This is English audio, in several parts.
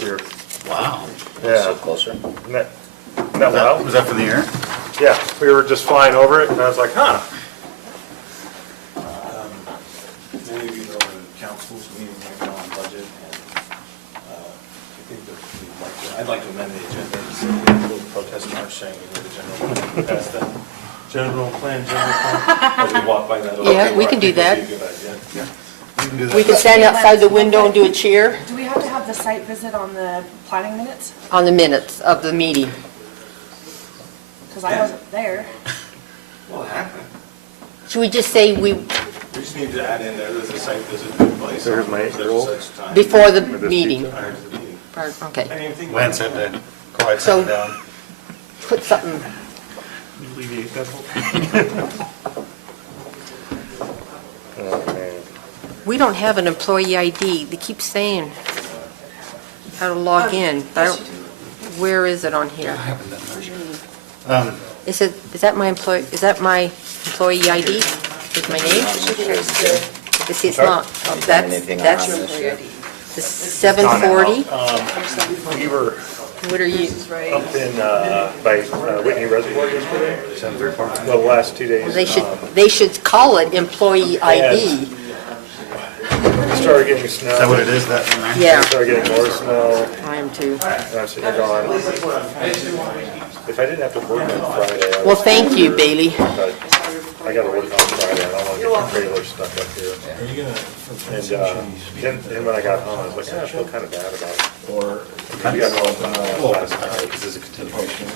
year. Wow. Yeah. So closer. Isn't that wild? Was that from the air? Yeah, we were just flying over it, and I was like, huh. Many of you know the council's meeting right now on budget, and I think that I'd like to amend the agenda to say we have a little protest march saying we need a general plan. That's the general plan, as we walk by that. Yeah, we can do that. Would be a good idea. Yeah. You can do that. We can stand outside the window and do a cheer Do we have to have the site visit on the planning minutes? on the minutes of the meeting. Because I wasn't there. Well, it happened. Should we just say We just need to add in there, there's a site visit took place. So here's my on 8-year-old. such time before the With this meeting? Prior to the meeting. I Okay, didn't even think Lance about had it. to quiet So- something down. put something, Alleviate that whole. Oh, man. we don't have an employee ID. They keep saying how to log in. I don't- Where is it on here? I haven't done that. Is that my employee ID? Is my name? See, it's not. Oh, That's Anything on this year? the 740. We were What are you? up in, by Whitney Reservoir yesterday. 734. Well, the last 2 days. They should call it employee ID. It started getting snow. Is that what it is, that one there? Yeah, It started getting more snow. I am too. And I'm sitting there going, if I didn't have to work on Friday, I Well, thank you, Bailey. but I gotta work on Friday, I don't wanna get the trailer stuck up here. Are you gonna, And, then when I got home, I was like, yeah, I feel kind of bad about it. or I got home last night, This is a continuation.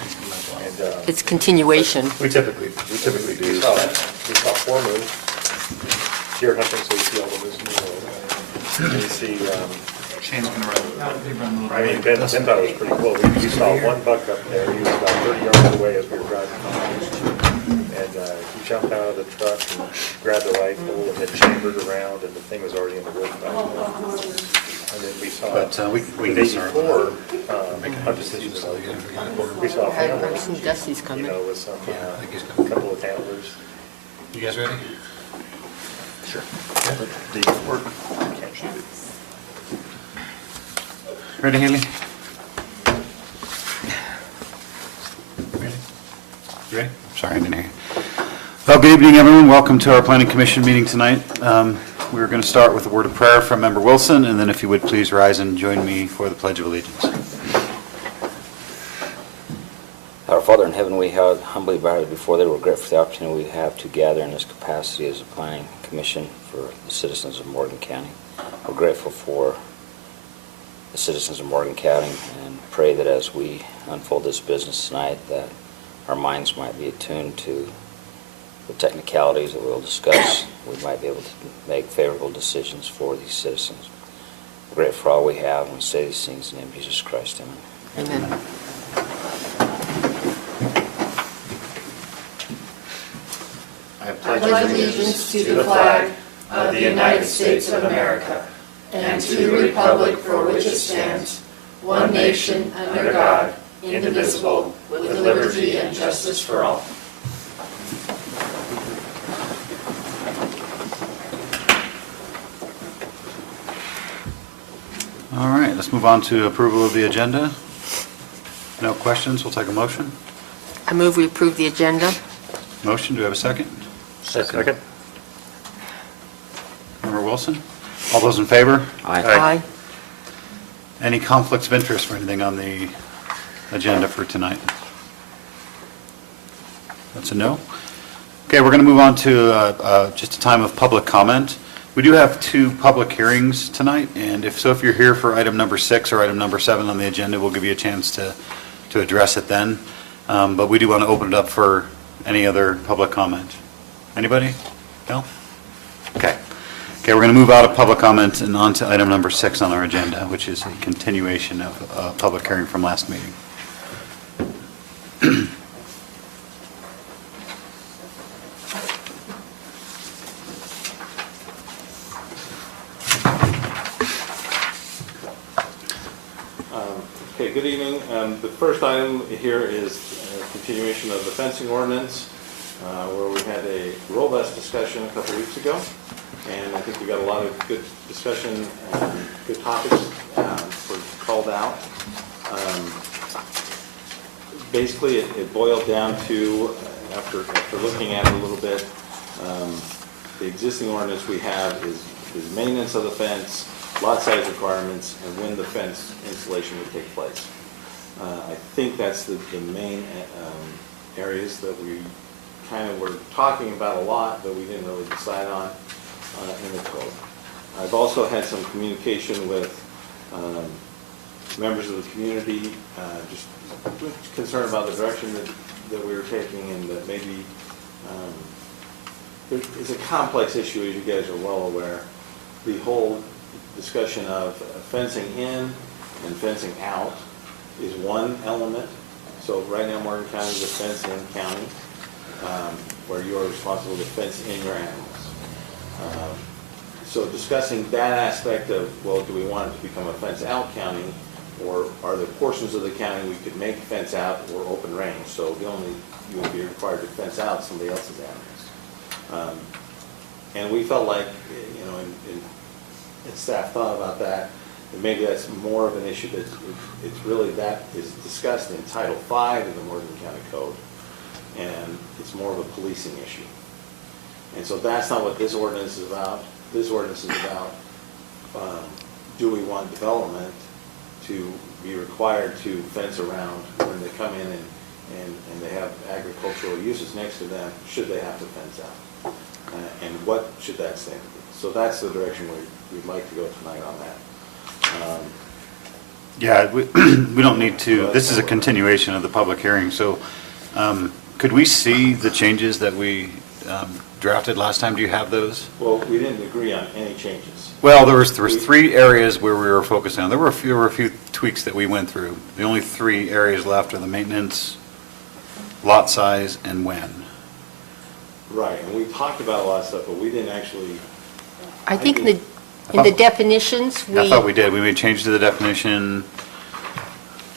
and, It's continuation. we typically do. We saw 4 moose, deer hunting, so we see all the moose in the world. And we see, Shane's gonna run a little I mean, Ben thought it was pretty cool. We saw one buck up there, he was about 30 yards away as we were driving home. And he jumped out of the truck and grabbed the rifle and then chambered around, and the thing was already in the wood pile. And then we saw, But we the can day start before, making I'm just decisions. So you gotta we saw a I've family, seen Dusty's you coming. know, with some, Yeah, I think he's coming. couple of antlers. You guys ready? Sure. The day before, I can't shoot it. Ready, Haley? Ready? You ready? Sorry, I didn't hear you. Well, good evening, everyone. Welcome to our Planning Commission meeting tonight. We're going to start with a word of prayer from Member Wilson, and then if you would please rise and join me for the Pledge of Allegiance. Our Father in heaven, we have humbly bowed before thee. We're grateful for the opportunity we have to gather in this capacity as a planning commission for the citizens of Morgan County. We're grateful for the citizens of Morgan County and pray that as we unfold this business tonight, that our minds might be attuned to the technicalities that we'll discuss. We might be able to make favorable decisions for these citizens. We're grateful for all we have, and we say these things in the name of Jesus Christ. Amen. Amen. I pledge allegiance to the flag of the United States of America and to the republic for which it stands, one nation, under God, indivisible, with liberty and justice for all. All right, let's move on to approval of the agenda. No questions, we'll take a motion. I move we approve the agenda. Motion, do we have a second? Second. Member Wilson? All those in favor? Aye. Any conflicts of interest or anything on the agenda for tonight? That's a no. Okay, we're going to move on to just a time of public comment. We do have 2 public hearings tonight, and if you're here for item number 6 or item number 7 on the agenda, we'll give you a chance to address it then. But we do want to open it up for any other public comment. Anybody? No? Okay. Okay, we're going to move out of public comment and on to item number 6 on our agenda, which is a continuation of a public hearing from last meeting. Okay, good evening. The first item here is a continuation of the fencing ordinance, where we had a robust discussion a couple weeks ago, and I think we got a lot of good discussion and good topics for called out. Basically, it boiled down to, after looking at it a little bit, the existing ordinance we have is maintenance of the fence, lot size requirements, and when the fence installation would take place. I think that's the main areas that we kind of were talking about a lot, but we didn't really decide on in the code. I've also had some communication with members of the community, just concerned about the direction that we were taking, and that maybe it's a complex issue, as you guys are well aware. The whole discussion of fencing in and fencing out is one element. So right now, Morgan County is a fence-in county, where you are responsible to fence in your animals. So discussing that aspect of, well, do we want it to become a fence-out county, or are there portions of the county we could make fence out or open range? So you would be required to fence out somebody else's animals. And we felt like, you know, and staff thought about that, and maybe that's more of an issue that it's really, that is discussed in Title V of the Morgan County Code, and it's more of a policing issue. And so that's not what this ordinance is about. This ordinance is about, do we want development to be required to fence around when they come in and they have agricultural uses next to them, should they have to fence out? And what should that standard be? So that's the direction we'd like to go tonight on that. Yeah, we don't need to, this is a continuation of the public hearing, so could we see the changes that we drafted last time? Do you have those? Well, we didn't agree on any changes. Well, there was 3 areas where we were focusing on. There were a few tweaks that we went through. The only 3 areas left are the maintenance, lot size, and when. Right, and we talked about a lot of stuff, but we didn't actually. I think in the definitions, I thought we did. We made change to the definition.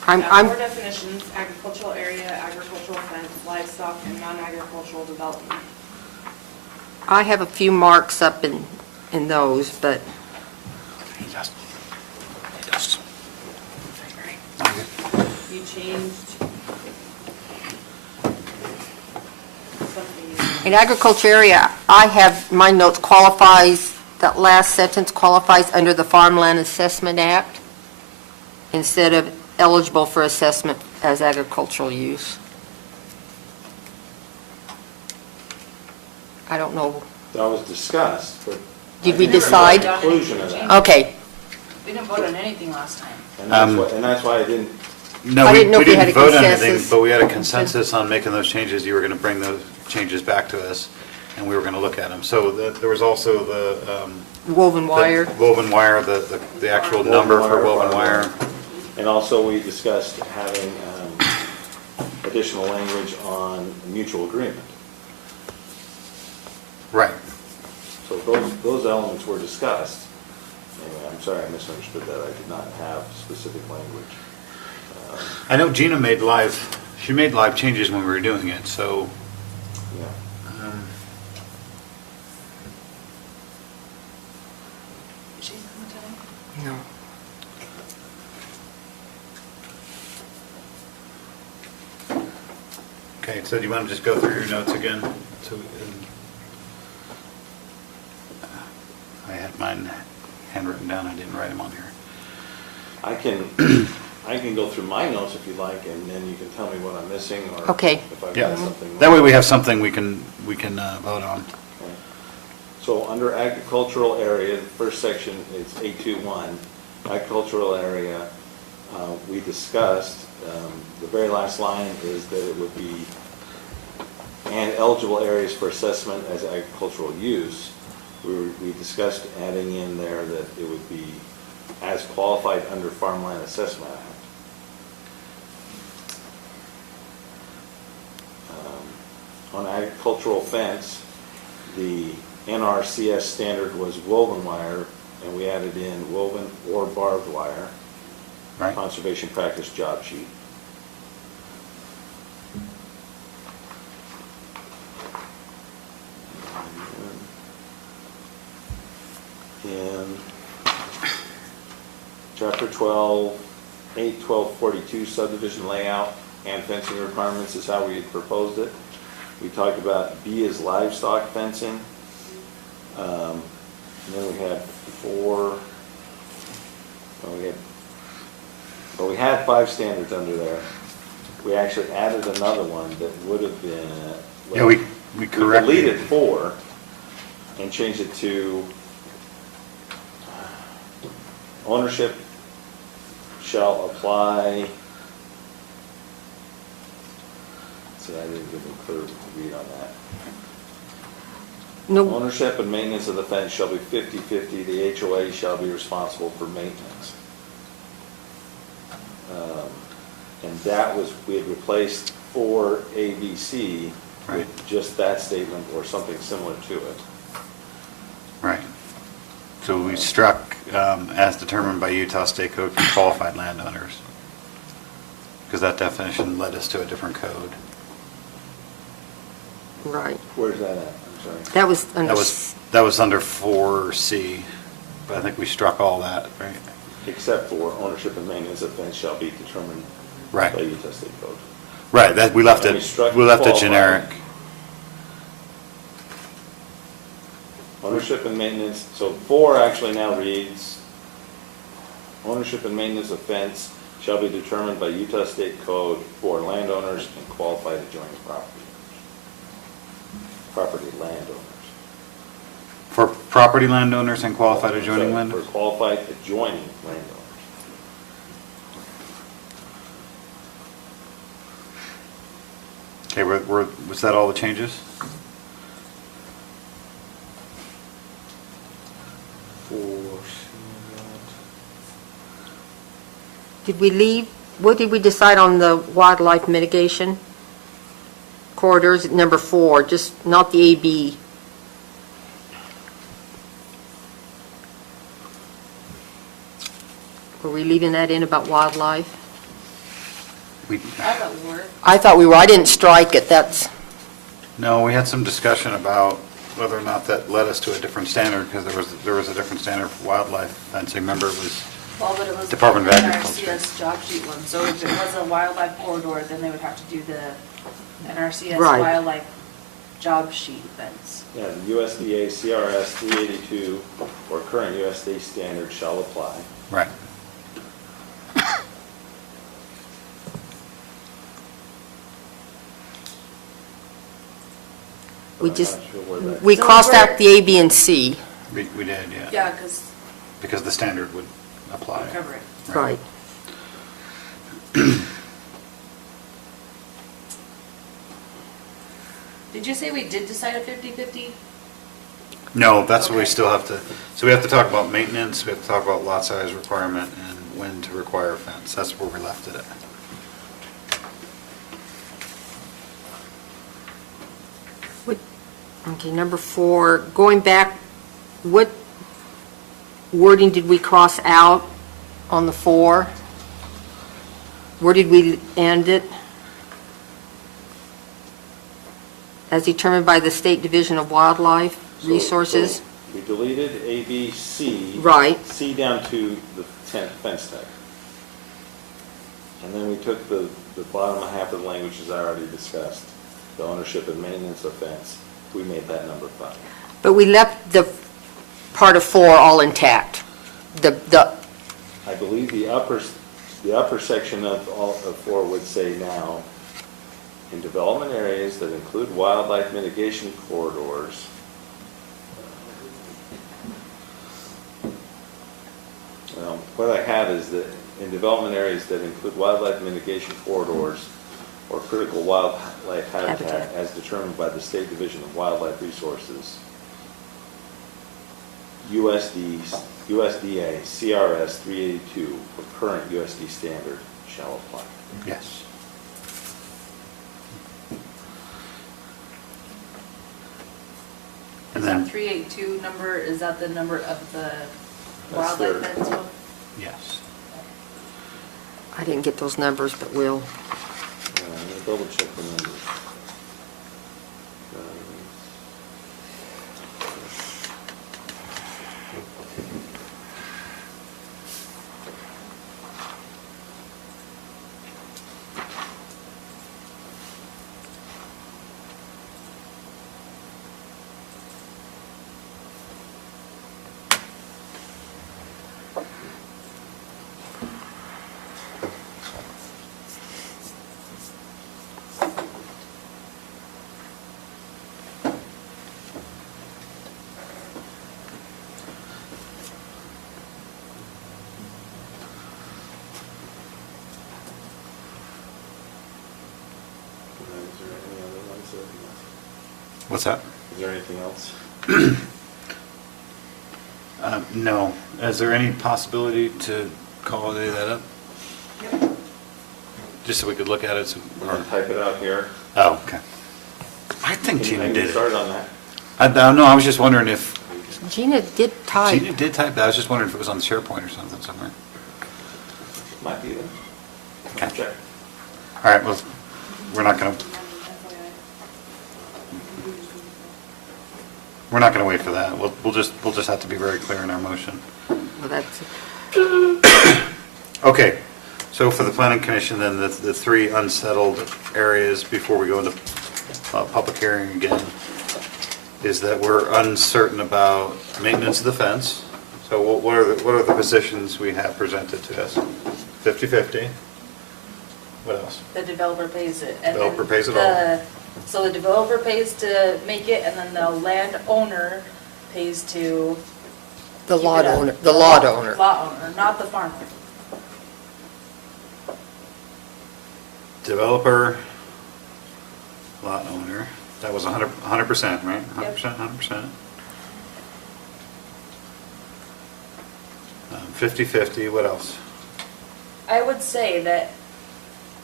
Yeah, 4 definitions: agricultural area, agricultural fence, livestock, and non-agricultural development. I have a few marks up in those, but You changed something. in agriculture area, I have, my notes qualifies, that last sentence qualifies under the Farmland Assessment Act instead of eligible for assessment as agricultural use. I don't know, That was discussed, but. did we I think decide? the Conclusion of that. Okay, We didn't vote on anything last time. And that's why I didn't, No, I we didn't know if we had didn't a vote on anything, consensus. but we had a consensus on making those changes. You were going to bring those changes back to us, and we were going to look at them. So there was also the woven wire. the woven wire, the actual Woven number for wire, woven farm wire. and also we discussed having additional language on mutual agreement. Right. So those elements were discussed. Anyway, I'm sorry, I misunderstood that. I did not have specific language. I know Gina made she made live changes when we were doing it, so. Yeah. No. Okay, so do you want to just go through your notes again? I had mine handwritten down, I didn't write them on here. I can go through my notes if you like, and then you can tell me what I'm missing, or Okay. if I've Yeah. got something. That way we have something we can vote on. Okay. So under agricultural area, the first section is 821, agricultural area. We discussed, the very last line is that it would be, and eligible areas for assessment as agricultural use. We discussed adding in there that it would be as qualified under Farmland Assessment Act. On agricultural fence, the NRCS standard was woven wire, and we added in woven or barbed wire. Right. Conservation practice job sheet. In Chapter 12, 8/12/42 subdivision layout and fencing requirements is how we had proposed it. We talked about B is livestock fencing. And then we had we had 5 standards under there. We actually added another one that would have been. Yeah, we corrected. We deleted 4 and changed it to ownership shall apply. See, I didn't give them clear read on that. No, Ownership and maintenance of the fence shall be 50/50. The HOA shall be responsible for maintenance. And that was, we had replaced 4 ABC Right. with just that statement or something similar to it. Right. So we struck, as determined by Utah State Code for qualified landowners, because that definition led us to a different code. right. Where's that at? I'm sorry. That was under, That was under 4C, but I think we struck all that, right? Except for ownership and maintenance of fence shall be determined by Right. Utah State Code. Right, that, we left And we it, struck we left it qualified. generic. Ownership and maintenance, so 4 actually now reads, ownership and maintenance of fence shall be determined by Utah State Code for landowners and qualified adjoining property landowners. For property landowners and qualified adjoining Sorry, landowners? For qualified adjoining landowners. Okay, was that all the changes? did we leave, what did we decide on the wildlife mitigation corridors at number 4, just not the AB? Were we leaving that in about wildlife? We, I thought we were. I thought we were, I didn't strike it, that's, no, we had some discussion about whether or not that led us to a different standard, because there was a different standard for wildlife fencing. Remember, it was, Well, but it was. Department of the Agriculture. NRCS job sheet one, so if it was a wildlife corridor, then they would have to do the NRCS Right. wildlife job sheet fence. Yeah, USDA CRS 382 or current USDA standard shall apply. right. we I'm just, not sure where that- we So crossed we're- out the A, B, and C. We did, yeah. Yeah, because Because the standard would apply. cover it. Right. Did you say we did decide a 50/50? No, that's what we Okay. still have to, so we have to talk about maintenance, we have to talk about lot size requirement, and when to require a fence. That's where we left it at. What, okay, number 4, going back, what wording did we cross out on the 4? Where did we end it? As determined by the State Division of Wildlife So- Resources? so We deleted A, B, C. Right. C down to the fence type. And then we took the bottom half of the language, as I already discussed, the ownership and maintenance of fence. We made that number 5. But we left the part of 4 all intact. The, I believe the upper section of 4 would say now, in development areas that include wildlife mitigation corridors, what I had is that in development areas that include wildlife mitigation corridors or critical wildlife habitat Habitat. as determined by the State Division of Wildlife Resources, USDA CRS 382 or current USD standard shall apply. Yes. And Is that then, 382 number, is that the number of the That's wildlife their- fence one? yes. I didn't get those numbers, but we'll, Let me double check the numbers. What's that? Is there anything else? No. Is there any possibility to call any of that up? Just so we could look at it? I'm gonna type it out here. Oh, okay. I think Can Gina you did it. start on that? I don't know, I was just wondering if, Gina did type. Gina did type that, I was just wondering if it was on SharePoint or something somewhere. Might be there. Okay. Check. All right, well, we're not going to wait for that. We'll just have to be very clear in our motion. Well, that's, Okay, so for the planning commission, then the three unsettled areas before we go into public hearing again is that we're uncertain about maintenance of the fence. So what are the positions we have presented to us? 50/50. What else? The developer pays it. and then Developer pays it all. So the developer pays to make it, and then the landowner pays to. the keep lot it up. owner, the lot owner. Lot owner, not the farmer. Developer, lot owner, that was 100%, right? Yep. 100%. 50/50, what else? I would say that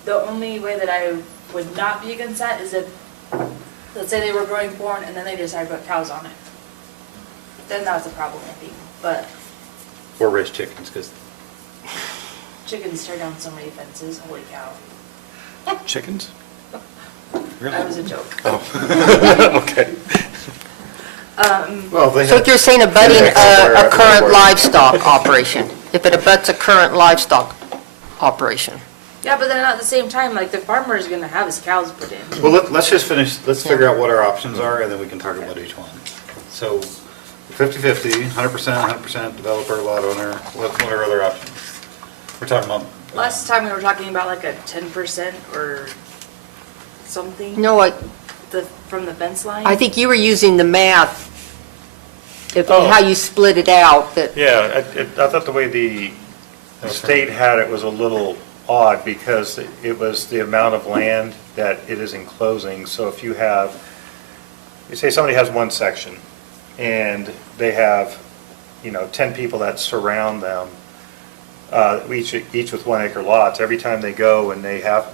the only way that I would not be against that is if, let's say they were growing corn and then they decided to put cows on it. Then that's a problem, I think. But Or raise chickens, because chickens tear down so many fences, holy cow. chickens? That was a joke. Okay. Um, Well, they So have, you're saying abutting Yeah, a current livestock operation, if it abuts a current livestock operation? Yeah, but then at the same time, like, the farmer is gonna have his cows put in. well, let's just finish, let's figure out what our options are, and then we can talk about each one. So 50/50, 100% developer, lot owner, what are other options? We're talking about. Last time we were talking about like a 10% or something. No, From the fence line. I think you were using the math, Oh. how you split it out, that, Yeah, I thought the way the state had it was a little odd because it was the amount of land that it is enclosing. So if you have, you say somebody has one section and they have, 10 people that surround them, each with 1 acre lots. Every time they go and they have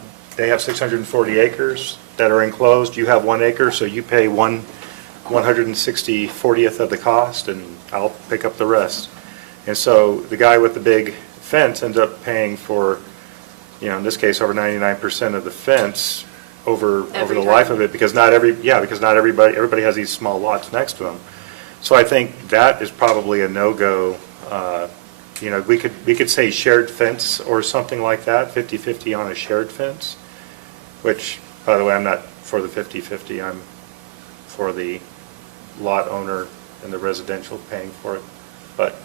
640 acres that are enclosed, you have 1 acre, so you pay 1/160/40th of the cost, and I'll pick up the rest. And so the guy with the big fence ends up paying for, in this case, over 99% of the fence over Every the life time. of it, because not everybody has these small lots next to them. So I think that is probably a no-go. We could say shared fence or something like that, 50/50 on a shared fence, which, by the way, I'm not for the 50/50, I'm for the lot owner and the residential paying for it. But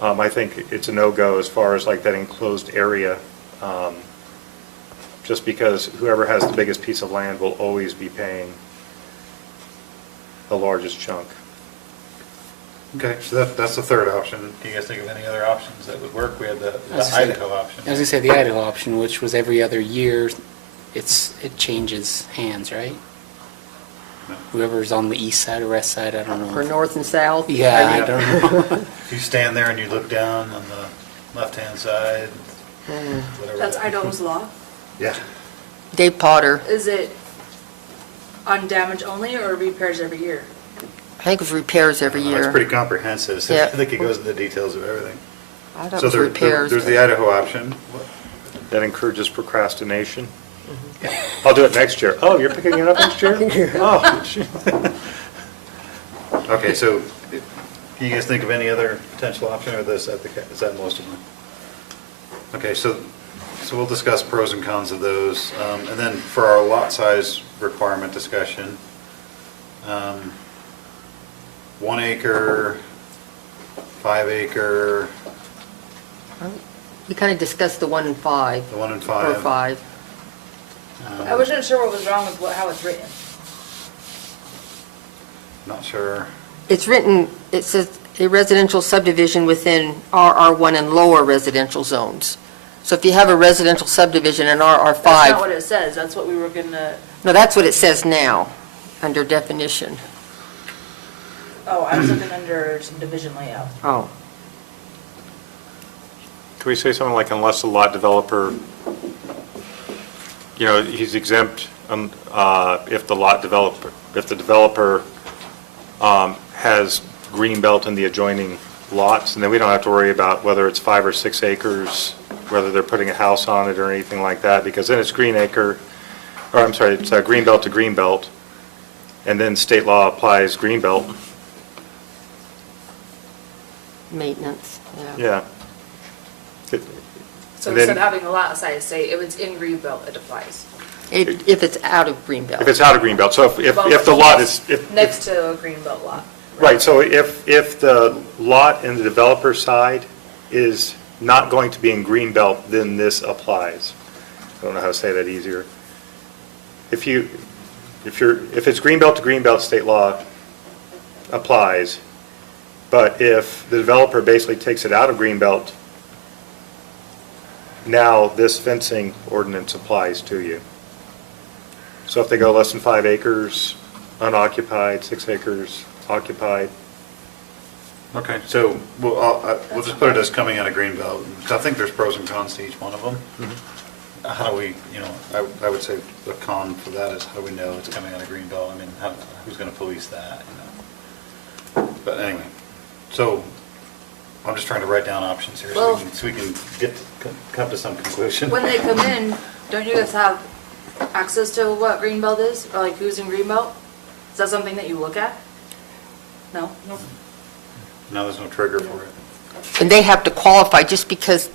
I think it's a no-go as far as like that enclosed area, just because whoever has the biggest piece of land will always be paying the largest chunk. Okay, so that's the third option. Do you guys think of any other options that would work? We had the I was gonna say- Idaho option. I was gonna say the Idaho option, which was every other year, it changes hands, right? No. Whoever's on the east side or west side, I don't for know. north and south? Yeah, I don't know. If you stand there and you look down on the left-hand side, whatever. That's Idaho's law. Yeah. Dave Potter, Is it on damage only or repairs every year? I think it was repairs every It's year. pretty comprehensive, so Yeah. I think it goes into the details of everything. I thought So it was repairs. there's the Idaho option. That encourages procrastination. I'll do it next year. Oh, you're picking it up next year? Oh, shoot. Okay, so can you guys think of any other potential option, or is that most of them? Okay, so we'll discuss pros and cons of those. And then for our lot size requirement discussion, 1 acre, 5 acre, We kind of discussed the 1 and 5. the 1 and Or 5. 5. I wasn't sure what was wrong with how it's written. Not sure. It's written, it says a residential subdivision within RR1 and lower residential zones. So if you have a residential subdivision in That's not what RR5, it says, that's what we were gonna, no, that's what it says now. under definition. Oh, I was looking under subdivision layout. Oh, Can we say something like unless the lot developer, he's exempt if the developer has green belt in the adjoining lots, and then we don't have to worry about whether it's 5 or 6 acres, whether they're putting a house on it or anything like that, because then it's it's green belt to green belt, and then state law applies green belt. maintenance, yeah. Yeah. So And then- instead of having a lot size, say if it's in Greenbelt, it applies. If it's out of Greenbelt. If it's out of green belt, so if the lot is, if Next to a Greenbelt lot. right, so if the lot in the developer side is not going to be in green belt, then this applies. I don't know how to say that easier. If it's green belt to green belt, state law applies. But if the developer basically takes it out of green belt, now this fencing ordinance applies to you. So if they go less than 5 acres unoccupied, 6 acres occupied. Okay, so we'll just put it as coming out of Greenbelt. I think there's pros and cons to each one of them. How do we, I would say the con for that is how do we know it's coming out of Greenbelt? I mean, who's going to police that, But anyway, so I'm just trying to write down options here Well- so we can come to some conclusion. When they come in, don't you guys have access to what Greenbelt is? Or like who's in Greenbelt? Is that something that you look at? No? No, there's no trigger for it. And they have to qualify, just because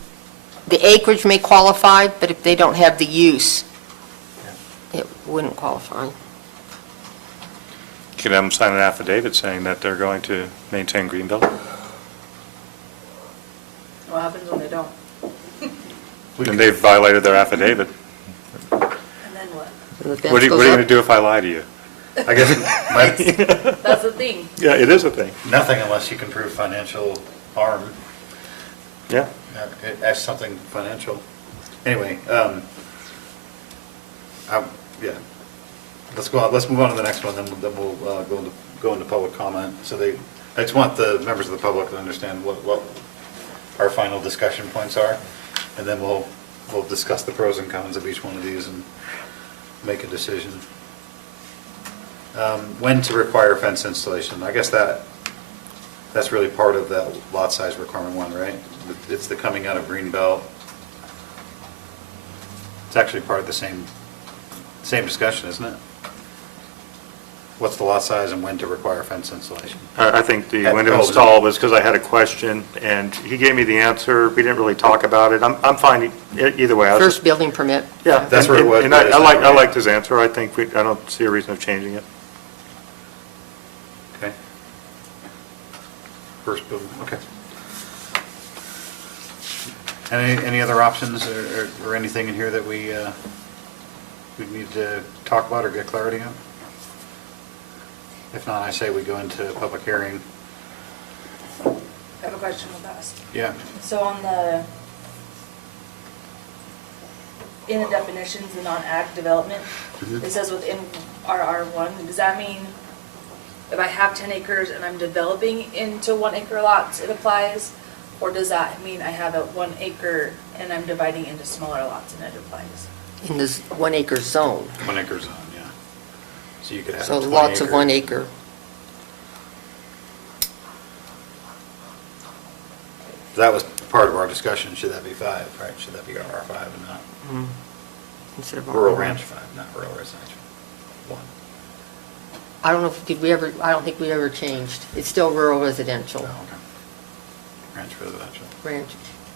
the acreage may qualify, but if they don't have the use, it wouldn't qualify. Could have them sign an affidavit saying that they're going to maintain green belt. What happens when they don't? And they've violated their affidavit. And then what? And the What fence are you goes going up. to do if I lie to you? I guess That's the thing. Yeah, it is a thing. nothing unless you can prove financial harm. Yeah. As something financial. Anyway, yeah. Let's go on, let's move on to the next one, then we'll go into public comment. So I just want the members of the public to understand what our final discussion points are, and then we'll discuss the pros and cons of each one of these and make a decision. When to require fence installation, I guess that's really part of that lot size requirement one, right? It's the coming out of green belt. It's actually part of the same discussion, isn't it? What's the lot size and when to require fence installation? I think the At window Kelvin. install was because I had a question, and he gave me the answer. We didn't really talk about it. I'm fine either way. I was First just- building permit. Yeah. That's what it was, And but it's I not right. liked his answer. I don't see a reason of changing it. Okay. First building, okay. Any other options or anything in here that we need to talk about or get clarity on? If not, I say we go into public hearing. I have a question with us. Yeah. So in the definitions, the non-ag development, it says within RR1, does that mean if I have 10 acres and I'm developing into 1 acre lots, it applies? Or does that mean I have a 1 acre and I'm dividing into smaller lots and it applies? In this 1 acre zone. 1 acre zone, yeah. So you could have So 20 lots of acre. 1 acre. That was part of our discussion, should that be 5, right? Should that be R5 and not Instead of rural R1. ranch 5, not rural residential 1? I don't know if, I don't think we ever changed. It's still rural residential. Oh, okay. Ranch residential. Ranch.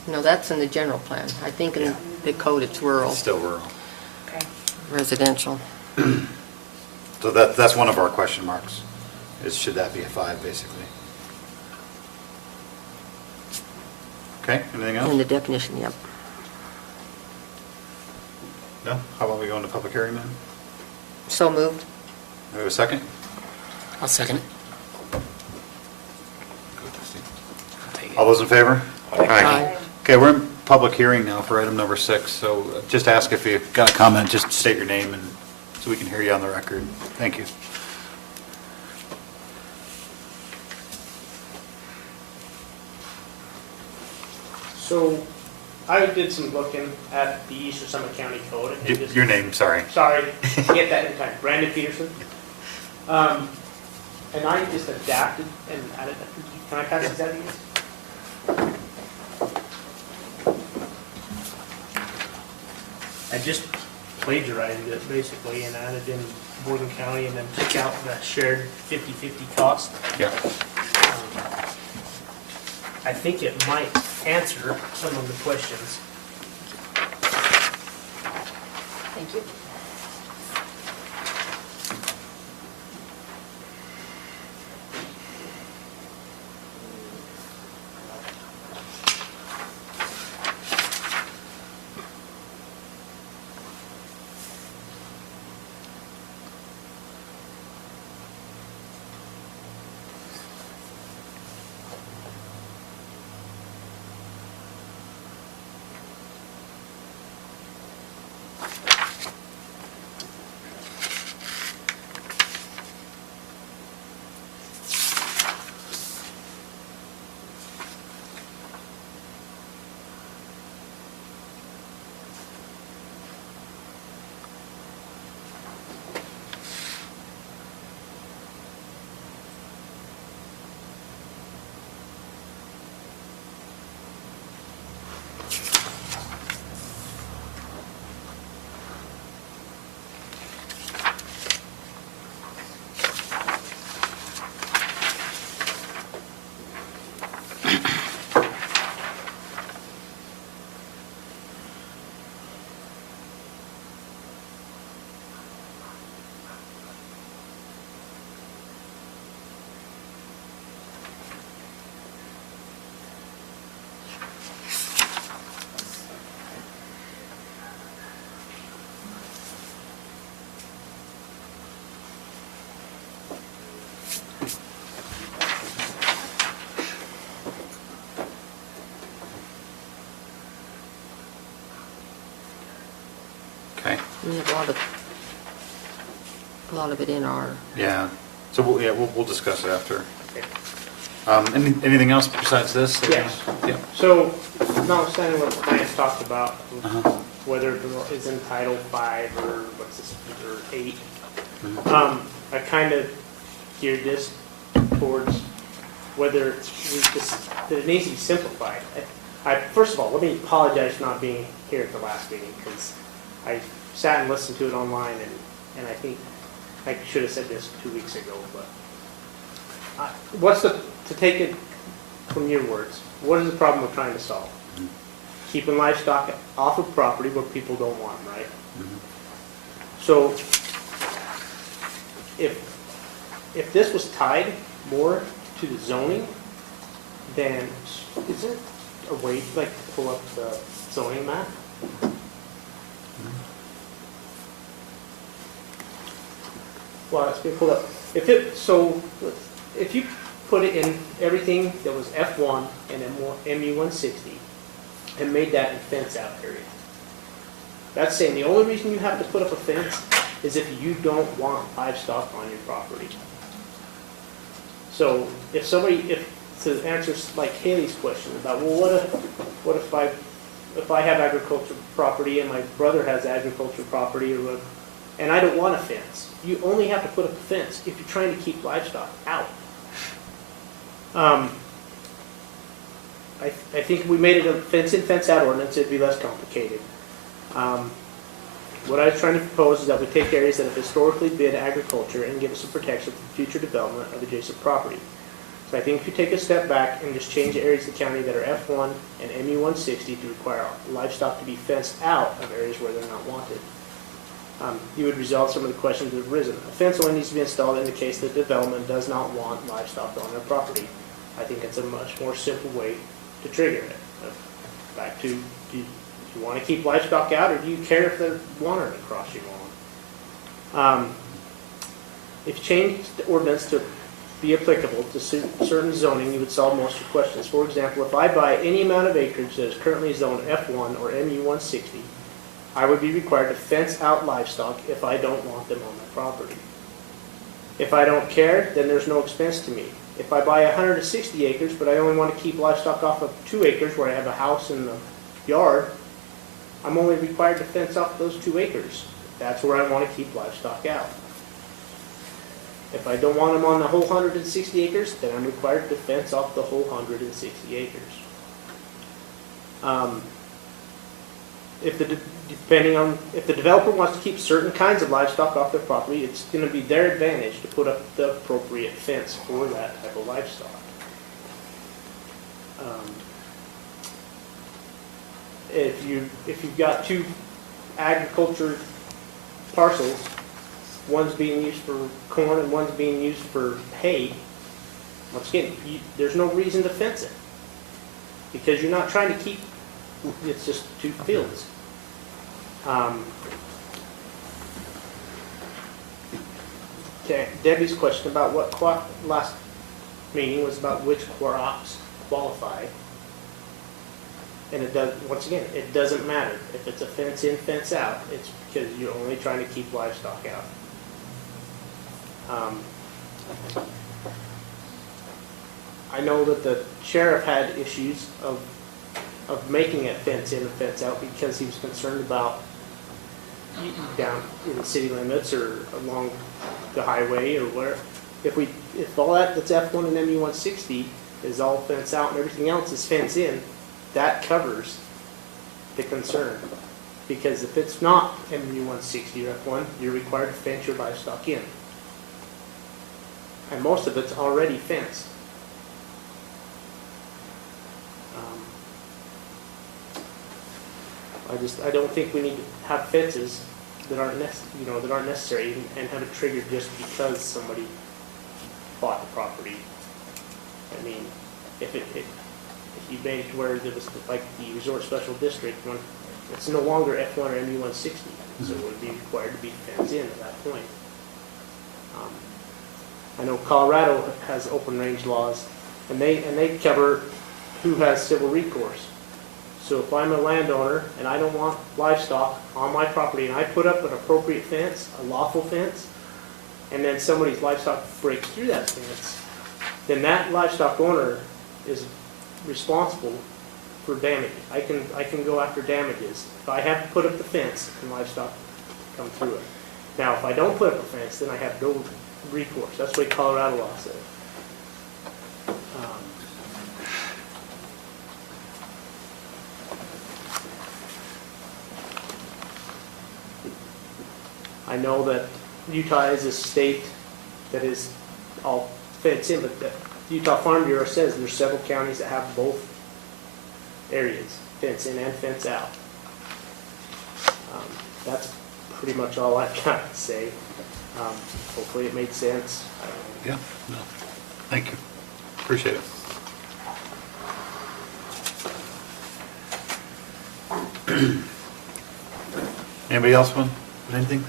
No, that's in the general plan. I think Yeah. in the code it's rural, It's still rural. Okay. residential. So that's one of our question marks, is should that be a 5, basically? Okay, anything else? In the definition, yep. No? How about we go into public hearing then? So moved. We have a second? I'll second it. I'll take it. All those in favor? Aye. Okay, we're in public hearing now for item number 6, so just ask if you've got a comment, just state your name and so we can hear you on the record. Thank you. So I did some looking at the Eastern Summit County Code. And just, Your name, sorry. sorry, get that in time. Brandon Peterson. And I just adapted and added. Can I pass this out to you? I just plagiarized it basically and added in Morgan County and then took out the shared 50-50 cost. Yeah. I think it might answer some of the questions. Thank you. Okay. We have a lot of it in our, Yeah. So we'll discuss it after. Okay. Anything else besides this? Yes. Yeah. So, notwithstanding what Lance talked about, Uh-huh. whether it's in Title 5 or what's this, or 8, I kind of geared this towards whether that it needs to be simplified. First of all, let me apologize for not being here at the last meeting, because I sat and listened to it online, and I think I should have said this 2 weeks ago, but to take it from your words, what is the problem we're trying to solve? Keeping livestock off of property where people don't want them, right? So if this was tied more to the zoning, then is there a way to pull up the zoning map? Well, it's been pulled up. If you put it in everything that was F1 and MU160 and made that a fence out area, that's saying the only reason you have to put up a fence is if you don't want livestock on your property. So to answer like Haley's question about, well, what if I have agricultural property and my brother has agricultural property, and I don't want a fence? You only have to put up a fence if you're trying to keep livestock out. I think if we made it a fence-in, fence-out ordinance, it'd be less complicated. What I was trying to propose is that we take areas that have historically been agriculture and give us some protection for future development of adjacent property. So I think if you take a step back and just change the areas of the county that are F1 and MU160 to require livestock to be fenced out of areas where they're not wanted, you would resolve some of the questions that have arisen. A fence only needs to be installed in the case that development does not want livestock on their property. I think it's a much more simple way to trigger it. Back to, do you want to keep livestock out, or do you care if they're wandering across your lawn? If you change the ordinance to be applicable to certain zoning, you would solve most of your questions. For example, if I buy any amount of acreage that is currently zoned F1 or MU160, I would be required to fence out livestock if I don't want them on my property. If I don't care, then there's no expense to me. If I buy 160 acres, but I only want to keep livestock off of 2 acres where I have a house and a yard, I'm only required to fence off those 2 acres. That's where I want to keep livestock out. If I don't want them on the whole 160 acres, then I'm required to fence off the whole 160 acres. If the developer wants to keep certain kinds of livestock off their property, it's going to be their advantage to put up the appropriate fence for that type of livestock. If you've got 2 agriculture parcels, one's being used for corn and one's being used for hay, once again, there's no reason to fence it, because you're not trying to keep, it's just 2 fields. Okay, Debbie's question about last meeting was about which crops qualify. And it does, once again, it doesn't matter. If it's a fence in, fence out, it's because you're only trying to keep livestock out. I know that the sheriff had issues of making it fence in and fence out because he was concerned about down in the city limits or along the highway or where. If all that's F1 and MU160 is all fence out and everything else is fence in, that covers the concern. Because if it's not MU160 or F1, you're required to fence your livestock in. And most of it's already fenced. I don't think we need to have fences that aren't necessary and have it triggered just because somebody bought the property. I mean, if you made it where there was like the resort special district one, it's no longer F1 or MU160, so it would be required to be fenced in at that point. I know Colorado has open range laws, and they cover who has civil recourse. So if I'm a landowner and I don't want livestock on my property and I put up an appropriate fence, a lawful fence, and then somebody's livestock breaks through that fence, then that livestock owner is responsible for damage. I can go after damages if I have to put up the fence and livestock come through it. Now, if I don't put up a fence, then I have no recourse. That's the way Colorado law says. I know that Utah is a state that is all fenced in, but the Utah Farm Bureau says there's several counties that have both areas, fence in and fence out. That's pretty much all I've got to say. Hopefully it made sense. Yeah, no, thank you. Appreciate it. Anybody else want anything?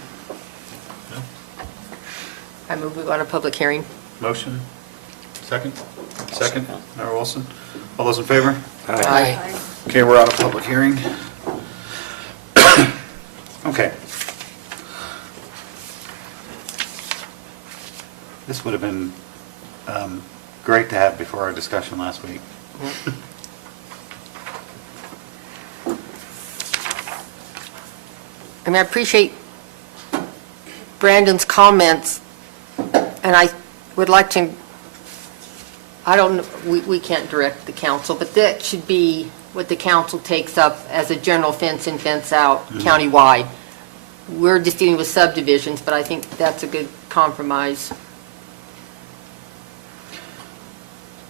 No? I move we go on a public hearing. Motion? Second? Second, Mayor Wilson. All those in favor? Aye. Okay, we're out of public hearing. Okay. This would have been great to have before our discussion last week. I mean, I appreciate Brandon's comments, and I would like to, I don't know, we can't direct the council, but that should be what the council takes up as a general fence in, fence out countywide. We're just dealing with subdivisions, but I think that's a good compromise.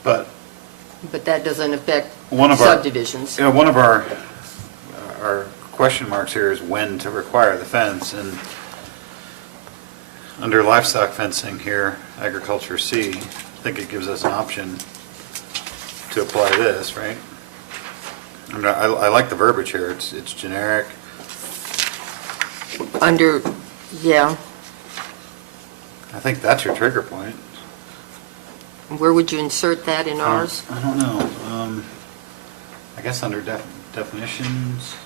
But that doesn't affect one of subdivisions. one of our question marks here is when to require the fence, and under livestock fencing here, agriculture C, I think it gives us an option to apply this, right? I mean, I like the verbiage here. It's generic. Under, yeah. I think that's your trigger point. Where would you insert that in ours? I don't know. I guess under definitions.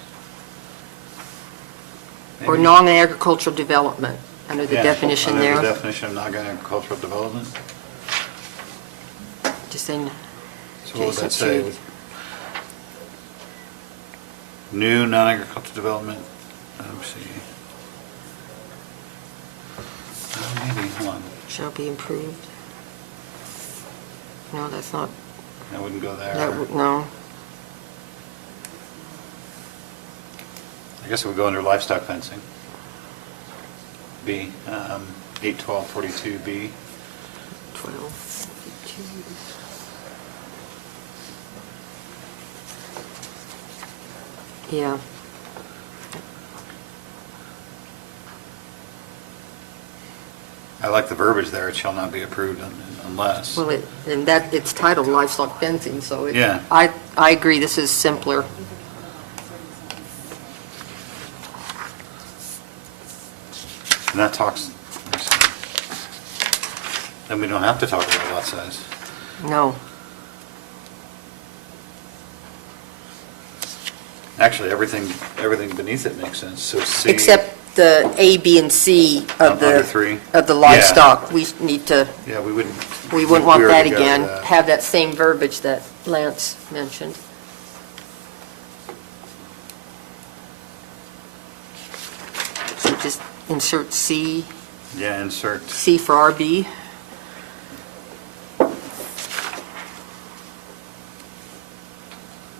Or maybe. non-agricultural development. under the Yeah, definition under the there, definition of non-agricultural development. just saying, So what would that Adjacent say? New non-agricultural development, let's see. Maybe, hold on, shall be improved. No, that's not, I wouldn't go there. no. I guess it would go under livestock fencing. B, 81242B. 12, 52. Yeah, I like the verbiage there, it shall not be approved unless. well, and that, it's titled livestock fencing, so it. Yeah. I agree, this is simpler. And that talks, let's see. Then we don't have to talk about lot size. No, Actually, everything beneath it makes sense, so C. except the A, B, and C of Under three? the livestock, we need to, Yeah, we wouldn't. we wouldn't want that already got again, that. have that same verbiage that Lance mentioned. So just insert C, Yeah, insert, C for RB.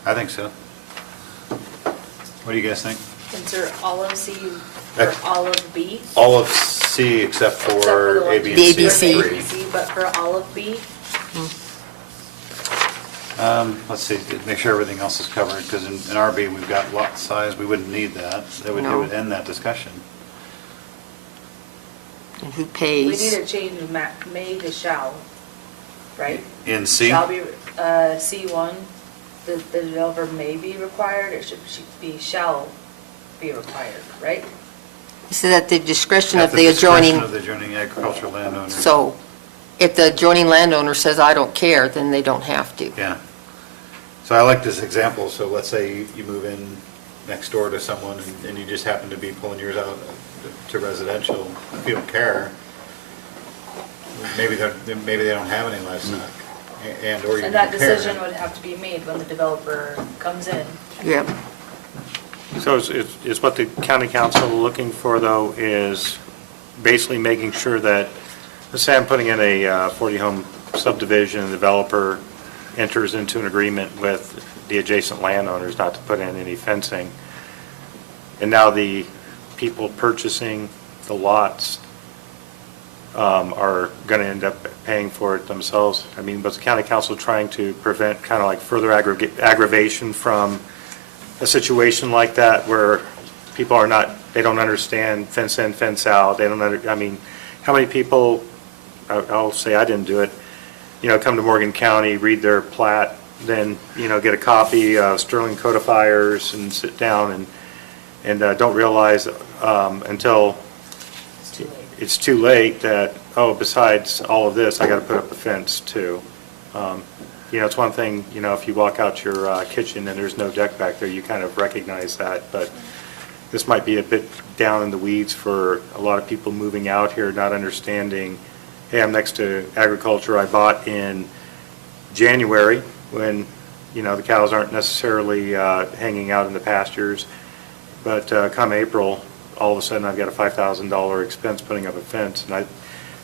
I think so. What do you guys think? Insert all of C Ec- for all of B. All of C except Except for the A, one B, The and C. ABC. Three. ABC, but for all of B. Let's see, make sure everything else is covered, because in RB, we've got lot size, we wouldn't need that. It No. would end that discussion. And who We need pays? to change may to shall, right? In C? Shall be, C1, the developer may be required, it should be shall be required, right? So that the discretion At of the discretion adjoining, of the adjoining agricultural landowner. so if the adjoining landowner says, I don't care, then they don't have to. Yeah. So I like this example, so let's say you move in next door to someone and you just happen to be pulling yours out to residential, if you don't care, maybe they don't have any livestock, and or you And don't that care. decision would have to be made when the developer comes in. Yep. So is what the county council looking for, though, is basically making sure that, let's say I'm putting in a 40-home subdivision, and the developer enters into an agreement with the adjacent landowners not to put in any fencing, and now the people purchasing the lots are going to end up paying for it themselves. I mean, was the county council trying to prevent kind of like further aggravation from a situation like that where people are not, they don't understand fence in, fence out, they don't I mean, how many people, I'll say I didn't do it, come to Morgan County, read their plat, then, get a copy of Sterling codifiers and sit down and don't realize until It's too late. it's too late that, oh, besides all of this, I got to put up a fence too. It's one thing, if you walk out your kitchen and there's no deck back there, you kind of recognize that, but this might be a bit down in the weeds for a lot of people moving out here, not understanding, hey, I'm next to agriculture I bought in January when, the cows aren't necessarily hanging out in the pastures, but come April, all of a sudden I've got a $5,000 expense putting up a fence, and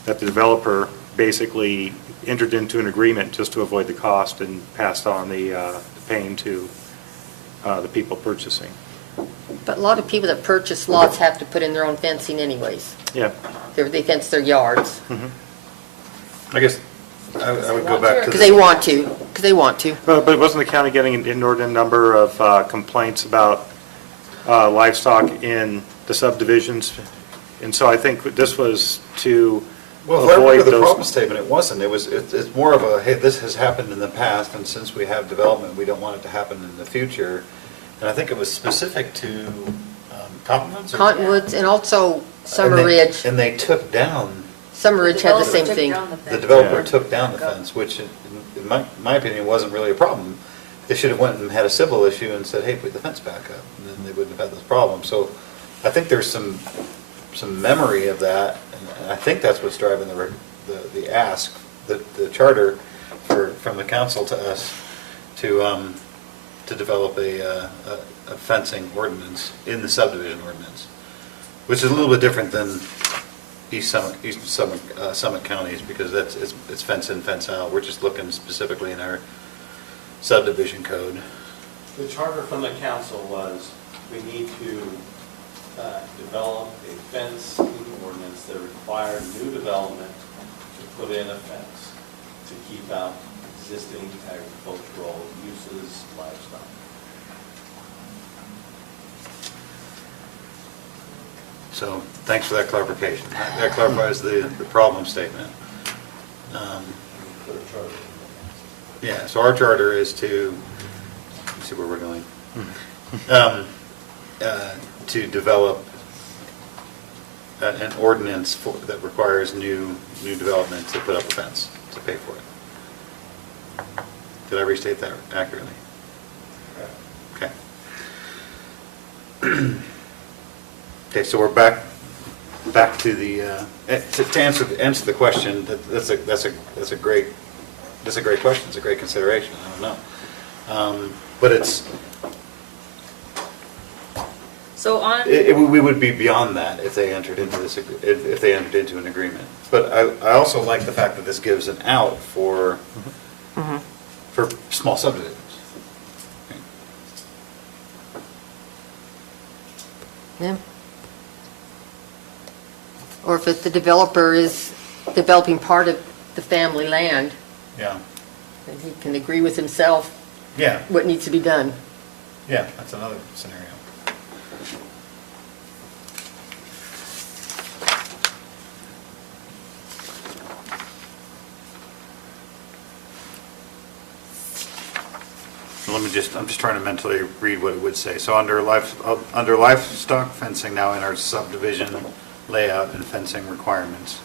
that the developer basically entered into an agreement just to avoid the cost and passed on the pain to the people purchasing. But a lot of people that purchase lots have to put in their own fencing anyways. Yeah. They fence their yards, I guess I would go back to because the. they want to, But wasn't the county getting an inordinate number of complaints about livestock in the subdivisions? And so I think this was to Well, if I avoid remember the those. problem statement, it wasn't. It's more of a, hey, this has happened in the past, and since we have development, we don't want it to happen in the future. And I think it was specific to Cottonwoods? or- Cottonwoods, and also Summer And they- Ridge. And they took down, Summer Ridge had the Developer same took thing. down the the fence. developer Yeah. took down the fence, which in my opinion wasn't really a problem. They should have went and had a civil issue and said, hey, put the fence back up, and then they wouldn't have had this problem. So I think there's some some memory of that, and I think that's what's driving the ask, the charter from the council to us to develop a fencing ordinance in the subdivision ordinance, which is a little bit different than East Summit counties, because it's fence in, fence out. We're just looking specifically in our subdivision code. The charter from the council was, we need to develop a fencing ordinance that required new development to put in a fence to keep out existing agricultural uses, livestock. So thanks for that clarification. That clarifies the problem statement. Yeah, so our charter is to, let's see where we're going, to develop an ordinance that requires new development to put up a fence, to pay for it. Did I restate that accurately? Okay. Okay, so we're back to the to answer the question. That's a great question. It's a great consideration. I don't know, but it's So on. we would be beyond that if they entered into this if they entered into an agreement. But I also like the fact that this gives an out for small subdivisions. Yeah. Or if the developer is developing part of the family land, Yeah. then he can agree with himself Yeah. what needs to be done. Yeah, that's another scenario. I'm just trying to mentally read what it would say. So under livestock fencing now in our subdivision layout and fencing requirements,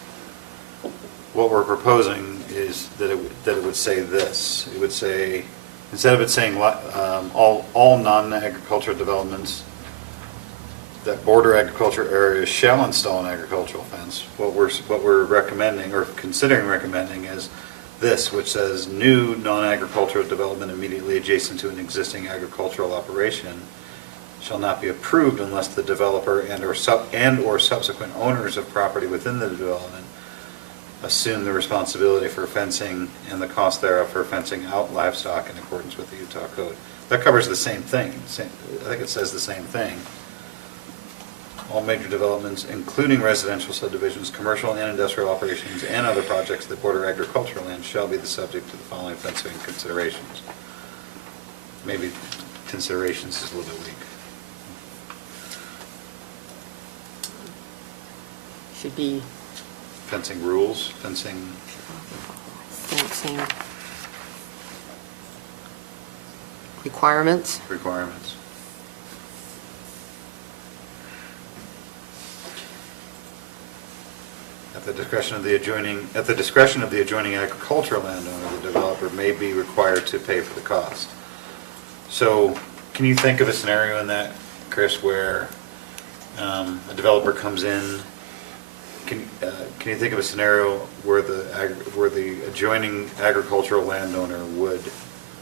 what we're proposing is that it would say this. It would say, instead of it saying all non-agricultural developments that border agriculture areas shall install an agricultural fence, what we're recommending or considering recommending is this, which says new non-agricultural development immediately adjacent to an existing agricultural operation shall not be approved unless the developer and/or subsequent owners of property within the development assume the responsibility for fencing and the cost thereof for fencing out livestock in accordance with the Utah Code. That covers the same thing. I think it says the same thing. All major developments, including residential subdivisions, commercial and industrial operations, and other projects that border agricultural land shall be the subject to the following fencing considerations. Maybe considerations is a little bit weak. Should be Fencing rules, fencing fencing requirements. requirements. At the discretion of the adjoining agricultural landowner, the developer may be required to pay for the cost. So, can you think of a scenario in that, Chris, where a developer comes in? Can you think of a scenario where the adjoining agricultural landowner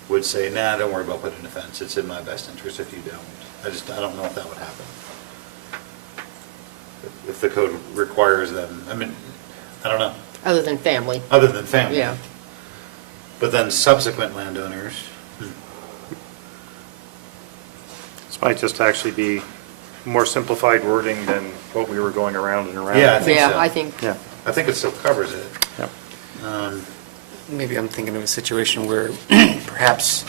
would say, nah, don't worry about putting a fence. It's in my best interest if you don't. I don't know if that would happen. If the code requires them, I mean, I don't know. Other than family. Other than family. Yeah. But then subsequent landowners. This might just actually be more simplified wording than what we were going around and around. Yeah, I think so. Yeah, I think. Yeah. I think it still covers it. Yep. Maybe I'm thinking of a situation where perhaps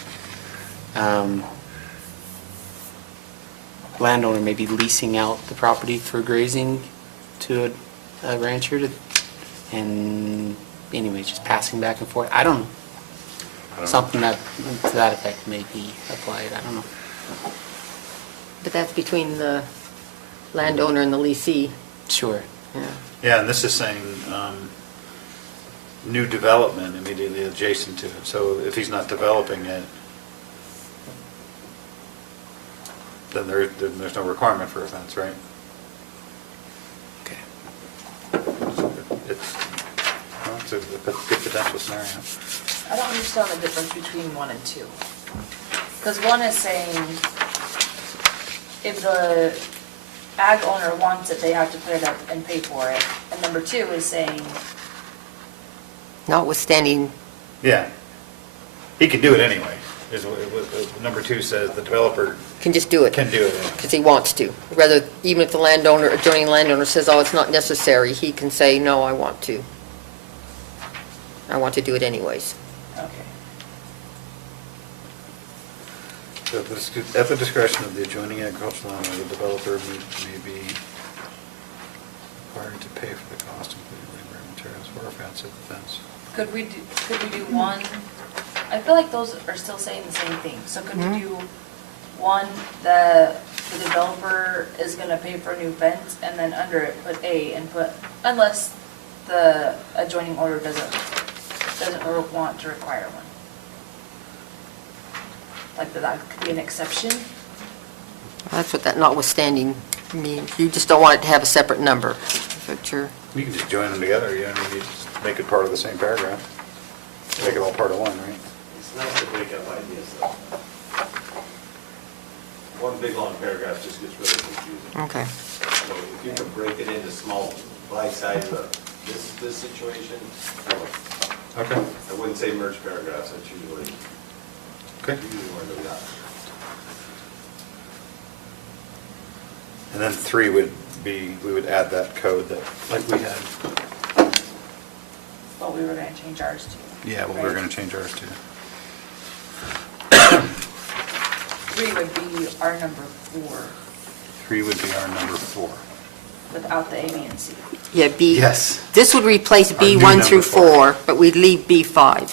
landowner may be leasing out the property for grazing to a rancher and anyway, just passing back and forth. I don't know. Something that to that effect may be applied. I don't know. But that's between the landowner and the leasee. Sure. Yeah. Yeah, and this is saying new development immediately adjacent to it. So if he's not developing it, then there's no requirement for a fence, right? a good potential scenario. I don't understand the difference between 1 and 2. Because 1 is saying if the ag owner wants it, they have to put it up and pay for it. And number 2 is saying, Notwithstanding, Yeah. He can do it anyway. Number 2 says the developer can just do it can do it. because he wants to. Rather, even if the adjoining landowner says, oh, it's not necessary, he can say, no, I want to. I want to do it anyways. okay. At the discretion of the adjoining agricultural land, the developer may be required to pay for the cost of including labor and materials for a fence at the fence. Could we do 1? I feel like those are still saying the same thing. So could we do 1, the developer is gonna pay for a new fence, and then under it put A and put, unless the adjoining order doesn't want to require one? Like that could be an exception? That's what that notwithstanding means. You just don't want it to have a separate number. But you're, You can just join them together, you know, you just make it part of the same paragraph. Make it all part of one, right? It's nice to break up ideas, though. One big long paragraph just gets really confusing. okay. So if you can break it into small bite-sized, this situation, Okay. I wouldn't say merge paragraphs, that's usually Okay. where they're at. And then 3 would be, we would add that code that, like we had. But we were gonna change ours to. Yeah, well, we're going to change ours too. 3 would be our number 4 3 would be our number 4. without the A, B, and C. Yeah, B. Yes. This would replace Our new B1 through number 4, but we'd leave B5,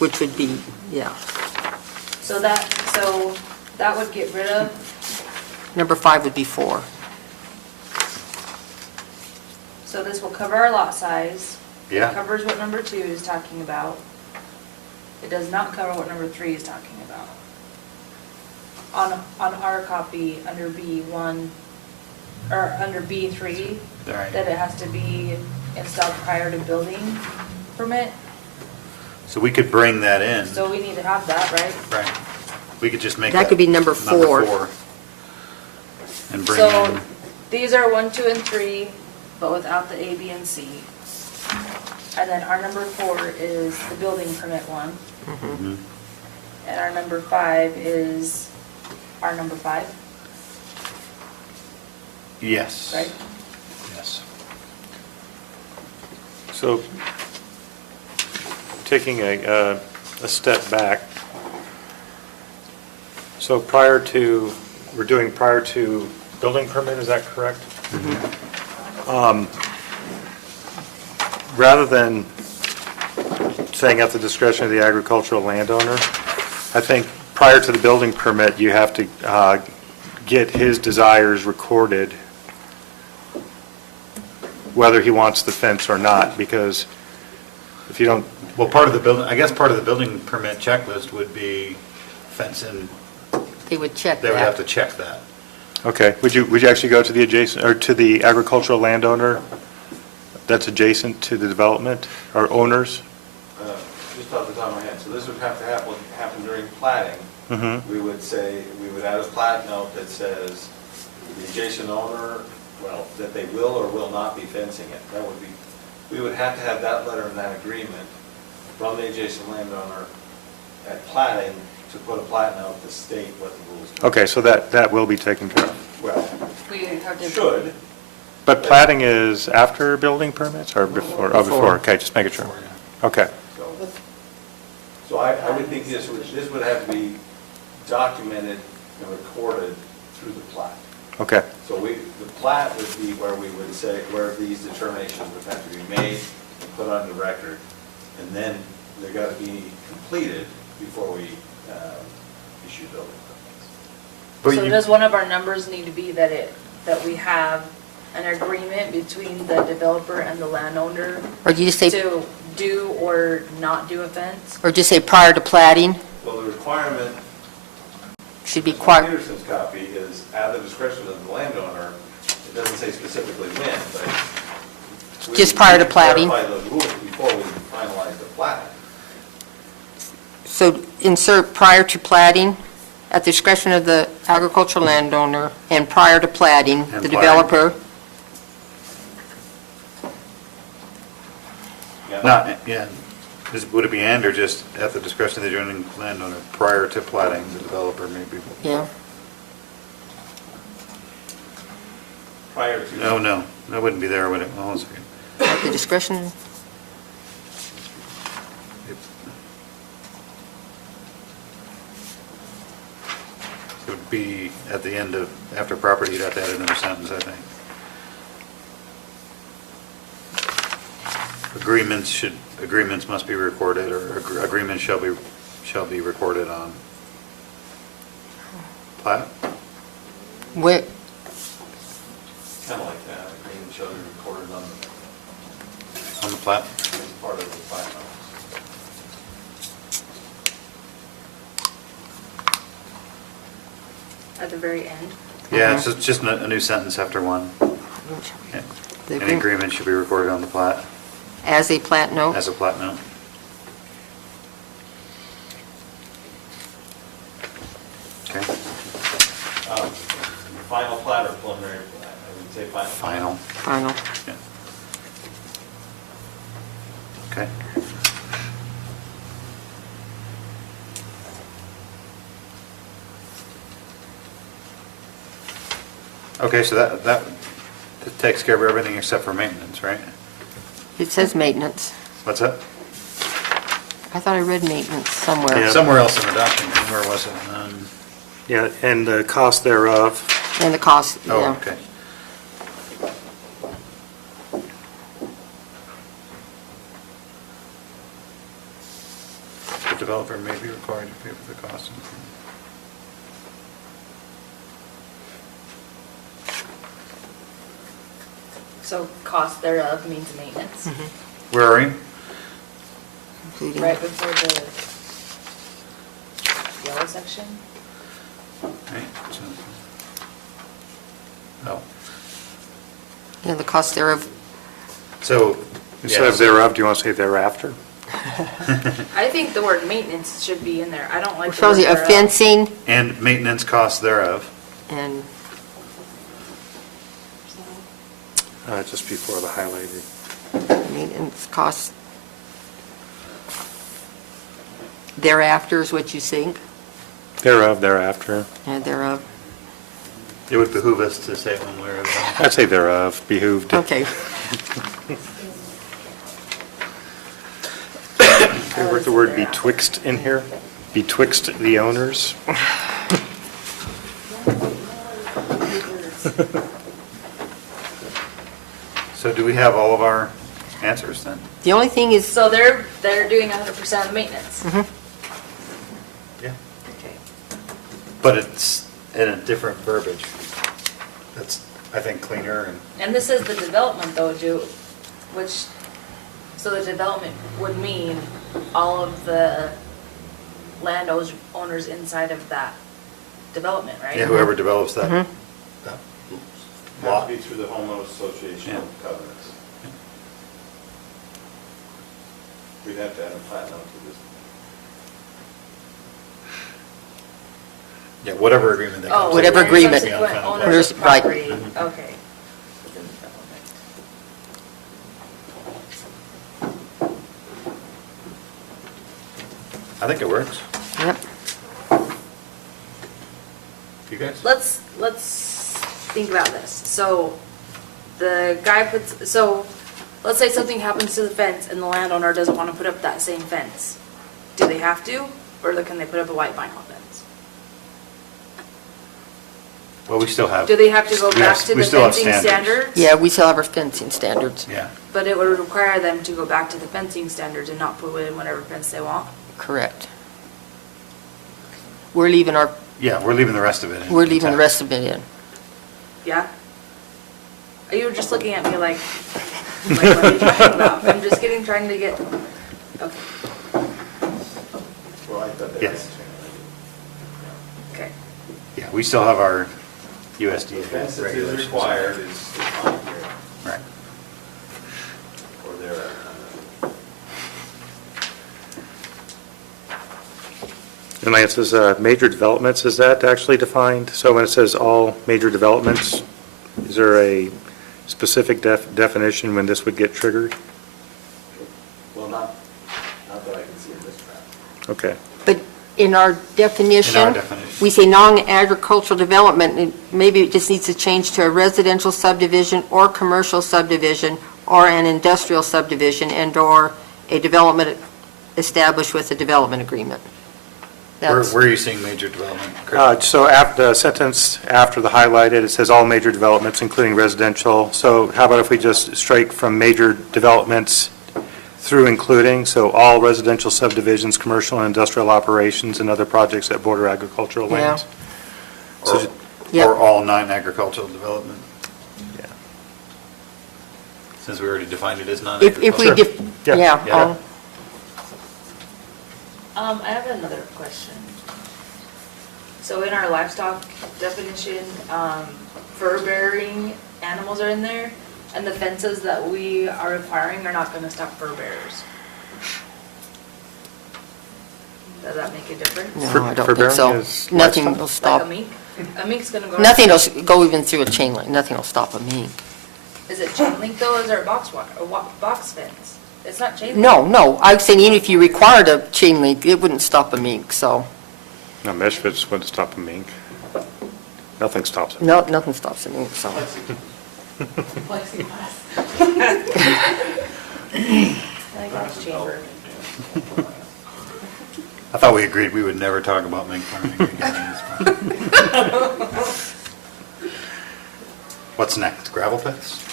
which would be, yeah. So that would get rid of, Number 5 would be 4. so this will cover our lot size. Yeah. It covers what number 2 is talking about. It does not cover what number 3 is talking about. On our copy, under B1, or under B3, All right. that it has to be installed prior to building permit, So we could bring that in. so we need to have that, right? Right. We could just make That that. could be number 4. And bring So in, these are 1, 2, and 3, but without the A, B, and C. And then our number 4 is the building permit one. Mhm. And our number 5 is our number 5, Yes. right? Yes. So, taking a step back, so we're doing prior to building permit, is that correct? Rather than saying at the discretion of the agricultural landowner, I think prior to the building permit, you have to get his desires recorded, whether he wants the fence or not, because if you don't, Well, part of the building permit checklist would be fencing. They would check They would have that. to check that. okay, would you actually go to the adjacent, or to the agricultural landowner that's adjacent to the development, or owners? Just off the top of my head, so this would have to happen during plating. Mm-hmm. We would say, we would add a plat note that says the adjacent owner, well, that they will or will not be fencing it. That would be, we would have to have that letter and that agreement from the adjacent landowner at plating to put a plat note to state what the rules are. Okay, so that will be taken care of. Well, We have to. should, But plating is after building permits, or before? Oh, before, okay, just making sure. Okay, so I would think this would have to be documented and recorded through the plat. okay, So the plat would be where we would say, where these determinations would have to be made and put on the record, and then they're got to be completed before we issue building permits. But So you- does one of our numbers need to be that we have an agreement between the developer and the landowner Or do you just say, to do or not do a fence? or just say prior to plating, Well, the requirement, should be Mr. required. Peterson's copy is at the discretion of the landowner. It doesn't say specifically when, but Just prior to plating. Clarify those rules before we finalize the plat. So insert prior to plating, at the discretion of the agricultural landowner, and prior to plating, And the plating. developer. Yeah. Not, yeah, would it be and or just at the discretion of the adjoining landowner prior to plating, the developer may be? Yeah. Prior to. No, that wouldn't be there, would it? Hold on a second. At the discretion, It would be at the end of, after property, you'd have to add another sentence, I think. Agreements must be recorded, or agreements shall be recorded on plat? where, Kind of like that, agreement shall be recorded On the plat? as part of the plat. At the very end. Yeah, it's just a new sentence after one. Yeah. The Any agreement- agreement should be recorded on the plat as a plat note? as a plat note. Okay, Final plat or preliminary plat? I would say final. final. Final. Yeah. Okay. Okay, so that takes care of everything except for maintenance, right? It says maintenance. What's that? I thought I read maintenance somewhere. Yeah. Somewhere else in the document, where was it? Yeah, and the cost thereof. And the cost, Oh, yeah. okay. The developer may be required to pay for the cost. So cost thereof means maintenance, Where are you? Including- right before the yellow section. Right, so- Oh, Yeah, the cost thereof, so. Instead yeah, of thereof, do you want to say thereafter? I think the word maintenance should be in there. I don't like the shows word you a thereof. fencing And maintenance costs thereof. and Just before the highlighted. maintenance costs. Thereafter is what you think, Thereof, thereafter. and thereof. It would behoove us to say it one way or the other. I'd say thereof, behooved. Okay. Can we work the word betwixt in here? Betwixt the owners? So do we have all of our answers then? The only thing is, So they're doing 100% of the maintenance. Yeah. Okay. But it's in a different verbiage. That's, I think, cleaner and. And this is the development though, which, so the development would mean all of the landowners inside of that development, right? Yeah, whoever develops that. that Have lot. to be through the homeowners association Yeah. covenants. We'd have to add a plat note to this. Yeah, whatever agreement they Oh, come to. Whatever and agreement. subsequent Yeah, owners Owners, of right. property, okay. Within the development. I think it works. yep, You guys? Let's think about this. So the guy puts, so let's say something happens to the fence and the landowner doesn't want to put up that same fence. Do they have to, or can they put up a white vinyl fence? Well, we still have. Do they have to go we have- back to we the still have fencing standards? yeah, we still have our fencing standards. Yeah. But it would require them to go back to the fencing standards and not put in whatever fence they want? Correct. We're leaving our, Yeah, we're leaving the rest of it in. we're leaving the intact. rest of it in. Yeah? You were just looking at me like what are you talking about? I'm just trying to get, okay, Well, I thought that Yes. was. okay. Yeah, we still have our USDA The fence that is regulations. required is fine here. Right. And Lance, is major developments, is that actually defined? So when it says all major developments, is there a specific definition when this would get triggered? Well, not that I can see in this draft. Okay. But in our definition, definition. we say non-agricultural development, and maybe it just needs to change to a residential subdivision or commercial subdivision or an industrial subdivision and/or a development established with a development agreement. Where That's, are you seeing major development? Chris? So after the sentence after the highlighted, it says all major developments, including residential. So how about if we just strike from major developments through including, so all residential subdivisions, commercial and industrial operations, and other projects that border agricultural lands? Or, Yep. or all non-agricultural development, Yeah. since we already defined it as if non-agricultural? we, Yeah. yeah. Yeah. I have another question. So in our livestock definition, fur-bearing animals are in there, and the fences that we are requiring are not gonna stop fur bearers. Does that make a difference? No, I don't For think so. bearing is Nothing livestock? will Like stop, a mink? A mink's gonna go. nothing will go even through a chain link, nothing will stop a mink. Is it chain link though, or is there a box fence? It's not chain link. No, I'm saying even if you required a chain link, it wouldn't stop a mink, so, No, mesh fence wouldn't stop a mink. Nothing stops it. no, nothing stops a mink, so. Plexiglass. I think that's chambered. I thought we agreed we would never talk about mink farming again. What's next, gravel pits?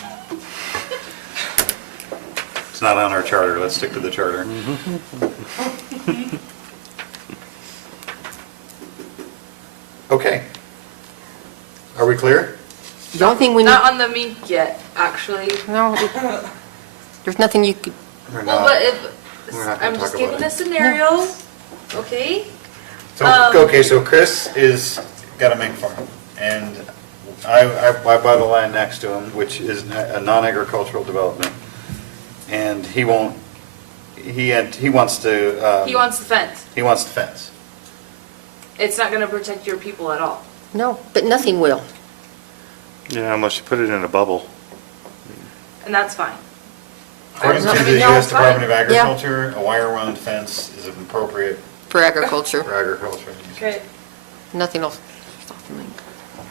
It's not on our charter, let's stick to the charter. Okay. Are we clear? The only thing we need, Not on the mink yet, actually. no, there's nothing you could, We're Well, not. but if, We're not gonna I'm just talk about giving it. a scenario, okay? Okay, so Chris got a mink farm, and I buy the land next to him, which is a non-agricultural development, and he wants to. He wants the fence. He wants the fence. It's not gonna protect your people at all. no, but nothing will. Yeah, unless you put it in a bubble. And that's fine. According to No, the no, U.S. it's fine. Department of Agriculture, a wire-wound fence is appropriate For agriculture, for agriculture. Okay. nothing will stop a mink.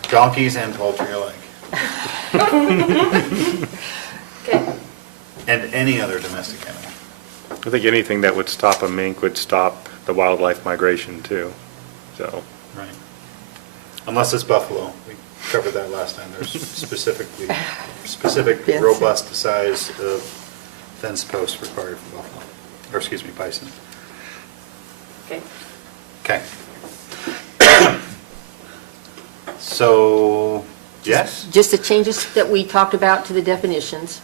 Donkeys and poultry alike, Okay. and any other domestic animal. I think anything that would stop a mink would stop the wildlife migration too, so. Right. Unless it's buffalo. We covered that last time. There's specific Fencing. robust size of fence posts required for buffalo, or excuse me, bison. Okay. Okay. So, yes? Just the changes that we talked about to the definitions,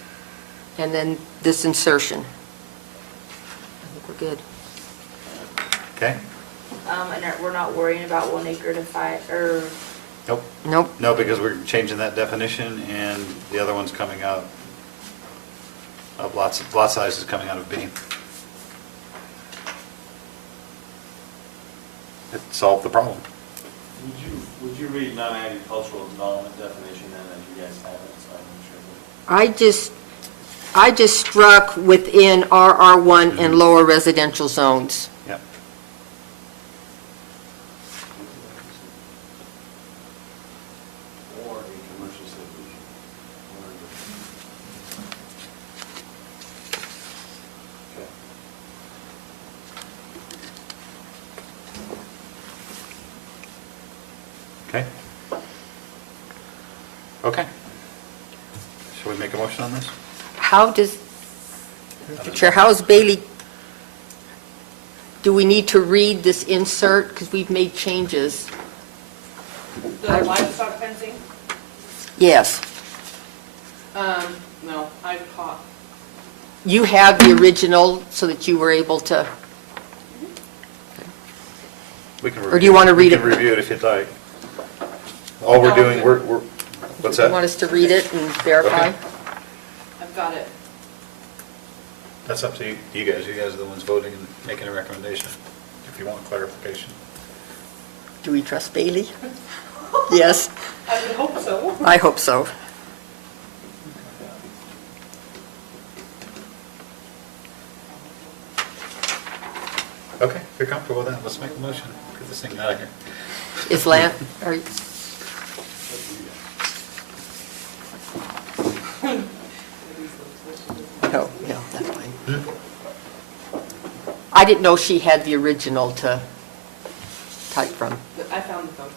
and then this insertion. I think we're good. Okay? And we're not worrying about 1 acre to 5, or, Nope. Nope, No, because we're changing that definition, and the other one's coming out of lot size is coming out of B. It solved the problem. Would you read non-agricultural development definition then, as you guys have it, so I'm sure that. I just struck within RR1 and lower residential zones. Yep. Or a commercial subdivision. Okay. Okay? Okay. Shall we make a motion on this? How does, Mr. Chair, how is Bailey, do we need to read this insert, because we've made changes? The livestock fencing? Yes. No, I caught. You have the original so that you were able to, We can Or do you want to read it? We can review it if you'd like. All we're doing, we're, what's you that? want us to read it and verify? Okay. I've got it. That's up to you guys. You guys are the ones voting and making a recommendation, if you want clarification. Do we trust Bailey? Yes, I would hope so. I hope so. Okay, if you're comfortable with that, let's make a motion. Get this thing out of here. Is Lance, are you? No, that's fine. I didn't know she had the original to type from. I found the code.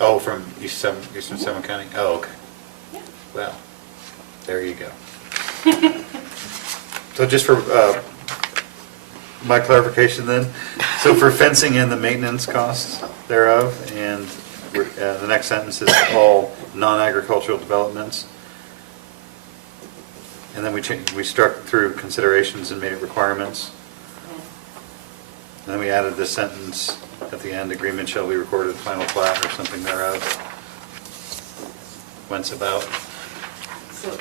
Oh, from Eastern Seven County? Oh, okay. Yeah. Well, there you go. So just for my clarification then, so for fencing and the maintenance costs thereof, and the next sentence is all non-agricultural developments. And then we struck through considerations and made it requirements. And then we added this sentence at the end, agreement shall be recorded in final plat or something thereof. Whence about. So,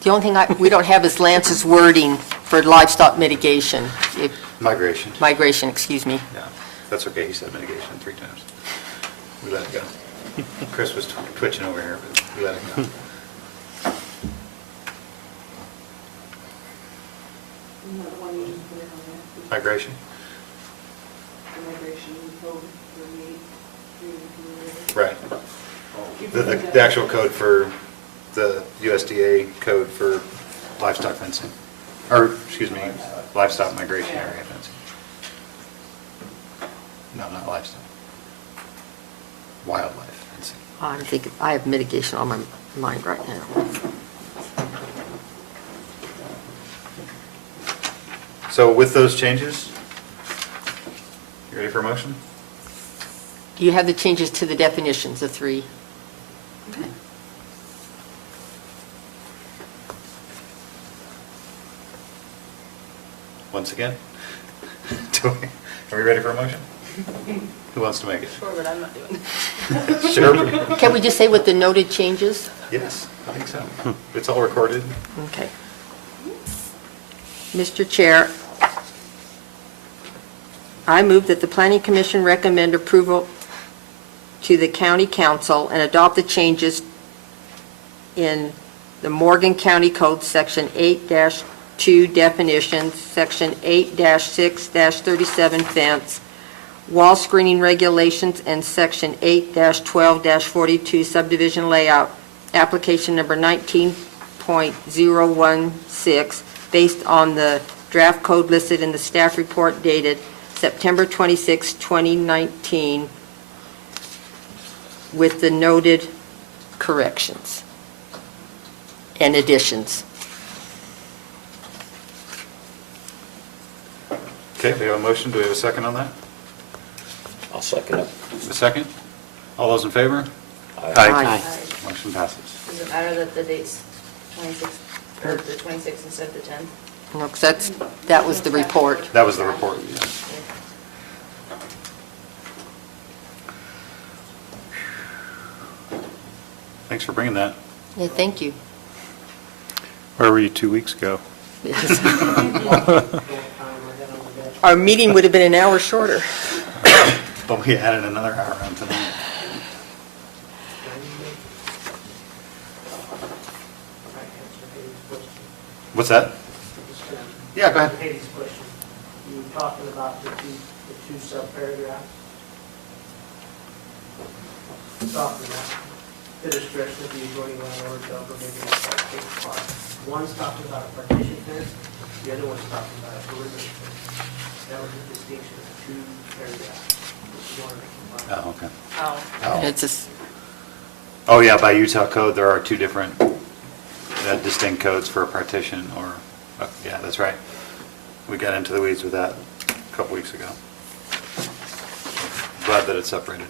The only thing we don't have is Lance's wording for livestock mitigation, Migration. migration, excuse me. Yeah, that's okay, he said mitigation 3 times. We let it go. Chris was twitching over here, but we let it go. one you just put it on there. Migration? The migration code for me. Right. The actual code for the USDA code for livestock fencing, or, excuse me, livestock migration area fencing. No, not livestock. Wildlife fencing. I'm thinking, I have mitigation on my mind right now. So with those changes, you ready for a motion? Do you have the changes to the definitions, the 3? Okay. Once again? Are we ready for a motion? Who wants to make it? Sure, but I'm not doing it. Sure. Can we just say with the noted changes? Yes, I think so. It's all recorded. Okay. Mr. Chair, I move that the Planning Commission recommend approval to the County Council and adopt the changes in the Morgan County Code, Section 8-2 definitions, Section 8-6-37 fence, wall screening regulations, and Section 8-12-42 subdivision layout, application number 19.016, based on the draft code listed in the staff report dated September 26, 2019, with the noted corrections and additions. Okay, we have a motion. Do we have a second on that? I'll second it. A second? All those in favor? Aye. Motion passes. Does it matter that the date's 26th, or the 26th instead of the 10th? No, 'cause that was the report. That was the report, yeah. Thanks for bringing that. Yeah, thank you. Where were you 2 weeks ago? Yes. Our meeting would have been an hour shorter. But we added another hour on tonight. What's that? Yeah, go ahead. Haley's question. You were talking about the two sub-paragraphs. Talking about the discretion of the adjoining landlord to overmake a partition plot. One's talking about a partition fence, the other one's talking about a perimeter fence. That was the distinction of the two paragraphs. Which you wanted to combine. Oh, okay. Oh. Oh. It's just, Oh, yeah, by Utah code, there are 2 different distinct codes for a partition or, yeah, that's right. We got into the weeds with that a couple weeks ago. Glad that it's separated.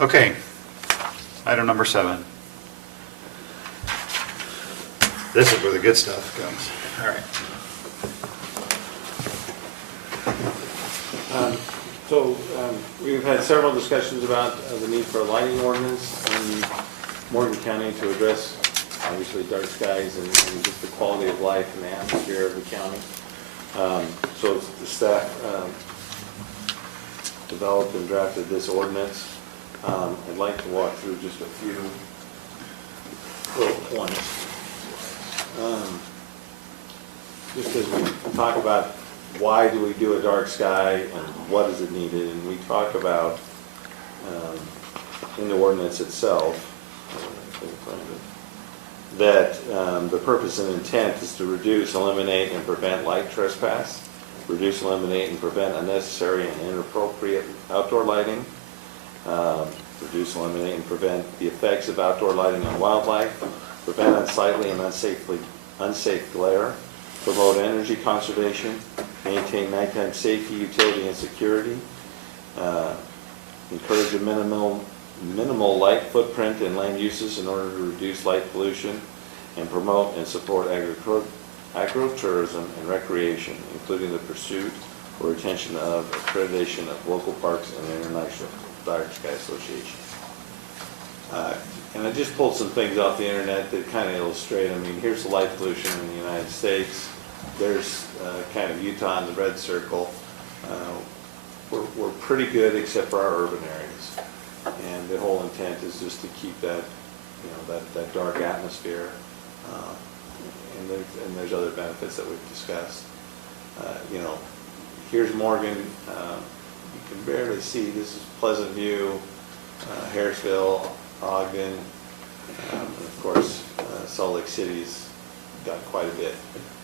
Okay, item number 7. This is where the good stuff comes. All right. We've had several discussions about the need for a lighting ordinance in Morgan County to address, obviously, dark skies and just the quality of life and the atmosphere of the county. So the staff developed and drafted this ordinance. I'd like to walk through just a few little points. Just as we talk about why do we do a dark sky and what is it needed, and we talk about in the ordinance itself that the purpose and intent is to reduce, eliminate, and prevent light trespass, reduce, eliminate, and prevent unnecessary and inappropriate outdoor lighting, reduce, eliminate, and prevent the effects of outdoor lighting on wildlife, prevent unsightly and unsafe glare, promote energy conservation, maintain nighttime safety, utility, and security, encourage a minimal light footprint in land uses in order to reduce light pollution, and promote and support agritourism and recreation, including the pursuit or retention of accreditation of local parks and international dark sky association. And I just pulled some things off the internet that kind of illustrate. I mean, here's the light pollution in the United States. There's kind of Utah in the red circle. We're pretty good except for our urban areas. And the whole intent is just to keep that, that dark atmosphere. And there's other benefits that we've discussed. Here's Morgan. You can barely see. This is Pleasant View, Harrisville, Ogden, and of course Salt Lake City's got quite a bit.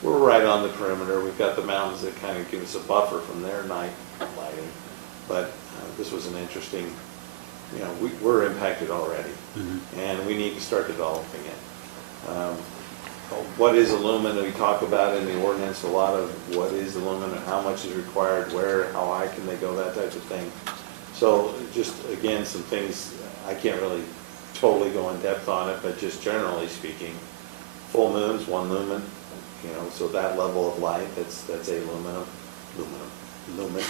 We're right on the perimeter. We've got the mountains that kind of give us a buffer from their night lighting. But this was an interesting, we're impacted already, and we need to start developing it. What is aluminum? We talk about in the ordinance a lot of what is aluminum, how much is required, where, how high can they go, that type of thing. So just, again, some things, I can't really totally go in depth on it, but just generally speaking, full moons, 1 lumen, so that level of light, that's a lumen.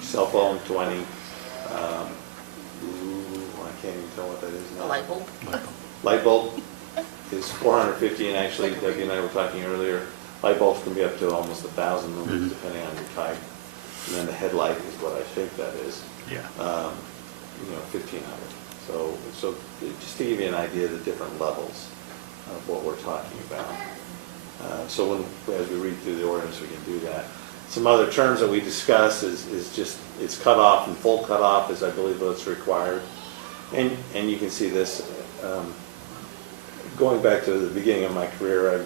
Cell phone, 20. I can't even tell what that is now. A light bulb? Light bulb is 450, and actually Debbie and I were talking earlier, light bulbs can be up to almost 1,000 lumens depending on your type. And then the headlight is what I think that is. Yeah. 1,500. So just to give you an idea of the different levels of what we're talking about. So as we read through the ordinance, we can do that. Some other terms that we discuss is just, it's cut off, and full cut off is, I believe, what's required. And you can see this, going back to the beginning of my career, I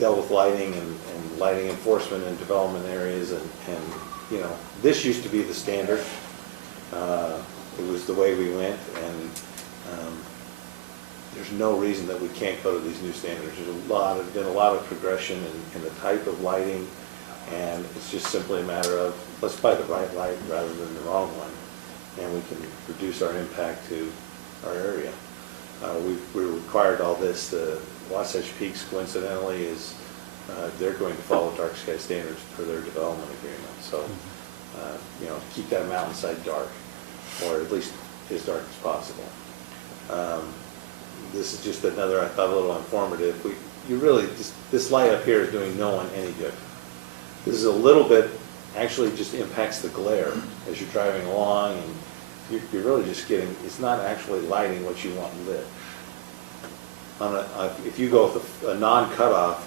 dealt with lighting and lighting enforcement in development areas, and this used to be the standard. It was the way we went, and there's no reason that we can't go to these new standards. There's been a lot of progression in the type of lighting, and it's just simply a matter of, let's buy the right light rather than the wrong one, and we can reduce our impact to our area. We required all this. The Wasatch Peaks, coincidentally, is they're going to follow dark sky standards for their development agreement. So, keep that mountainside dark, or at least as dark as possible. This is just another, I thought, a little informative. This light up here is doing no one any good. This is a little bit, actually just impacts the glare as you're driving along, and you're really just getting, it's not actually lighting what you want lit. If you go with a non-cutoff,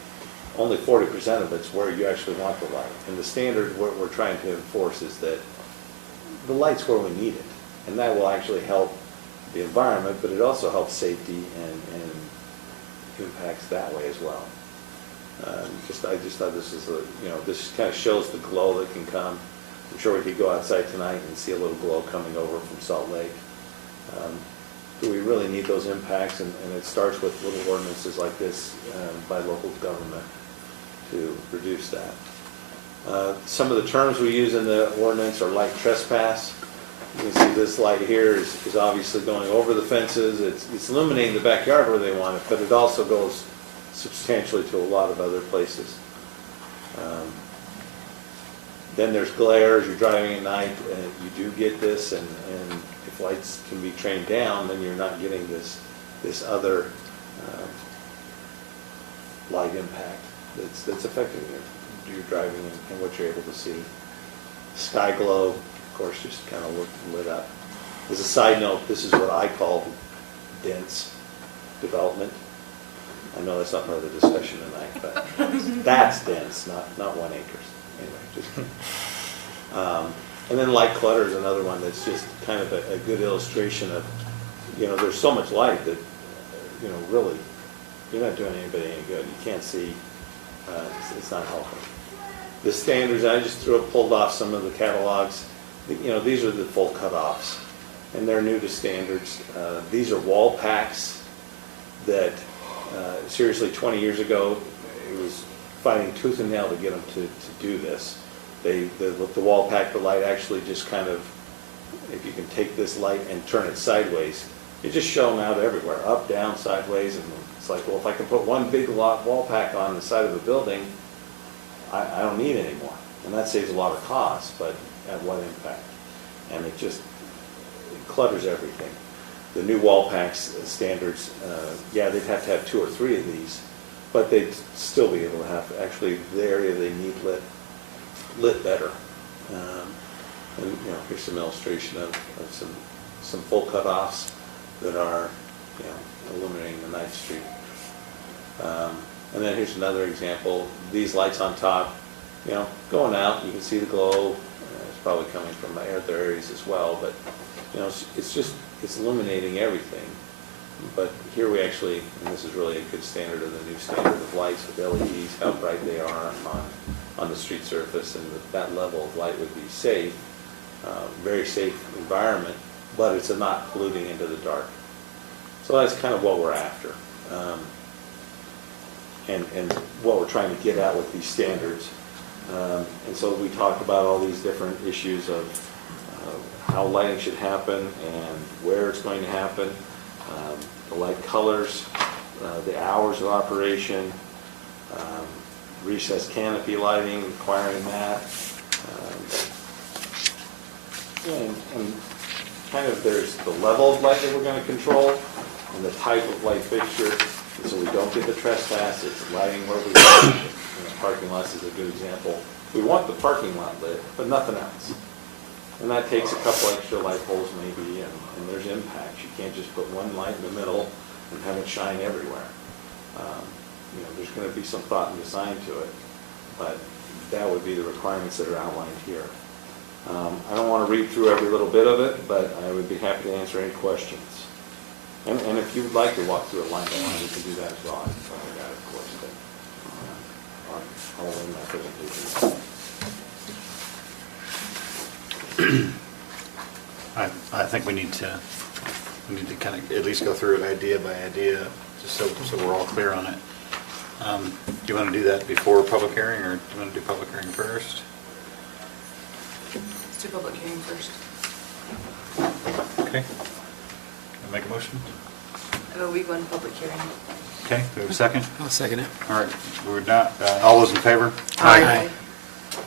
only 40% of it's where you actually want the light. And the standard what we're trying to enforce is that the light's where we need it. And that will actually help the environment, but it also helps safety and impacts that way as well. I just thought this is this kind of shows the glow that can come. I'm sure we could go outside tonight and see a little glow coming over from Salt Lake. Do we really need those impacts? And it starts with little ordinances like this by local government to reduce that. Some of the terms we use in the ordinance are light trespass. You can see this light here is obviously going over the fences. It's illuminating the backyard where they want it, but it also goes substantially to a lot of other places. Then there's glare as you're driving at night, and you do get this, and if lights can be trained down, then you're not getting this other light impact. that's affecting your driving and what you're able to see. Sky glow, of course, just kind of lit up. As a side note, this is what I call dense development. I know that's not part of the discussion tonight, but that's dense, not 1 acres. Anyway, just. And then light clutter is another one that's just kind of a good illustration of, there's so much light that, really, you're not doing anybody any good. You can't see, it's not helping. The standards, I just pulled off some of the catalogs. These are the full cutoffs, and they're new to standards. These are wall packs that, seriously, 20 years ago, it was fighting tooth and nail to get them to do this. The wall pack, the light actually just kind of, if you can take this light and turn it sideways, it's just showing out everywhere, up, down, sideways, and it's like, well, if I can put one big wall pack on the side of the building, I don't need any more. And that saves a lot of cost, but at what impact? And it clutters everything. The new wall packs standards, they'd have to have 2 or 3 of these, but they'd still be able to have actually the area they need lit better. And here's some illustration of some full cutoffs that are illuminating the night street. And then here's another example. These lights on top, going out, you can see the glow. It's probably coming from other areas as well, but it's illuminating everything. But here we actually, and this is really a good standard of the new standard of lights with LEDs, how bright they are on the street surface, and that level of light would be safe, very safe environment, but it's not polluting into the dark. So that's kind of what we're after. And what we're trying to get at with these standards. And so we talk about all these different issues of how lighting should happen and where it's going to happen, the light colors, the hours of operation, recessed canopy lighting, requiring that. And kind of there's the level of light that we're going to control and the type of light fixture. And so we don't get the trespass. It's lighting where we want. Parking lots is a good example. We want the parking lot lit, but nothing else. And that takes a couple extra light poles maybe, and there's impacts. You can't just put one light in the middle and have it shine everywhere. There's going to be some thought and design to it, but that would be the requirements that are outlined here. I don't want to read through every little bit of it, but I would be happy to answer any questions. And if you would like to walk through it line by line, we can do that as well. I forgot, of course, but I'll end my presentation. I think we need to kind of at least go through it idea by idea, just so we're all clear on it. Do you want to do that before public hearing, or do you want to do public hearing first? Let's do public hearing first. Okay. Can I make a motion? We go into public hearing. Okay, do we have a second? I'll second it. All right, we're not, all those in favor? Aye.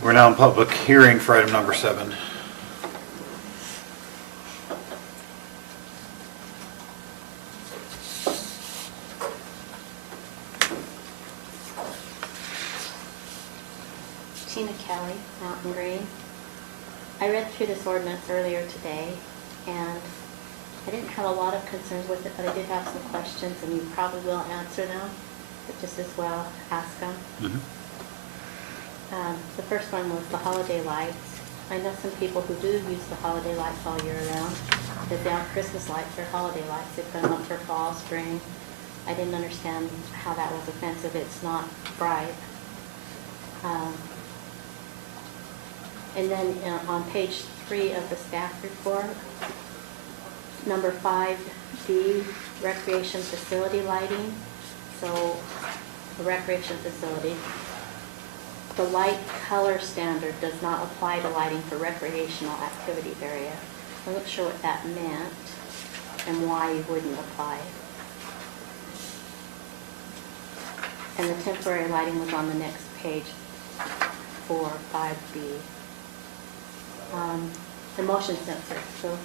We're now in public hearing for item number 7. Tina Kelly, Mountain Green. I read through this ordinance earlier today, and I didn't have a lot of concerns with it, but I did have some questions, and you probably will answer them, but just as well ask them. Mm-hmm. The first one was the holiday lights. I know some people who do use the holiday lights all year round. But they aren't Christmas lights, they're holiday lights. They put them up for fall, spring. I didn't understand how that was offensive. It's not bright. And then on page 3 of the staff report, number 5B, recreation facility lighting. So the recreation facility, the light color standard does not apply to lighting for recreational activity area. I wasn't sure what that meant and why you wouldn't apply. And the temporary lighting was on the next page, 5B. The motion sensor. So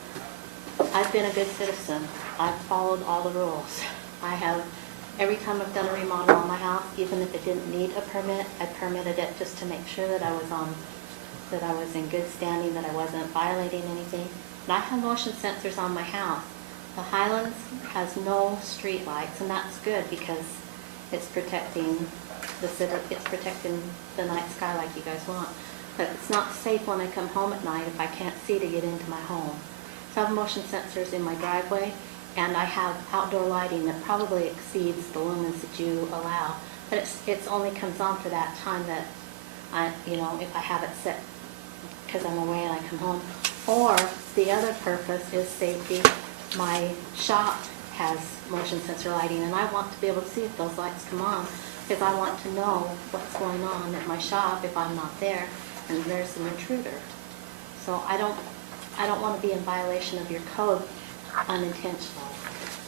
I've been a good citizen. I've followed all the rules. I have every time I've done a remodel on my house, even if it didn't need a permit, I permitted it just to make sure that I was in good standing, that I wasn't violating anything. And I have motion sensors on my house. The Highlands has no street lights, and that's good because it's protecting the city, it's protecting the night sky like you guys want. But it's not safe when I come home at night if I can't see to get into my home. So I have motion sensors in my driveway, and I have outdoor lighting that probably exceeds the lumens that you allow. But it's only comes on for that time that if I have it set because I'm away and I come home. Or the other purpose is safety. My shop has motion sensor lighting, and I want to be able to see if those lights come on because I want to know what's going on at my shop if I'm not there and there's an intruder. So I don't want to be in violation of your code unintentionally.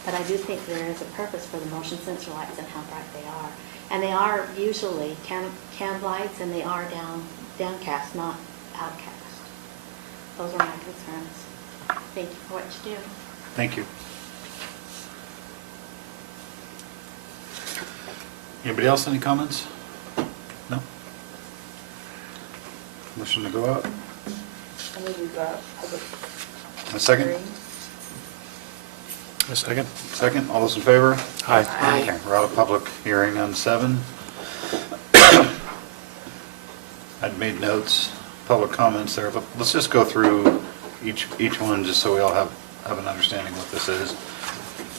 But I do think there is a purpose for the motion sensor lights and how bright they are. And they are usually canned lights, and they are downcast, not outcast. Those are my concerns. Thank you for what you do. Thank you. Anybody else, any comments? No? Motion to go out? I think we've got public A second? hearing. A second? Second, all those in favor? Aye. Okay, we're out of public hearing on 7. I'd made notes, public comments there, but let's just go through each one just so we all have an understanding what this is.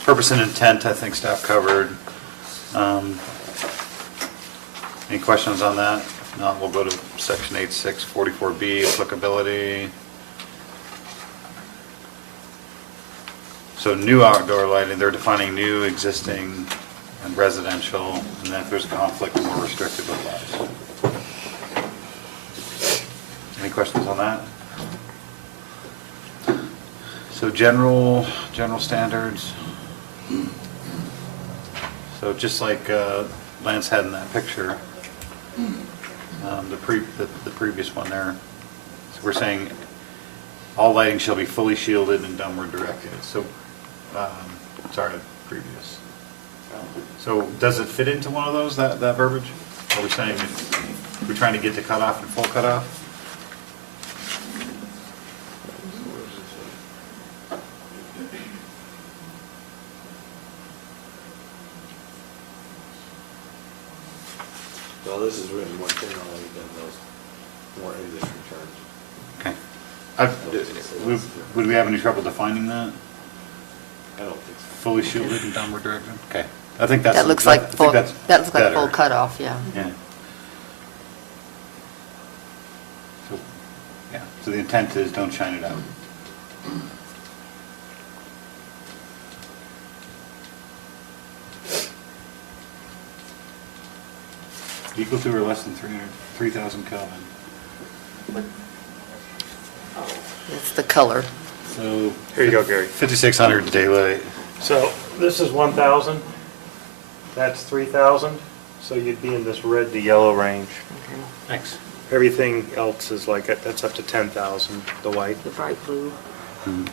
Purpose and intent, I think staff covered. Any questions on that? If not, we'll go to section 8.6, 44B, applicability. So new outdoor lighting, they're defining new, existing, and residential, and then if there's a conflict, more restrictive applies. Any questions on that? So general standards. So just like Lance had in that picture, the previous one there, so we're saying all lighting shall be fully shielded and downward directed. So, sorry, previous. So does it fit into one of those, that verbiage? Are we saying we're trying to get to cutoff and full cutoff? Well, this is written more generally than those more English returns. Would we have any trouble defining that? I don't think so. Fully shielded and downward directed? Okay. I think that's. That looks I like think full, that's that looks like better. full cutoff, yeah. Yeah. So the intent is don't shine it out. Equal to or less than 3,000 Kelvin. It's the color. So. Here you go, Gary. 5,600 daylight. So this is 1,000, that's 3,000, so you'd be in this red to yellow range. Thanks. Everything else is like, that's up to 10,000, the white. The bright blue. And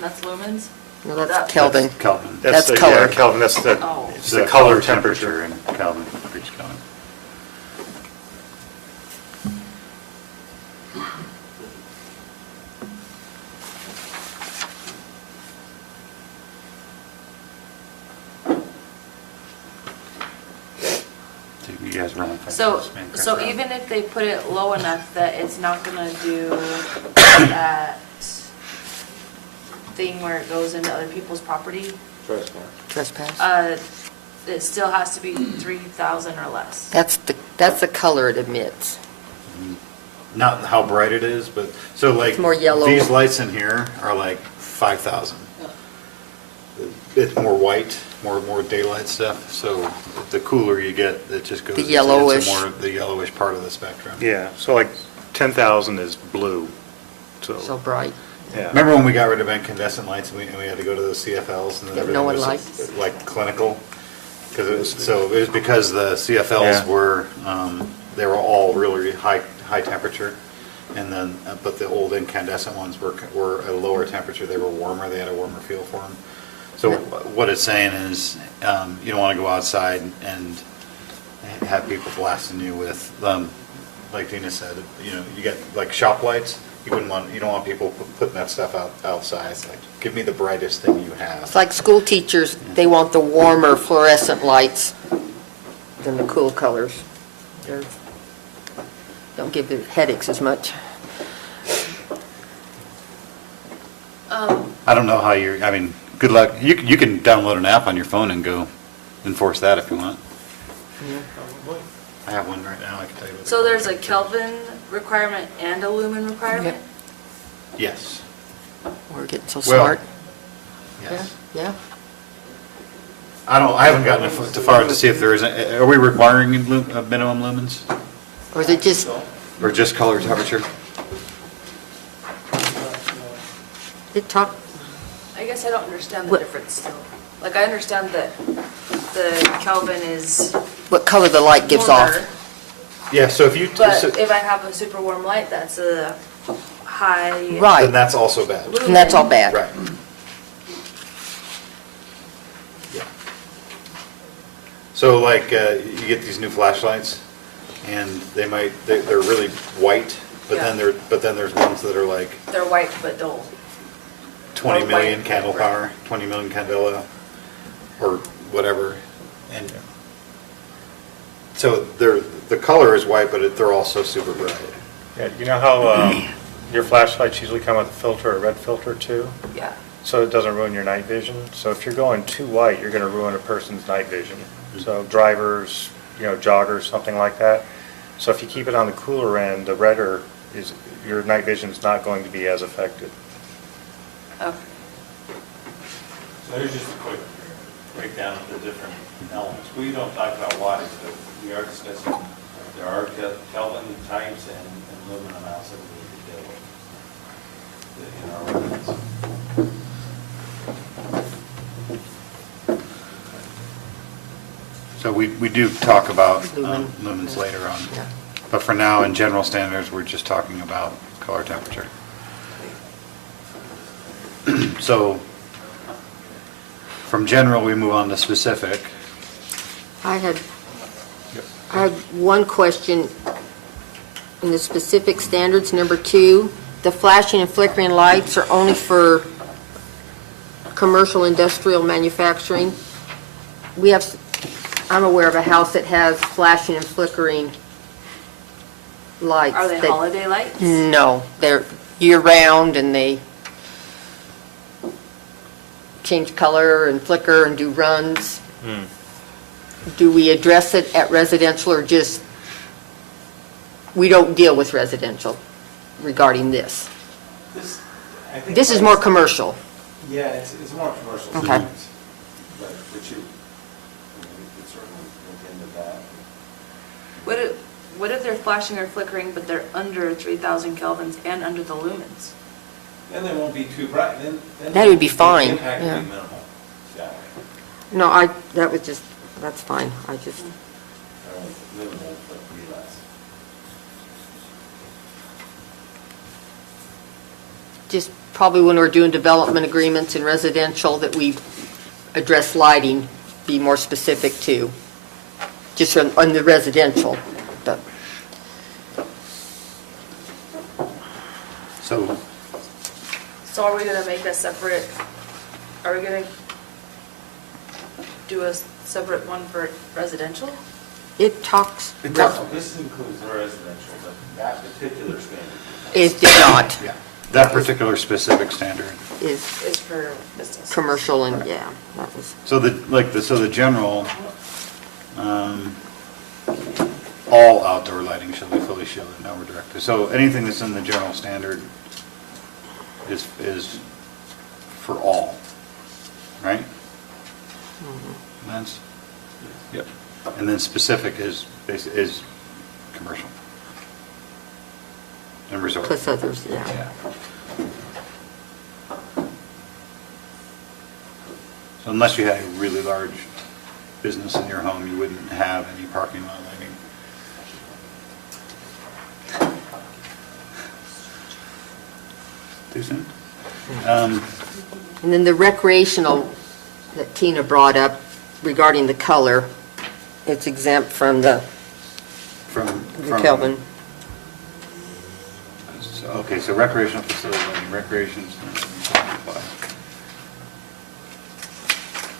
that's lumens? No, that's Kelvin. Kelvin. That's the- color. Yeah, Kelvin, that's the, Oh. it's the color temperature. in Kelvin, for each Kelvin. You guys run it. So even if they put it low enough that it's not gonna do that thing where it goes into other people's property, Trespass. it still has to be 3,000 or less. That's the color it emits. Not how bright it is, but, so like. It's more yellow. These lights in here are like 5,000. It's more white, more daylight stuff, so the cooler you get, it just goes. The into- yellowish. It's more the yellowish part of the spectrum. Yeah, so like 10,000 is blue, So bright. yeah. Remember when we got rid of incandescent lights and we had to go to those CFLs and then That everything no one was likes? like clinical? So it was because the CFLs Yeah. were, they were all really high temperature. And then, but the old incandescent ones were a lower temperature. They were warmer. They had a warmer feel for them. So what it's saying is, you don't want to go outside and have people blasting you with, like Dina said, you get like shop lights. You don't want people putting that stuff outside. Like, give me the brightest thing you have. It's like school teachers, they want the warmer fluorescent lights than the cool colors. Don't give the headaches as much. I don't know how good luck. You can download an app on your phone and go enforce that if you want. I have one right now, I can tell you what. So there's a Kelvin requirement and a lumen requirement? Yes. We're getting so Well, smart. Yes. Yeah. I haven't gotten too far to see if there is, are we requiring minimum lumens? Or is it just, Or just color temperature? it talk, I guess I don't understand the What- difference still. Like, I understand that the Kelvin is what color the light gives off? warmer, Yeah, so if you, but if I have a super warm light, that's a high. then Right, that's also bad. and that's all bad. Right. Yeah. So like, you get these new flashlights, and they're really white, but then Yeah. there's ones that are like They're white but dull. 20 Or million white, candle right. power, 20 million candela, or whatever, and so the color is white, but they're also super bright. Yeah, you know how your flashlights usually come with a filter, a red filter too? Yeah. So it doesn't ruin your night vision. So if you're going too white, you're going to ruin a person's night vision. So drivers, joggers, something like that. So if you keep it on the cooler end, the redder is, your night vision's not going to be as affected. Okay. So here's just a quick breakdown of the different elements. We don't talk about wattage, but we are discussing, there are Kelvin types and lumen amounts that we need to deal with in our ordinance. So we do talk about Lumen. lumens later on, Yeah. but for now, in general standards, we're just talking about color temperature. So from general, we move on to specific. I had one question in the specific standards, number 2. The flashing and flickering lights are only for commercial, industrial, manufacturing. I'm aware of a house that has flashing and flickering lights. Are they that- holiday lights? No, they're year-round, and they change color and flicker and do runs. Do we address it at residential, or just, we don't deal with residential regarding this? I think This is more commercial. Yeah, it's more commercial. Okay. settings, But you could certainly look into that. What if they're flashing or flickering, but they're under 3,000 kelvins and under the lumens? Then they won't be too bright, then. That would be fine, The impact would yeah. be minimal. Yeah. No, that's fine. Minimal, but be less. Just probably when we're doing development agreements in residential, that we address lighting, be more specific too. Just on the residential, but. So So are we gonna make a separate, are we gonna do a separate one for residential? It talks, This includes the residential, but that particular standard. it did not, yeah, that particular specific standard. is Is for business. commercial and, yeah, that was, So the general, all outdoor lighting shall be fully shielded, no directed. So anything that's in the general standard is for all, right? That's, yep. And then specific is commercial. And resort. plus others, yeah. Yeah. So unless you had a really large business in your home, you wouldn't have any parking lot lighting. Too soon? And then the recreational that Tina brought up regarding the color, it's exempt from the From Kelvin. Okay, so recreational facility, recreation.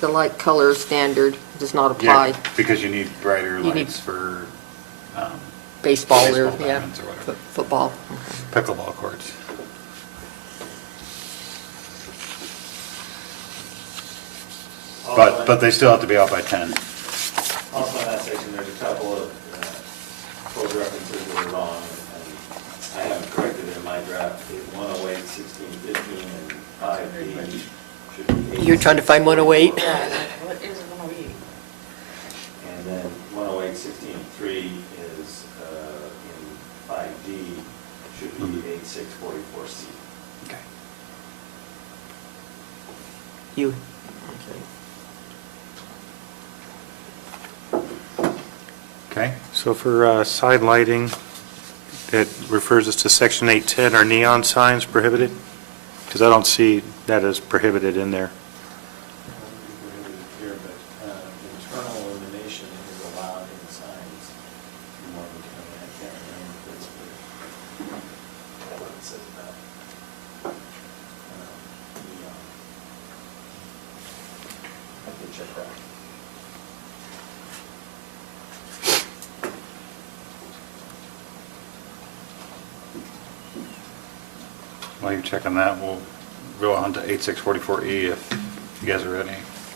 The light color standard does not Yeah, apply. because you need brighter You need lights for Baseball or, baseball yeah, diamonds or whatever. football. Pickleball courts. But they still have to be out by 10. Also in that section, there's a couple of code references that are wrong, and I haven't corrected it in my draft. 108, 16, 15, and 5D should be 8. You're trying to find 108? Yeah, what is 108? And then 108, 16, 3 is in 5D, should be 8644C. Okay. You. Okay. So for side lighting, it refers us to section 810, are neon signs prohibited? Because I don't see that as prohibited in there. Here, but internal illumination is allowed in signs in Morgan County. I can't remember if it's what it says about neon. I can check that. While you're checking that, we'll go on to 8644E if you guys are ready.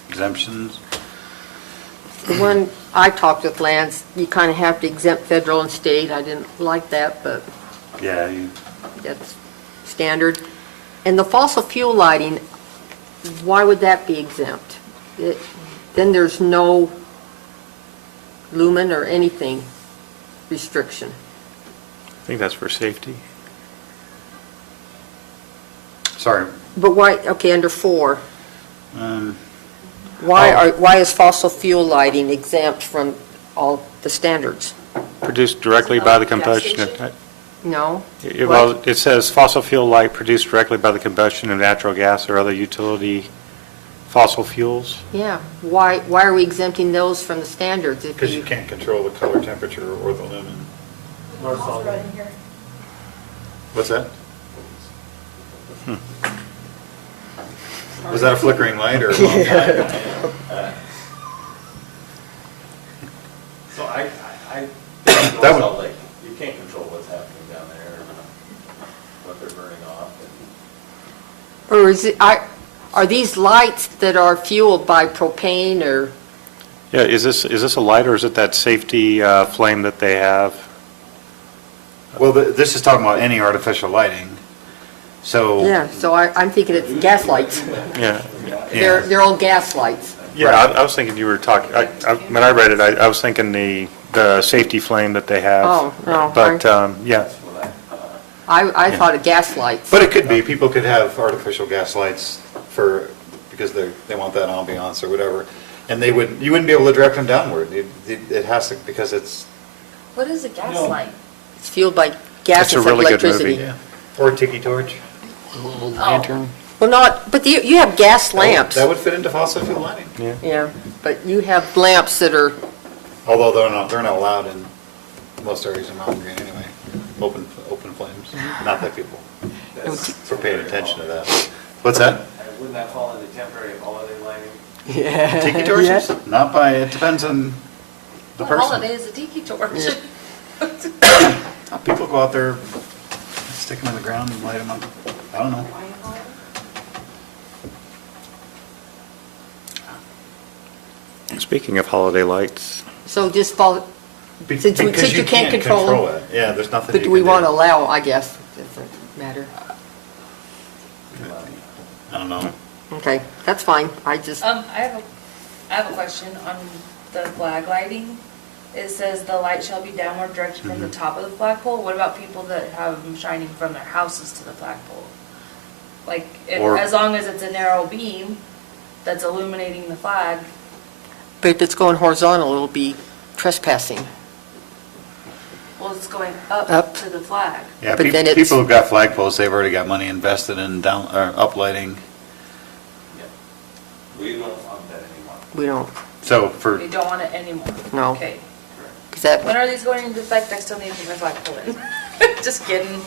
Exemptions. The one I talked with Lance, you kind of have to exempt federal and state. I didn't like that, but Yeah, that's standard. And the fossil fuel lighting, why would that be exempt? Then there's no lumen or anything restriction. I think that's for safety. sorry. But why, okay, under 4, Um, why is fossil fuel lighting exempt from all the standards? Produced directly by the Gas combustion. station? No? Well, it says fossil fuel light produced directly by the combustion of natural gas or other utility fossil fuels. Yeah, why are we exempting those from the standards? If Because you can't control the color, temperature, or the lumen. What's that? Was that a flickering light or? So I That that would- Salt Lake, you can't control what's happening down there, what they're burning off. Or is it, are these lights that are fueled by propane or, Yeah, is this a light or is it that safety flame that they have? Well, this is talking about any artificial lighting. So. yeah, so I'm thinking it's gas lights. Yeah. They're all gas lights. Yeah, I was thinking you were talking, when I read it, I was thinking the safety flame that they have. Oh, no, But, yeah, I thought of gas lights. But it could be, people could have artificial gas lights because they want that ambiance or whatever. And you wouldn't be able to direct them downward. It has to, because it's. What is a gas light? It's fueled by gas It's a instead of really good electricity. movie. Or a tiki torch. A little lantern. Well, but you have gas lamps. That would fit into fossil fuel lighting. yeah. Yeah, but you have lamps that are, Although they're not allowed in most areas in Mountain Green anyway. Open flames. Not that people are paying attention to that. What's that? Wouldn't that fall into temporary holiday lighting? yeah. Tiki torches? Not by, it depends on the What holiday person. is a tiki torch? People go out there, stick them in the ground and light them up. I don't know. Speaking of holiday lights, So just follow, since you can't control it. Yeah, there's nothing but you do we can want to do. allow, I guess, different matter. I don't know. Okay, that's fine. I just, I have a question on the flag lighting. It says the light shall be downward directed from the top of the flagpole. What about people that have them shining from their houses to the flagpole? Like, Or- as long as it's a narrow beam that's illuminating the flag, but if it's going horizontal, it'll be trespassing. well, it's going Up. up to the flag. Yeah, But then it's- people who've got flagpoles, they've already got money invested in uplighting. We don't want that anymore. We don't, So for, We don't want it anymore. No. Okay. because that, When are these going into effect? I still need to put my flagpole in. Just kidding.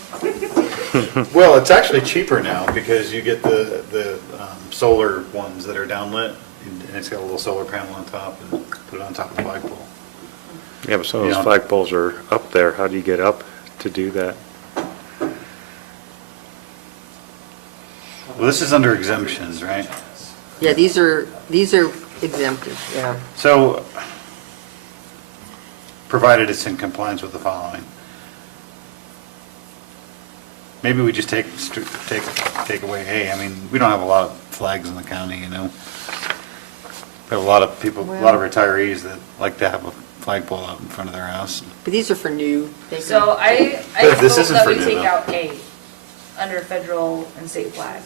well, it's actually cheaper now because you get the solar ones that are downlit, and it's got a little solar panel on top, and put it on top of the flagpole. Yeah, but some of Yeah. those flagpoles are up there. How do you get up to do that? Well, this is under exemptions, right? yeah, these are exempted, yeah. So, provided it's in compliance with the following. Maybe we just take away A. I mean, we don't have a lot of flags in the county, you know. We have a lot of people, a lot of retirees that like to have a flagpole out in front of their house. But these are for new. They can- So I But this vote isn't that for we new, take though. out A under federal and state flag.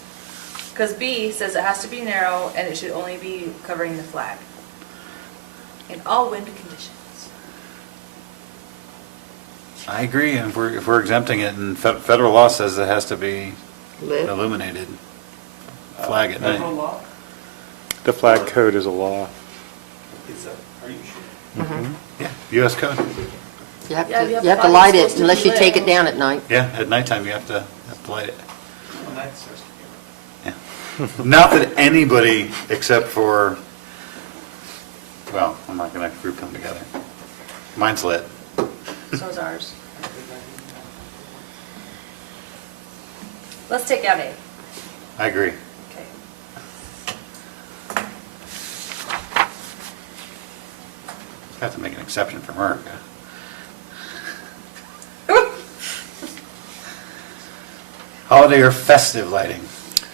Because B says it has to be narrow and it should only be covering the flag. In all wind conditions. I agree, and if we're exempting it, and federal law says it has to be Lit. illuminated flag at Federal night. law? The flag code is a law. Is that, are you sure? Mhm. Yeah, US code. You have Yeah, to, you have you have to flags light supposed it to unless be you take lit. it down at night. Yeah, at nighttime you have to light it. Well, that's supposed to be- Yeah. Not that anybody except for, well, I'm not going to group them together. Mine's lit. So is ours. Let's take out A. I agree. Okay. Have to make an exception for America. Holiday or festive lighting.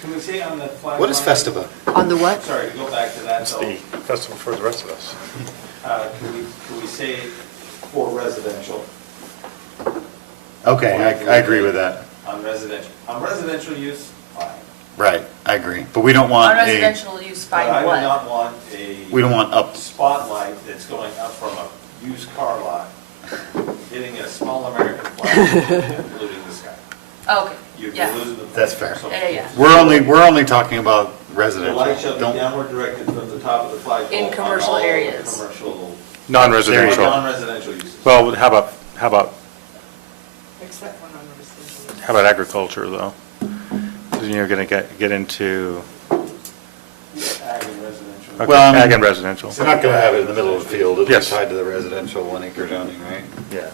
Can we say on the flag? What is line- Festiva? On the what? Sorry, to go back to that, It's though, the festival for the rest of us. can we say for residential, Okay, I agree with that. on residential use, fine. Right, I agree. But we don't On want a, residential use, But I fine do what? not want we a don't want up, spotlight that's going up from a used car lot, hitting a small American flag and polluting the sky. Oh, okay, You'd be yeah. losing the. That's fair. So Yeah. we're only talking about The residential. light shall be Don't- downward directed from the top of the flagpole. In on commercial all areas. Commercial, Non-residential. non-residential uses. Well, how about Except for non-residential. How about agriculture, though? 'Cause you're going to get into Ag and residential. okay, Well, ag and residential. We're not going to have it in the middle of the field. It'll be Yes. tied to the residential 1 acre zoning, right? Yeah.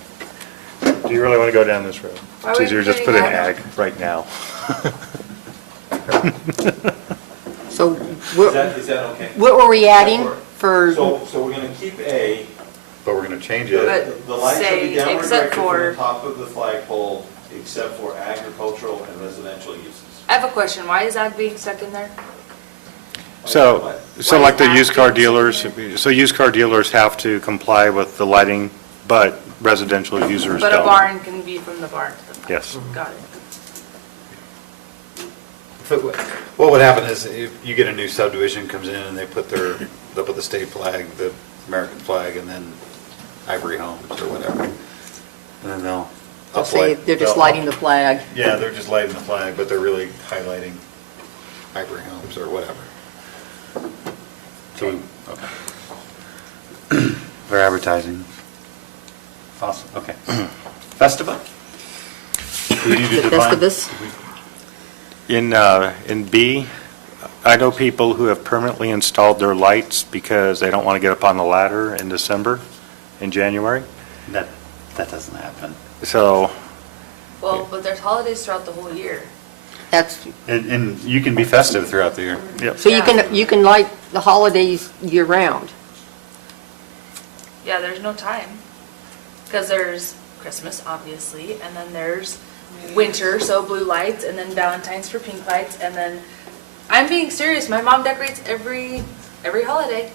Do you really want to go down this road? Why It's are we easier to just put putting in ag? ag right now. So Is what, that okay? what were we adding for, So we're gonna keep A, But we're going to change the it. the light shall be say downward except directed from for- the top of the flagpole, except for agricultural and residential uses. I have a question. Why is ag being stuck in there? So, What? so Why like is the that used car being dealers, considered? so used car dealers have to comply with the lighting, but residential users But don't. a barn can be from the barn to the barn. Yes. Got it. What would happen is if you get a new subdivision comes in and they'll put the state flag, the American flag, and then Ivory Homes or whatever. And then they'll say uplight. they're just they'll- lighting the flag? Yeah, they're just lighting the flag, but they're really highlighting Ivory Homes or whatever. So, okay. They're advertising. Awesome, okay. Festiva? Do we need to The define- Festivus? In B, I know people who have permanently installed their lights because they don't want to get up on the ladder in December, in January. That doesn't happen. So, Well, but there's holidays throughout the whole year. That's, And you can be festive throughout the year. yep. so you can light the holidays year round? Yeah, there's no time. Because there's Christmas, obviously, and then there's winter, so blue lights, and then Valentine's for pink lights, and then, I'm being serious, my mom decorates every holiday.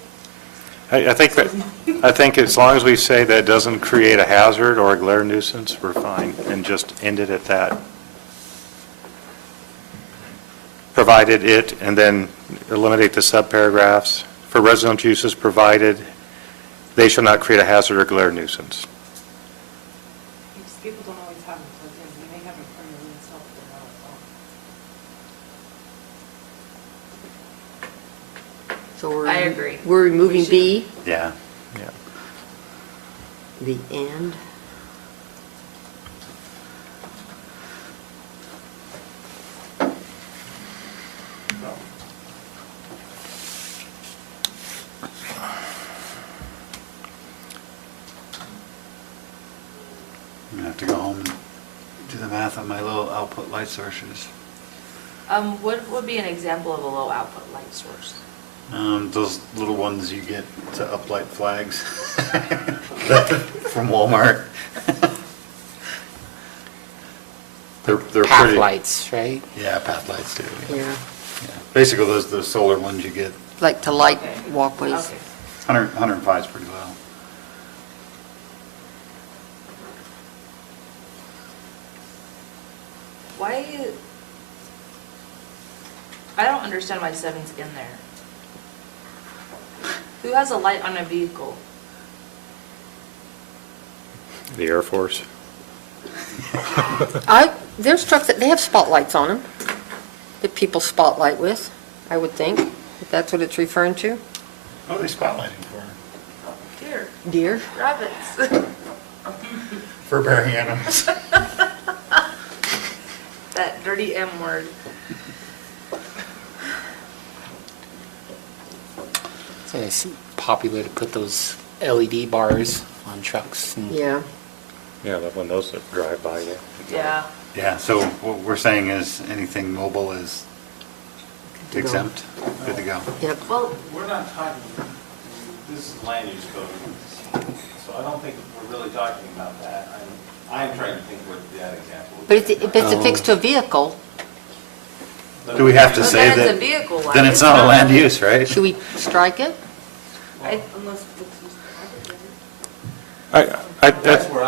I think as long as we say that it doesn't create a hazard or a glare nuisance, we're fine, and just end it at that. Provided it, and then eliminate the subparagraphs. For residential uses provided, they shall not create a hazard or glare nuisance. Because people don't always have them plugged in, you may have them permanently installed, but not So I agree. We're removing We should- B, Yeah. Yeah. the and. I'm gonna have to go home and do the math on my little output light sources. What would be an example of a low output light source? Those little ones you get to uplight flags from Walmart. They're Path pretty. lights, right? Yeah, path lights too. Yeah, Yeah. Basically, those solar ones you get, like to light Okay. walkways. Okay. 105 is pretty low. Why? I don't understand why 7's in there. Who has a light on a vehicle? The Air Force. There's trucks that, they have spotlights on them that people spotlight with, I would think, if that's what it's referring to. What are they spotlighting for? Deer, Deer? rabbits. For bearing animals. That dirty M word. So it's popular to put those LED bars on trucks. And Yeah. Yeah, when those that drive by you. Yeah. Yeah, so what we're saying is anything mobile is Good to go. exempt, good to go. Yep. Well, we're not talking, this is land use code, so I don't think we're really talking about that. I'm trying to think what that example would But if be. it's affixed to a vehicle, Do we have to But say then it's that? a vehicle light. Then it's not a land use, right? should we strike it? Unless That's where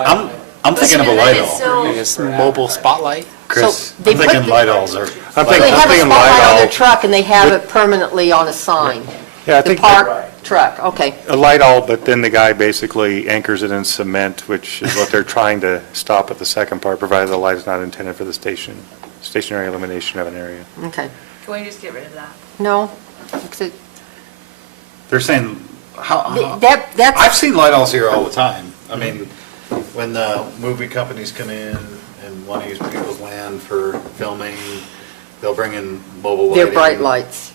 I'm thinking of a light bulb. I guess mobile spotlight. Chris, So they I'm put thinking the- light bulbs are. I'm So they thinking have a spotlight on their light truck and they have it permanently on a sign. Yeah, I The think parked truck, okay. a light bulb, but then the guy basically anchors it in cement, which is what they're trying to stop at the second part, provided the light is not intended for the stationary illumination of an area. Okay. Can we just get rid of that? No, because it- They're saying, how, that's. I've seen light bulbs here all the time. I mean, when the movie companies come in and want to use people's land for filming, they'll bring in mobile lighting. They're bright lights.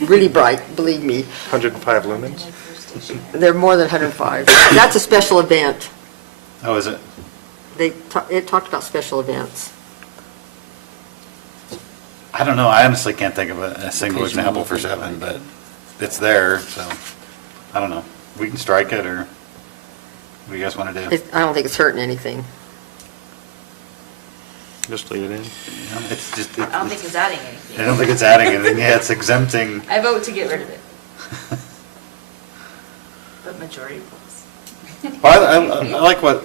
Really bright, believe me. 105 lumens? They're more than 105. That's a special event. Oh, is it? It talked about special events. I don't know. I honestly can't think of a single Occasional example for movie 7, lighting. but it's there, so I don't know. We can strike it, or what do you guys want to do? I don't think it's hurting anything. Just leave it in. You know, it's just. I don't think it's adding I anything. don't think it's adding anything. Yeah, it's exempting. I vote to get rid of it. But majority votes. Well, I like what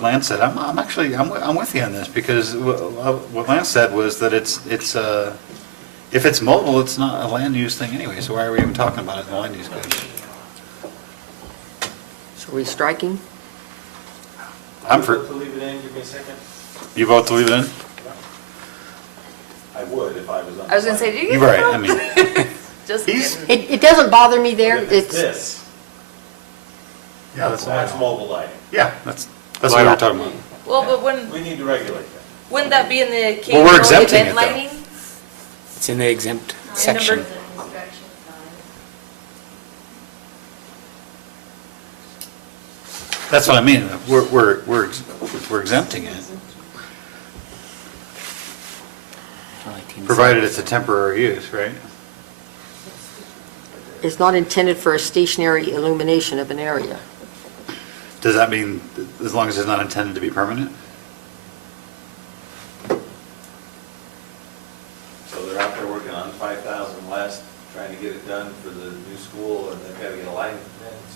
Lance said. I'm actually, I'm with you on this, because what Lance said was that it's if it's mobile, it's not a land use thing anyway, so why are we even talking about it in the land use code? So we striking? I'm for, To leave it in, give me a second. you vote to leave it in? I would if I was on. I was gonna say, do you You're get right, the I vote? mean, Just He's- kidding. It doesn't bother me there. If it's It's, this, yeah, that's that's mobile lighting. Yeah, that's what we were talking about. Well, but We need to regulate that. wouldn't that be in the Well, we're capable exempting event it, though. lighting? It's in the exempt In section. number- That's what I mean, we're exempting it, provided it's a temporary use, right? it's not intended for a stationary illumination of an area. Does that mean, as long as it's not intended to be permanent? So they're out there working on 5,000 west, trying to get it done for the new school, and they've got to get a lighting,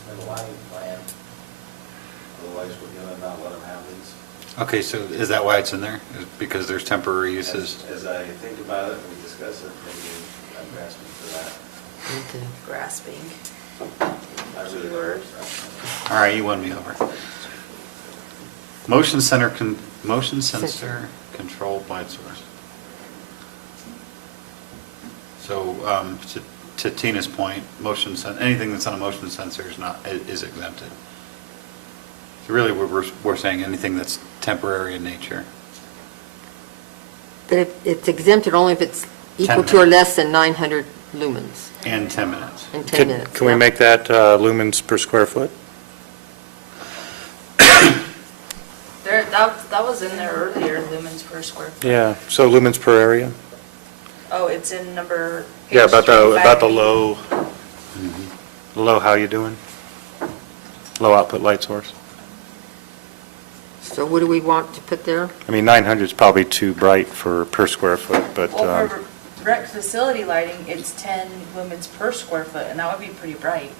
submit a lighting plan. Otherwise, we're gonna not let them have these. Okay, so is that why it's in there? Is because there's temporary uses? As I think about it, and we discuss it, maybe I'm grasping for that. Okay. Grasping. I really don't. All right, you won me over. Motion sensor controlled light source. So, to Tina's point, anything that's on a motion sensor is exempted. So really, we're saying anything that's temporary in nature. But it's exempted only if it's equal 10 to or minutes. less than 900 lumens And 10 minutes. in 10 minutes. Can we yeah. make that lumens per square foot? That was in there earlier, lumens per square foot. Yeah, so lumens per area? Oh, it's in number. Yeah, page about the 25B. low, low, how you doing? Low output light source. So what do we want to put there? I mean, 900 is probably too bright for per square foot, but, Well, for rec facility lighting, it's 10 lumens per square foot, and that would be pretty bright.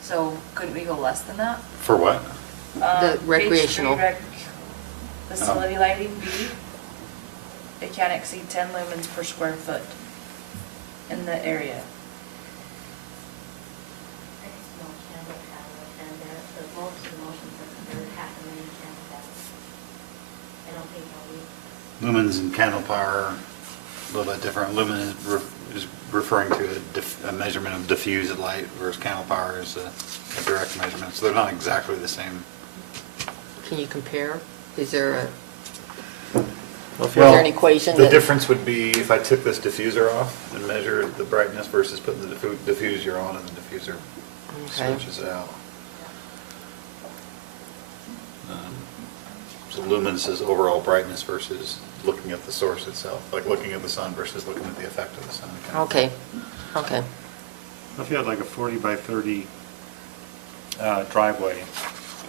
So couldn't we go less than that? For what? The recreational. Page 3 rec facility lighting, B. It can't exceed 10 lumens per square foot in the area. There's no candle power, and the most of the motion sensors are 500,000 candle power. I don't think they'll be. Lumens and candle power, a little bit different. Lumen is referring to a measurement of diffused light, whereas candle power is a direct measurement. So they're not exactly the same. Can you compare? Is there if an equation The that- difference would be if I took this diffuser off and measured the brightness versus putting the diffuser on and the diffuser Okay. switches out. So lumens is overall brightness versus looking at the source itself, like looking at the sun versus looking at the effect of the sun. Okay, okay. if you had like a 40 by 30 driveway,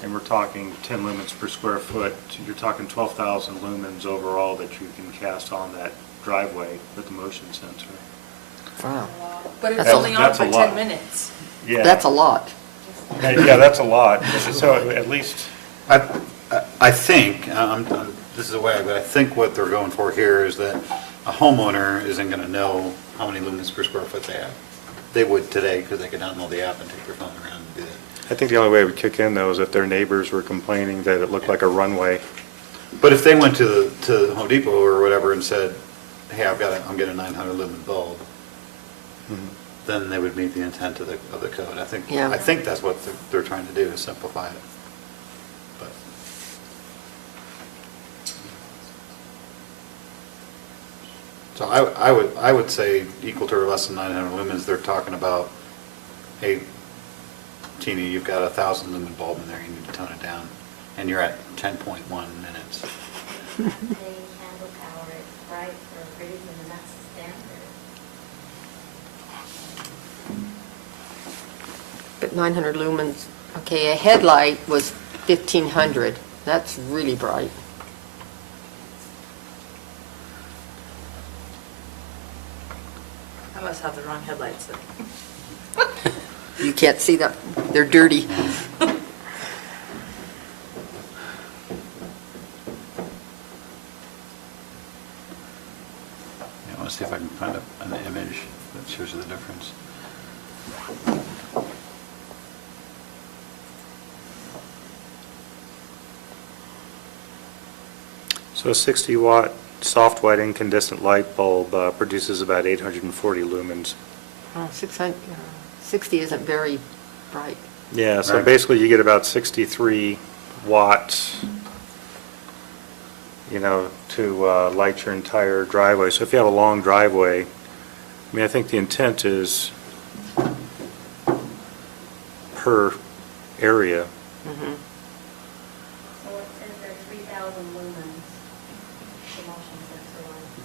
and we're talking 10 lumens per square foot, you're talking 12,000 lumens overall that you can cast on that driveway with the motion sensor. Wow. But it's That's- only on that's for a 10 lot. minutes. Yeah. That's a lot. Yeah, that's a lot. So at least, I think, this is the way, but I think what they're going for here is that a homeowner isn't going to know how many lumens per square foot they have. They would today because they could download the app and take their phone around and do that. I think the only way it would kick in though is if their neighbors were complaining that it looked like a runway. But if they went to Home Depot or whatever and said, hey, I'm getting a 900 lumen bulb, then they would meet the intent of the code. I think that's what they're trying to do, is simplify it. But so I would say equal to or less than 900 lumens. They're talking about, hey, Tina, you've got a 1,000 lumen bulb in there. You need to tone it down, and you're at 10.1 minutes. The candle power is bright for a reason, and that's the standard. But 900 lumens, okay, a headlight was 1,500. That's really bright. I must have the wrong headlights then. You can't see that. They're dirty. I want to see if I can find an image that shows you the difference. So a 60 watt soft white incandescent light bulb produces about 840 lumens. Oh, 60 isn't very bright. Yeah, so Right. basically you get about 63 watts, to light your entire driveway. So if you have a long driveway, I mean, I think the intent is per area. Mm-hmm. So it says there are 3,000 lumens, the motion sensor lights.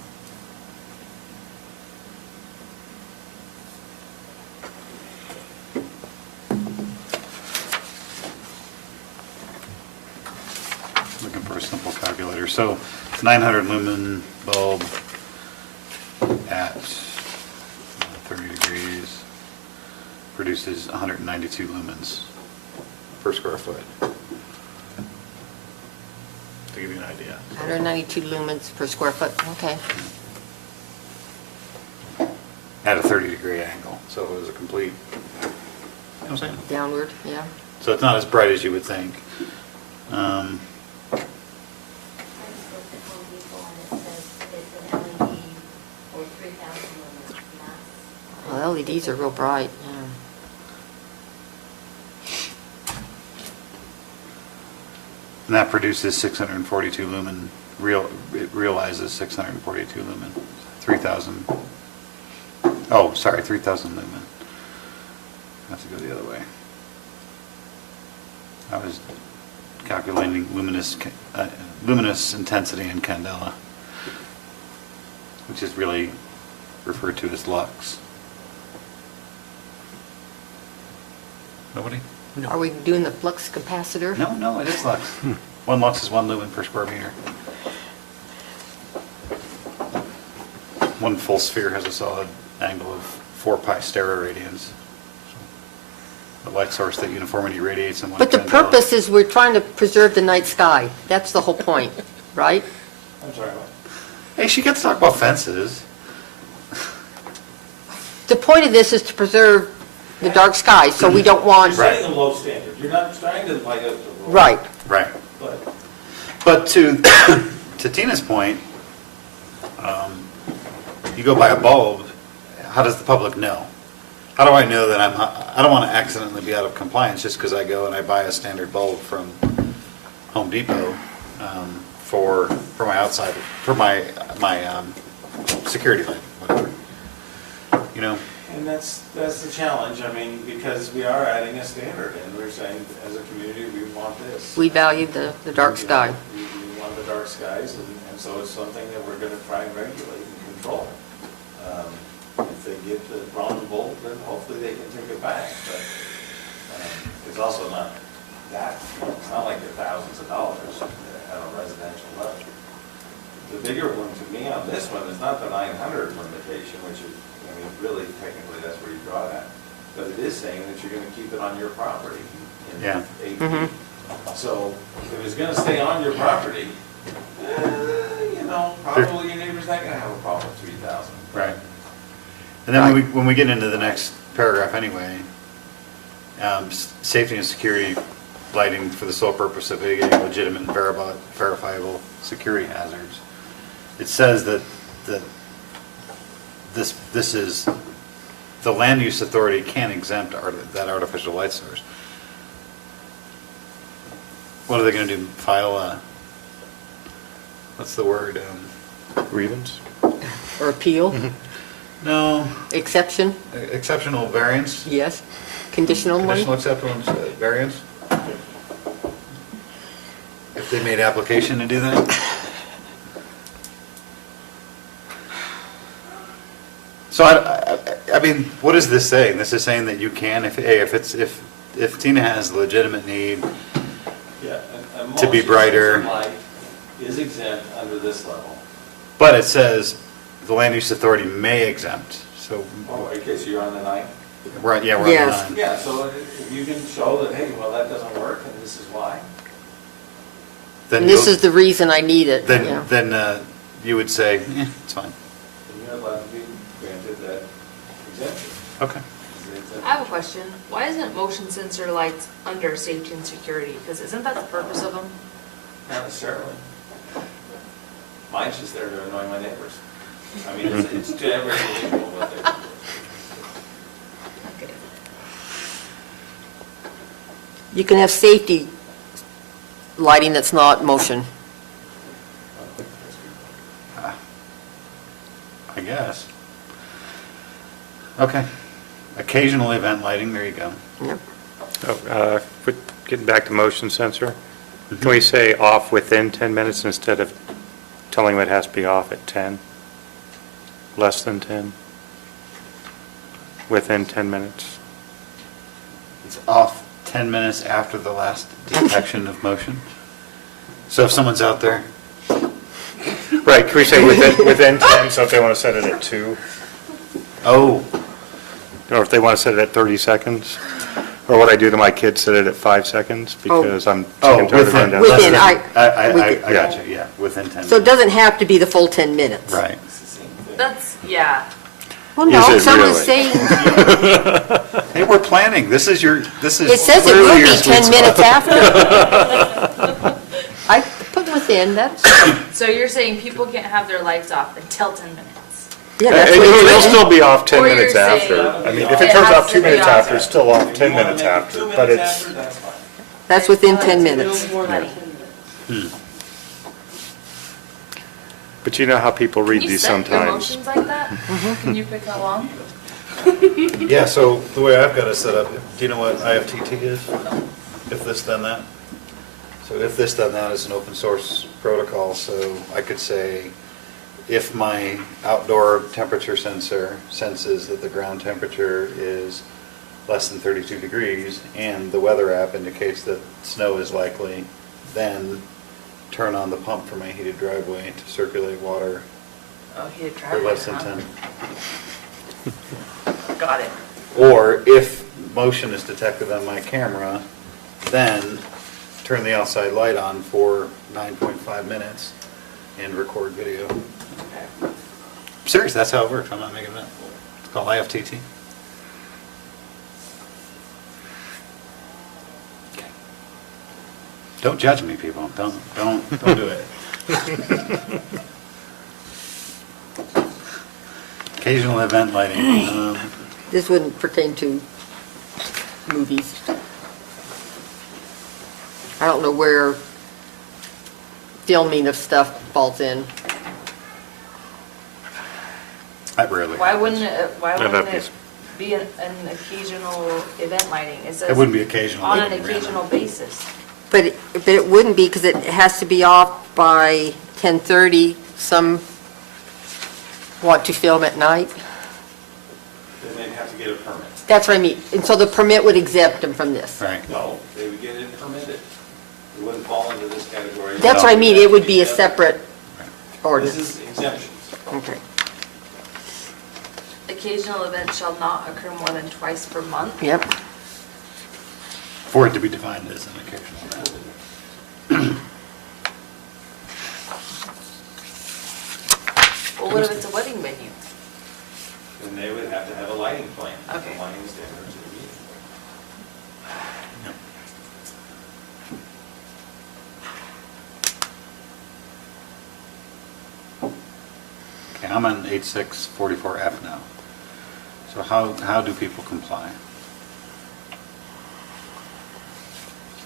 Looking for a simple calculator. So 900 lumen bulb at 30 degrees produces 192 lumens per square foot. To give you an idea. 192 lumens per square foot, okay. At a 30-degree angle. So it was a complete, you know what I'm saying? Downward, yeah. So it's not as bright as you would think. I just looked at Home Depot and it says it's an LED or 3,000 lumens, and that's. Well, LED these are real bright, yeah. And that produces 642 lumen, it realizes 642 lumen, 3,000, oh, sorry, 3,000 lumen. I have to go the other way. I was calculating luminous intensity in candela, which is really referred to as lux. Nobody? Are we doing the flux capacitor? No, it is lux. 1 lux is 1 lumen per square meter. 1 full sphere has a solid angle of 4 pi steroradians. The light source that uniformity radiates in 1 But the candela. purpose is we're trying to preserve the night sky. That's the whole point, right? I'm sorry, what? Hey, she gets to talk about fences. The point of this is to preserve the dark sky, so we don't want... You're setting a low standard. You're not trying to light up the world. Right. Right. But But to Tina's point, you go buy a bulb, how does the public know? How do I know that I don't want to accidentally be out of compliance just because I go and I buy a standard bulb from Home Depot for my outside, for my security light, whatever. You know? And that's the challenge, I mean, because we are adding a standard, and we're saying, as a community, we want this. We value the dark You know, sky. We want the dark skies, and so it's something that we're gonna try and regulate and control. If they get the wrong bulb, then hopefully they can take it back, but it's also not that, it's not like they're thousands of dollars at a residential level. The bigger one to me on this one is not the 900 limitation, which is, I mean, really technically that's where you draw that. But it is saying that you're gonna keep it on your property in Yeah. 8 feet. So if it's gonna stay on your property, you know, probably your neighbor's not gonna have a problem with 3,000. Right. And then when we get into the next paragraph anyway, safety and security lighting for the sole purpose of mitigating legitimate and verifiable security hazards. It says that this is, the land use authority can exempt that artificial light source. What are they going to do? File a, what's the word? Grievance? Or appeal, No, exception, exceptional variance? yes. Conditional one? Conditional acceptance variance? If they made application to do that? So I mean, what is this saying? This is saying that you can, if Tina has a legitimate need, Yeah, and To be most brighter. uses of light is exempt under this level. but it says the land use authority may exempt, so, Oh, okay, so you're on the 9? we're on Yes. the 9. Yeah, so if you can show that, hey, well, that doesn't work, and this is why. Then And this you'll- is the reason I need it, yeah. Then you would say, it's fine. Then you're allowed to be granted that exemption. Okay. I have a question. Why isn't motion sensor lights under safety and security? Because isn't that the purpose of them? Not necessarily. Mine's just there to annoy my neighbors. I mean, it's to every individual what they do. Okay. You can have safety lighting that's not motion. I guess. Okay. Occasional event lighting, there you go. Yep. Getting back to motion sensor, can we say off within 10 minutes instead of telling them it has to be off at 10? Less than 10? Within 10 minutes? It's off 10 minutes after the last detection of motion. So if someone's out there, Right, can we say within 10, so if they want to set it at 2? oh, Or if they want to set it at 30 seconds? Or what I do to my kids, set it at 5 seconds, because I'm sick and tired of running down. Within, I within. got you, yeah, within 10 minutes. So it doesn't have to be the full 10 minutes. Right. It's the same thing. That's, yeah. Well, Is no, it someone's really? saying, Hey, we're planning, this is it says it will clearly be your sweet 10 spot. minutes after. I put within, that's, So you're saying people can't have their lights off until 10 minutes? Yeah, that's And what it'll you're still be off 10 Or you're minutes after. saying- I mean, if It it turns has off to 2 be minutes off. after, it's still off 10 You wanna minutes make it after. 2 But minutes it's, after, that's fine. That's within 10 minutes. but you know how people read Can you these set your sometimes. motions like that? Can you pick how long? Yeah, so the way I've got it set up, do you know what IFTT is? If this, then that? So if this, then that is an open source protocol, so I could say, if my outdoor temperature sensor senses that the ground temperature is less than 32 degrees, and the weather app indicates that snow is likely, then turn on the pump for my heated driveway to circulate water Oh, he had for driveway, less than huh? 10. Got it. Or if motion is detected on my camera, then turn the outside light on for 9.5 minutes and record video. Serious, that's how it works. I'm not making that. It's called IFTT. Okay. Don't judge me, people. Don't do it. Occasional event lighting. This wouldn't pertain to movies. I don't know where filming of stuff falls in. That rarely Why happens. wouldn't it, why That'd wouldn't be- it be an occasional event lighting? It says It wouldn't be occasional. on it an would be random. occasional basis. But it wouldn't be, because it has to be off by 10:30. Some want to film at night. Then they'd have to get a permit. That's what I mean. And so the permit would exempt them from this. Right. No, they would get it permitted. It wouldn't fall into this category. That's what I mean. It would be a separate This ordinance. is exemptions. Okay. Occasional events shall not occur more than twice per month. Yep. For it to be defined as an occasional event. Well, what if it's a wedding venue? Then they would have to have a lighting plan. Okay. Lighting standards would be. Yep. Okay, I'm on 8644F now. So how do people comply?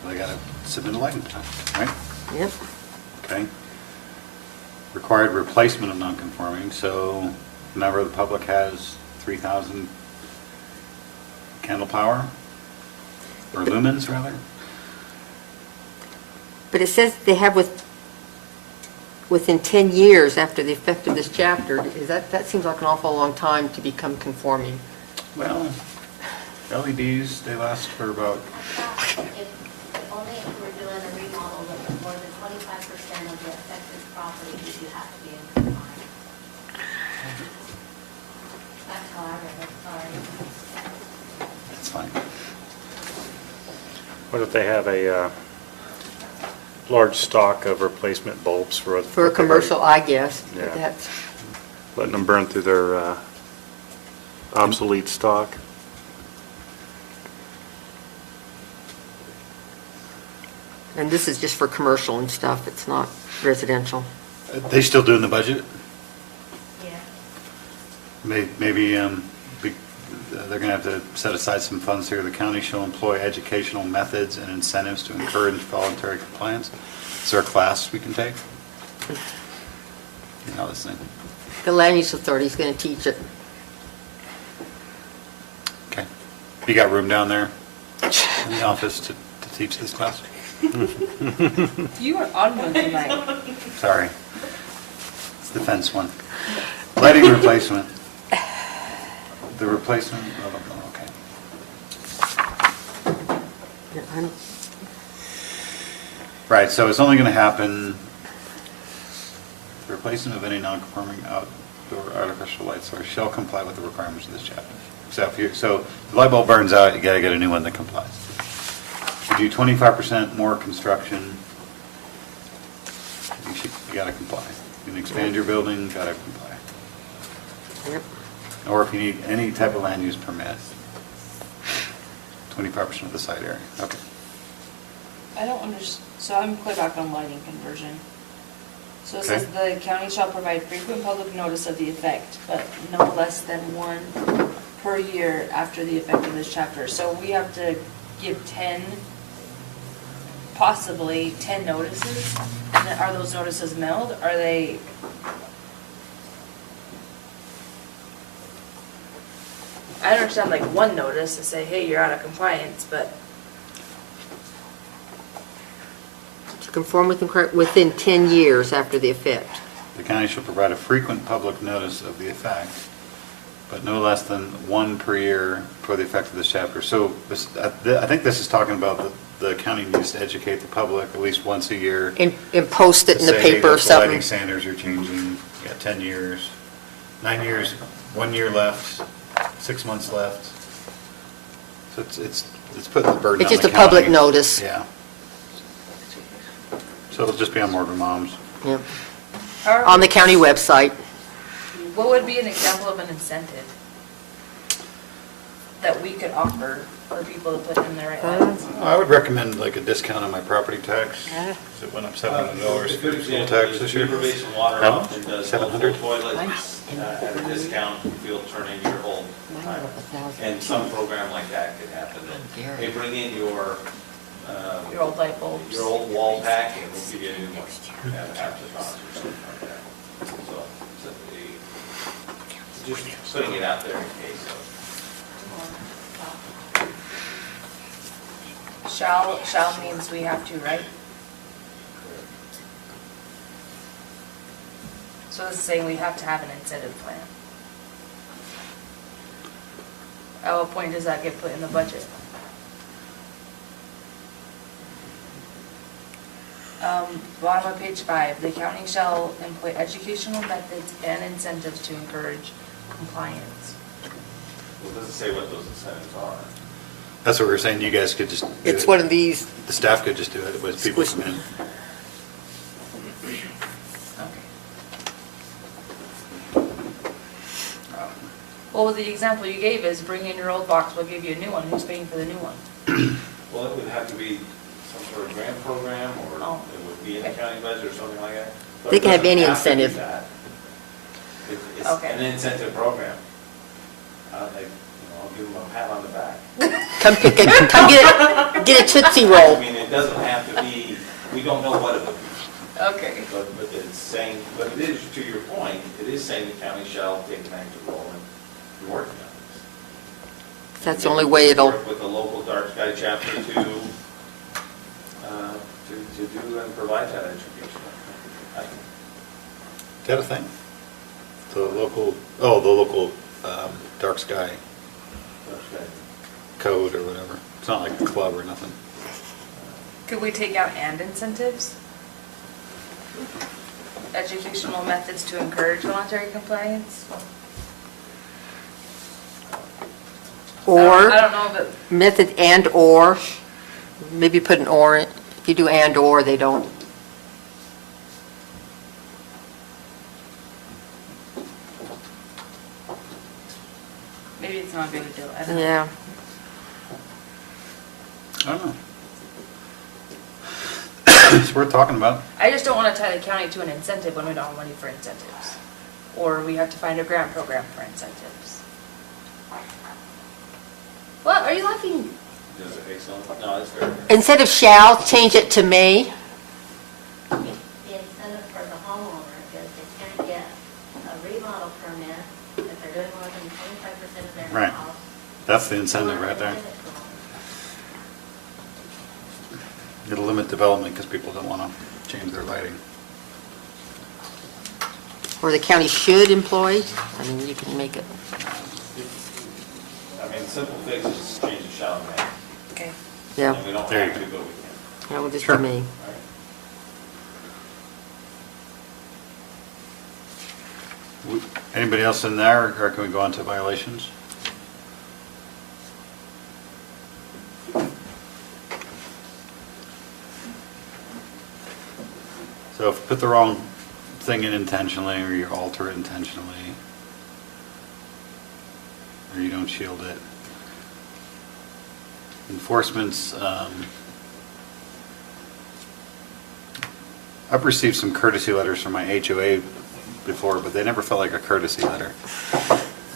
So they gotta submit a lighting plan, right? Yep. Okay. Required replacement of non-conforming, so a member of the public has 3,000 candle power, or lumens rather. But it says they have within 10 years after the effect of this chapter. That seems like an awful long time to become conforming. Well, LEDs, they last for about, Only if we're doing a remodel of more than 25% of the affected property, would you have to be in compliance. That's how I read it, sorry. that's fine. What if they have a large stock of replacement bulbs for? For a commercial, I guess. Yeah. But that's, Letting them burn through their obsolete stock? and this is just for commercial and stuff. It's not residential. They still doing the budget? Yeah. Maybe they're going to have to set aside some funds here. The county shall employ educational methods and incentives to encourage voluntary compliance. Is there a class we can take? You're not listening. The land use authority is going to teach it. Okay. You got room down there in the office to teach this class? You are on one tonight. Sorry. It's the fence one. Lighting replacement. The replacement, okay. Yeah, I'm- Right, so it's only going to happen, the replacement of any non-conforming outdoor artificial light source shall comply with the requirements of this chapter. So if the light bulb burns out, you got to get a new one that complies. If you do 25% more construction, you got to comply. You can expand your building, got to comply. Yep. Or if you need any type of land use permit, 25% of the site area. Okay. I don't understand, so I'm clear back on lighting conversion. So it says the county shall provide frequent public notice of the effect, but no less than one per year after the effect of this chapter. So we have to give 10, possibly 10 notices? And then are those notices mailed? Are they? I understand like one notice to say, hey, you're out of compliance, but To conform within 10 years after the effect. The county shall provide a frequent public notice of the effect, but no less than one per year for the effect of this chapter. So I think this is talking about the county needs to educate the public at least once a year. And post it in the to say, hey, paper or look, the lighting something. standards are changing, you got 10 years, 9 years, 1 year left, 6 months left. So it's putting the burden on the It's just a county. public notice. Yeah. So it'll just be on Morgan Moms. Yep. how On the county website. what would be an example of an incentive that we could offer for people to put in the right lines? I would recommend like a discount on my property tax. 'Cause it went up $700 A for good school example tax is this year. Information Water How often much? does 700? multiple toilets at a discount if you'll turn in your old timer. And some program like that could happen. That They bring in your Old light bulbs. your old wall pack and we'll give you a new one at half the cost or something like that. So just putting it out there in case. Shall means we have to, right? So this is saying we have to have an incentive plan. At what point does that get put in the budget? Bottom of page 5, the county shall employ educational methods and incentives to encourage compliance. Well, it doesn't say what those incentives are. That's what we were saying, you guys could just do It's it. one of these, The staff could just do it with people Squish. come in. Well, the example you gave is bring in your old box, we'll give you a new one. Who's paying for the new one? Well, it would have to be some sort of grant program, or Oh. it would be in the county budget or something like that. But They it can have doesn't any to do incentive. that. It's Okay. an incentive program. I'll give them a pat on the back. come get a Tootsie I Roll. mean, it doesn't have to be, we don't know what it would be, Okay. but it's saying, but it is, to your point, it is saying the county shall take an active role in working on this. That's the only way it'll, Work with the local dark sky chapter to do and provide that education. Is that a thing? The local dark sky Dark sky. code or whatever. It's not like a club or nothing. Could we take out and incentives? Educational methods to encourage voluntary compliance? I or, don't know, but method and or, maybe put an or, if you do and or, they don't. maybe it's not a big deal. I don't know. Yeah. I don't know. It's worth talking about. I just don't want to tie the county to an incentive when we don't have money for incentives. Or we have to find a grant program for incentives. What, are you laughing? Does it make sense? No, it's fair. Instead of shall, change it to may. The incentive for the homeowner is they can't get a remodel permit if they're doing more than 25% of their Right. house. That's the incentive right there. It'll limit development because people don't want to change their lighting. Or the county should employ, I mean, you can make it. I mean, simple fix is change the shall and may. Okay. Yeah, And we don't There you have to, go. but we can. that will just Sure. be me. All right? Anybody else in there, or can we go on to violations? So if you put the wrong thing in intentionally, or you alter it intentionally, or you don't shield it. Enforcement's, I've received some courtesy letters from my HOA before, but they never felt like a courtesy letter.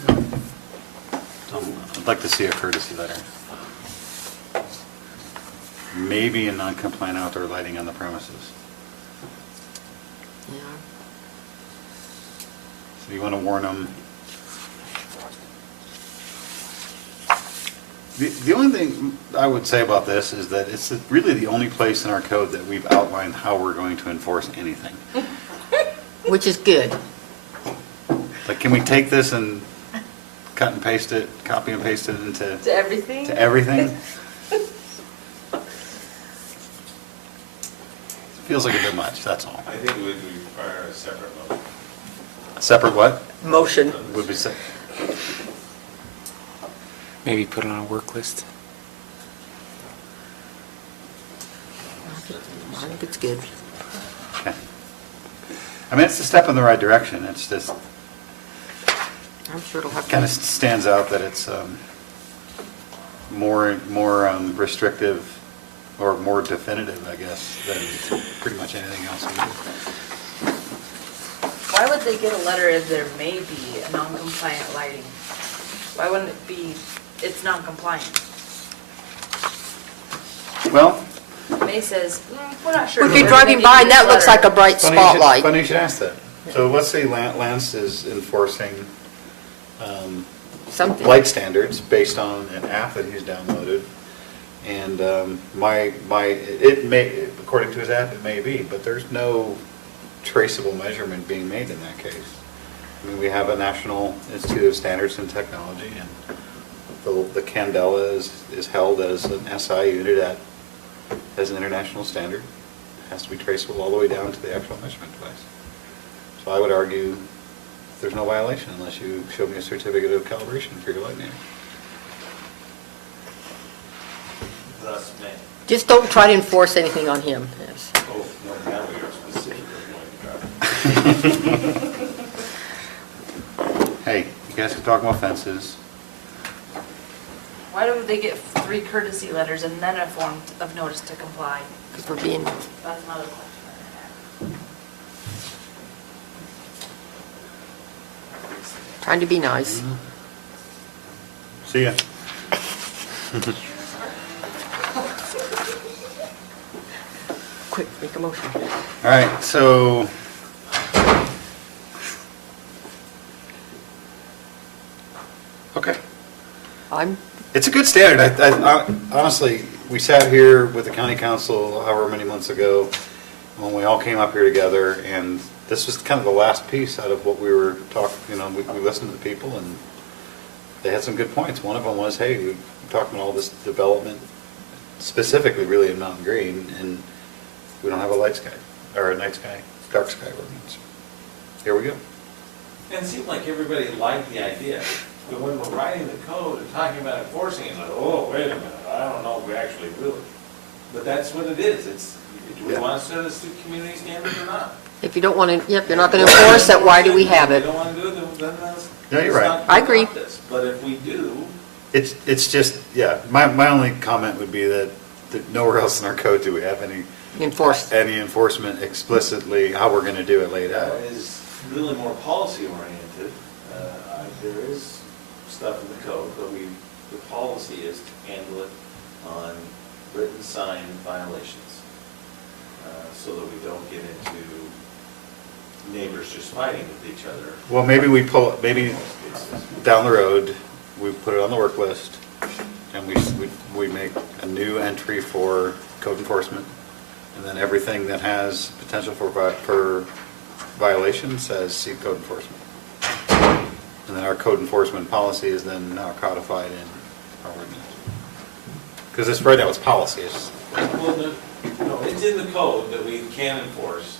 I'd like to see a courtesy letter. Maybe a non-compliant outdoor lighting on the premises. Yeah. So you want to warn them. The only thing I would say about this is that it's really the only place in our code that we've outlined how we're going to enforce anything. Which is good. Like, can we take this and cut and paste it, copy and paste it into To everything? to everything? Feels like a bit much, that's all. I think it would require a separate motion. Separate what? Motion. Would be se- Maybe put it on a work list. I think it's good. Okay. I mean, it's a step in the right direction. It's just, I'm sure it'll have kind of to. stands out that it's more restrictive or more definitive, I guess, than pretty much anything else we do. Why would they get a letter if there may be a non-compliant lighting? Why wouldn't it be, it's non-compliant? Well, May says, we're not sure. We'd be We're driving gonna by give and you that this looks like a letter." bright funny spotlight. you should ask that. So let's say Lance is enforcing Something. light standards based on an app that he's downloaded. And it may, according to his app, it may be, but there's no traceable measurement being made in that case. I mean, we have a National Institute of Standards and Technology, and the Candela is held as an SI unit as an international standard. It has to be traceable all the way down to the actual measurement device. So I would argue there's no violation unless you show me a certificate of calibration for your light meter. Thus, May. Just don't try to enforce anything on him. Yes. Oh, no, now we are specifically going to try. Hey, you guys can talk about fences. Why do they get 3 courtesy letters and then a form of notice to comply? Because we're being, That's another question. trying to be nice. See ya. Quick, make a motion. All right, so okay. It's a good standard. Honestly, we sat here with the county council however many months ago when we all came up here together, and this was kind of the last piece out of what we were talking, we listened to the people, and they had some good points. One of them was, hey, we're talking about all this development, specifically really in Mountain Green, and we don't have a light sky, or a night sky, dark sky ordinance. Here we go. And it seemed like everybody liked the idea, but when we're writing the code and talking about enforcing it, like, oh, wait a minute, I don't know if we actually really. But that's what it is, do we want to set this to community standards or not? If you don't want to, yep, you're not going to enforce it, why do we have If it? we don't want to do it, then that's. Yeah, you're let's right. not I agree. adopt this. But if we do, It's just, yeah, my only comment would be that nowhere else in our code do we have any enforcement explicitly, how we're going to do it laid out. that is really more policy oriented. There is stuff in the code, but the policy is to handle it on written sign violations, so that we don't get into neighbors just fighting with each other. Well, maybe down the road, we put it on the work list, and we make a new entry for code enforcement, and then everything that has potential for violation says see code enforcement. And then our code enforcement policy is then now codified in our ordinance. Because right now it's policy. Well, no, it's in the code that we can enforce.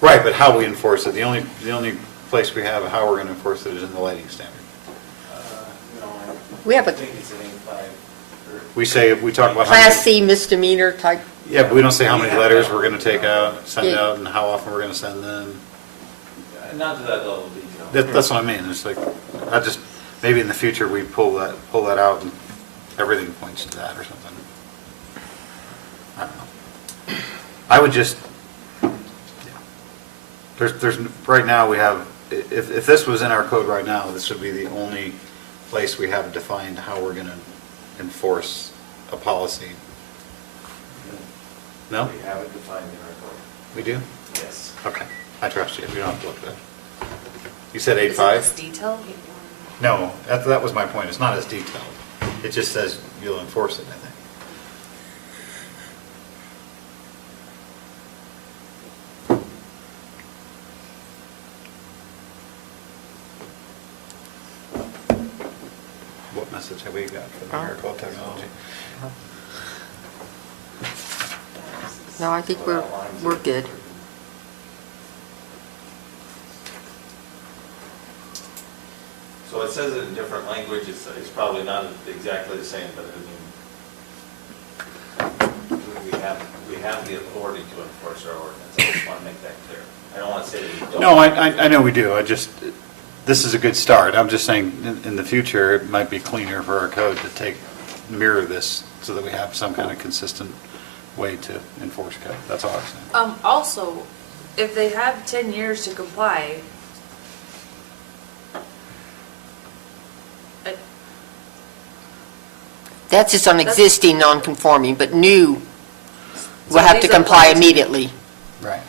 Right, but how we enforce it, the only place we have how we're going to enforce it is in the lighting standard. No, We have I a think it's an 8.5. We talk about how Class many, C misdemeanor type. yeah, but we don't say how many letters we're going to send out, and how often we're going to send them. Not to that level of detail. That's what I mean. It's like, maybe in the future we pull that out and everything points to that or something. I don't know. I would just, yeah. right now we have, if this was in our code right now, this would be the only place we have defined how we're going to enforce a policy. No? We have it defined in our code. We do? Yes. Okay, I trust you, we don't have to look at that. You said Is it 8.5? this detailed? No, that was my point, it's not as detailed. It just says you'll enforce it, I think. What message have we got from the Miracle of Technology? No, I think we're good. So it says it in different language, it's probably not exactly the same, but I mean, we have the authority to enforce our ordinance. I just want to make that clear. I don't want to say that we don't. No, I know we do, this is a good start. I'm just saying, in the future, it might be cleaner for our code to mirror this, so that we have some kind of consistent way to enforce code. That's all I'm saying. Also, if they have 10 years to comply, That's just on existing non-conforming, but new will So have to these comply apply to- immediately. Right.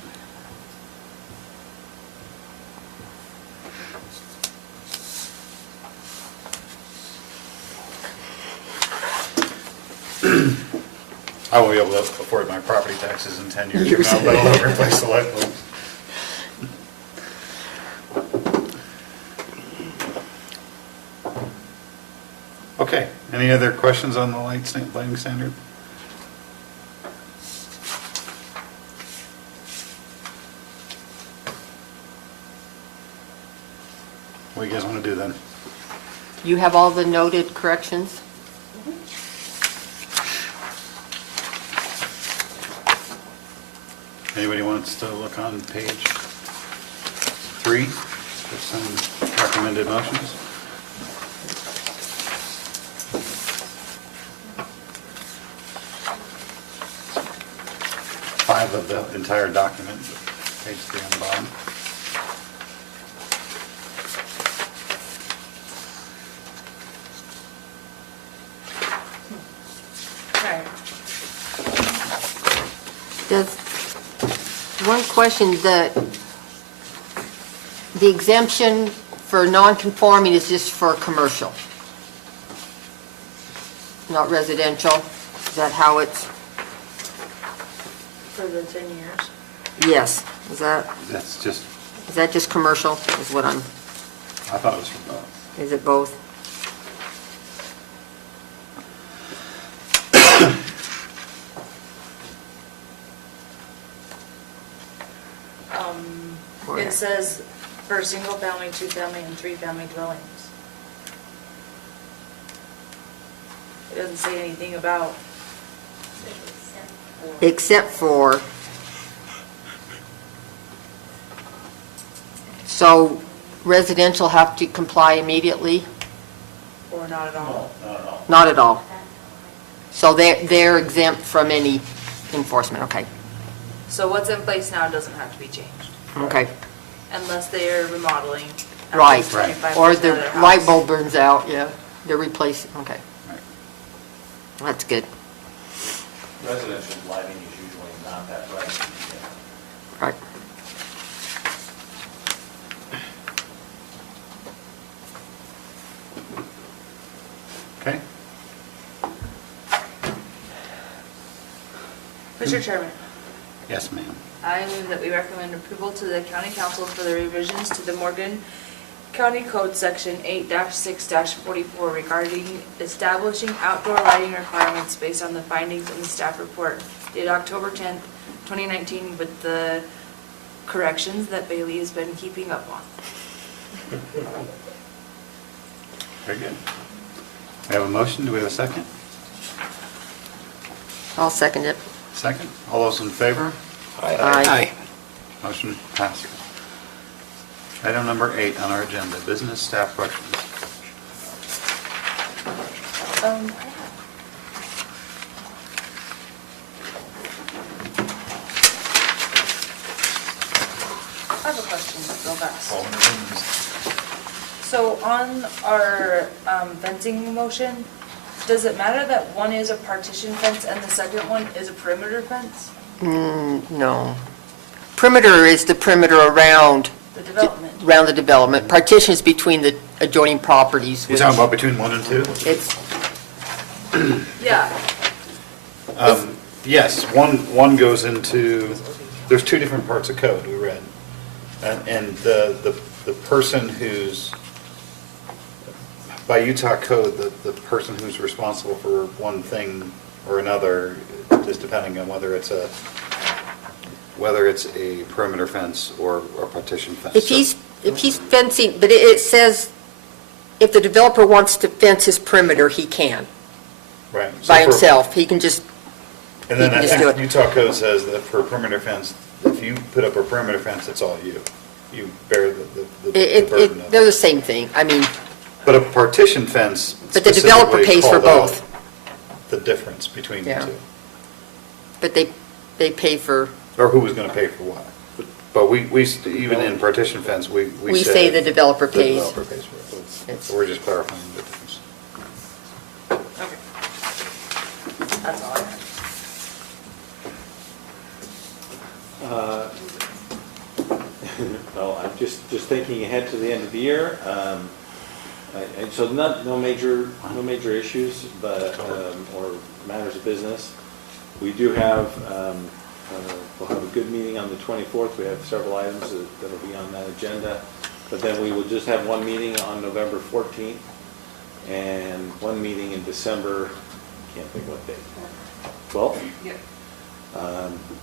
I won't be able to afford my property taxes in 10 years from now, but I'll replace the light bulbs. Okay, any other questions on the lighting standard? What do you guys want to do then? You have all the noted corrections? Anybody wants to look on page 3 for some recommended motions? Five of the entire document, page 3 on the bottom. right. One question, the exemption for non-conforming is just for commercial, not residential? Is that how it's, For the 10 years. yes, is That's that just commercial, is what I thought it was for both. is it both? It says for single-family, two-family, and three-family dwellings. It doesn't say anything about. Except for, so residential have to comply immediately? Or not at all. No, not at all. Not at all? So they're exempt from any enforcement, okay, So what's in place now doesn't have to be changed, okay. unless they're remodeling. at Right, least 25% or of the their house. light bulb burns out, yeah, they're replacing, okay, Right. that's good, Residential lighting is usually not that bright. right. Okay? Mr. Chairman, Yes, ma'am. I move that we recommend approval to the county council for the revisions to the Morgan County Code Section 8-6-44 regarding establishing outdoor lighting requirements based on the findings in the staff report dated October 10th, 2019, with the corrections that Bailey has been keeping up on. Very good. We have a motion, do we have a second? I'll second it. Second? All those in favor? Aye. Motion passes. Item number 8 on our agenda, business staff questions. I have a question real fast. So on our fencing motion, does it matter that one is a partition fence and the second one is a perimeter fence? No. Perimeter is the perimeter around The development? the development. Partitions between the adjoining properties. You're talking about between 1 and 2? It's, Yeah. Yes, one goes into, there's two different parts of code we read. And the person who's, by Utah code, the person who's responsible for one thing or another, just depending on whether it's a perimeter fence or a partition fence. if he's fencing, but it says if the developer wants to fence his perimeter, he can, Right. So by for- himself. He can just, And then You I can just do think it. Utah code says that for a perimeter fence, if you put up a perimeter fence, it's all you. You bear the burden of they're it. the same thing. I mean, But a partition fence but the developer specifically pays for called out both. the difference between the Yeah. two. But they pay for, Or who was going to pay for what. But we even in partition fence, we say the developer the pays. developer pays for it. It's- So we're just clarifying the difference. Okay. That's all I had. Well, I'm just thinking ahead to the end of the year. So no major issues, but, or matters of business. We do have, we'll have a good meeting on the 24th. We have several items that'll be on that agenda. But then we will just have one meeting on November 14th and one meeting in December, can't think what date. 12th? Yep.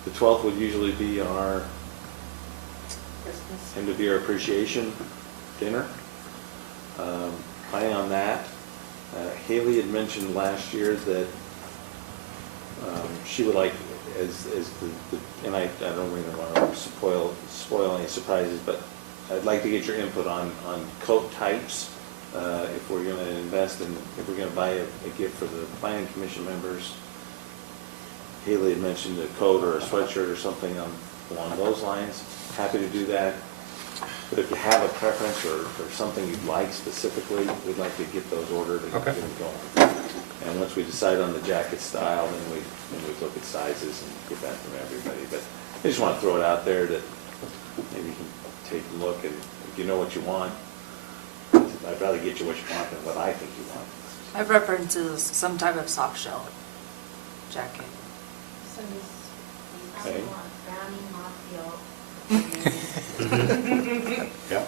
The 12th would usually be our end of year appreciation dinner. Planning on that. Haley had mentioned last year that she would like, as and I don't really want to spoil any surprises, but I'd like to get your input on coat types. If we're going to invest in, if we're going to buy a gift for the planning commission members. Haley had mentioned a coat or a sweatshirt or something along those lines. Happy to do that. But if you have a preference or something you'd like specifically, we'd like to get those ordered and Okay. get them going. And once we decide on the jacket style, then we look at sizes and get that from everybody. But I just want to throw it out there that maybe you can take a look, and if you know what you want, I'd rather get you what you want than what I think you want. My preference is some type of soft shell jacket. Okay. Yeah.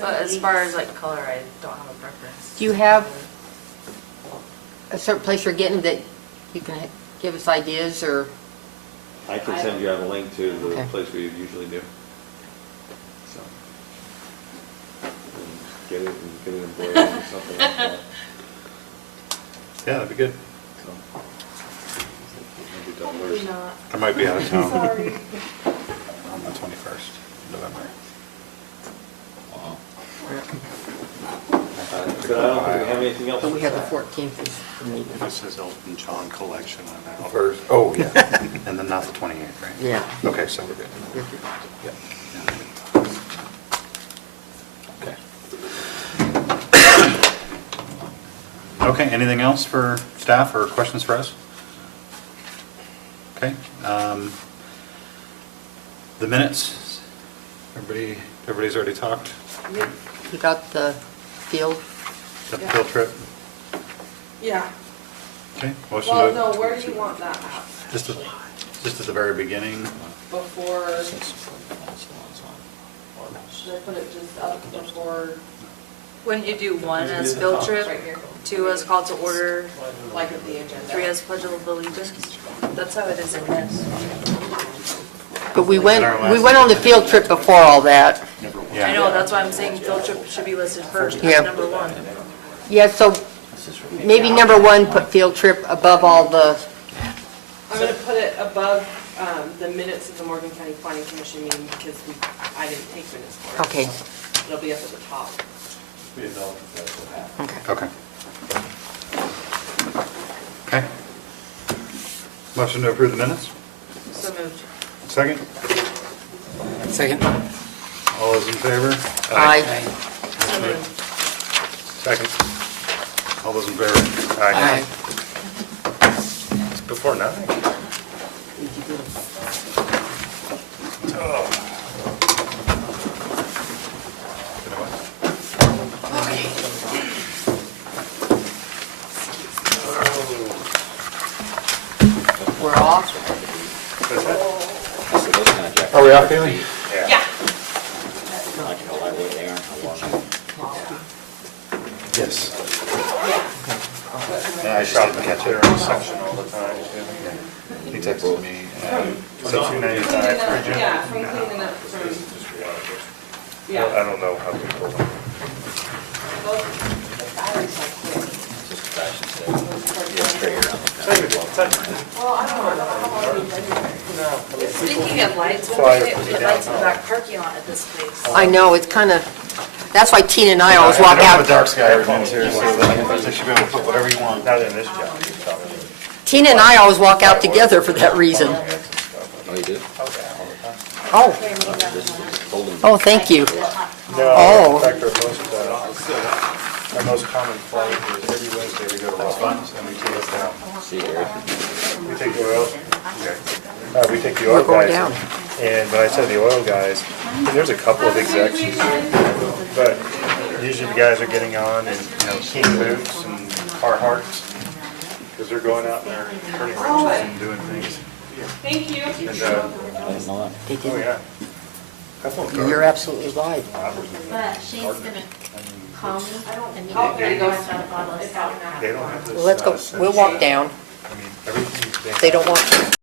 But as far as like color, I don't have a preference. do you have a certain place you're getting that you can give us ideas or? I can send you out a link to the Okay. place we usually do. So. And get it embroidered or something like that. Yeah, that'd be good. So. Maybe $1. not. I might be out of town Sorry. on the 21st of November. But I don't think we have anything else. But we have the 14th is the meeting. This is Elton John collection on that. First, oh, yeah, and then not the 28th, right? Yeah. Okay, so we're good. Yeah. Okay. Okay, anything else for staff or questions for us? Okay. The minutes, everybody's already talked? You got the field? Got the Yeah. field trip? Yeah. Okay. Motion Well, to- no, where do you want that at? Just at the very beginning? Before, should I put it just up before, Wouldn't you do one as field trip, right here, two as call to order, like at the agenda? three as pledge of allegiance? That's how it is in this. But we went on the field trip before all that. Yeah. I know, that's why I'm saying field trip should be listed first, Yeah. as number one. Yeah, so maybe number one, put field trip above all the, I'm gonna put it above, the minutes of the Morgan County Planning Commission meeting because I didn't take minutes for it. okay, It'll be up at the top. okay. Okay. Okay. Motion to approve the minutes? So moved. Second? Second. All those in favor? Aye. Second. All those in favor? Aye. It's before 9. We're off. Are we off, Haley? Yeah. Yes. Yeah, I shop at their section all the time. He texted me. So $2.95 for Jim? Yeah, from cleaning up from, I yeah. don't know how people. Well, I don't know how long we've been here. Speaking of lights, when Fly do we it get lights in the back parking lot at this place? I know, it's kind of, that's why Tina and I always walk I don't have a out. dark sky ordinance here, so they should be able to put whatever you want. Not in this job. Tina and I always walk out together for that reason. Oh, you do? Oh, oh, thank you. No, Oh. in fact, our most common flight is every Wednesday we go to Rollins and we take it down. See, Eric? We take the oil, we take the We're oil going guys. down. And when I said the oil guys, there's a couple of execs, but usually the guys are getting on in, King boots and Carhartts, because they're going out and they're turning wrenches and doing things. Thank you. And, I didn't know that. They oh did. yeah. Couple of cars. You're absolutely right. But Shane's gonna call me and meet Oh, there you go. with a bottle of soda. They don't have this. Well, let's go, we'll walk down. I mean, everything. They don't want to.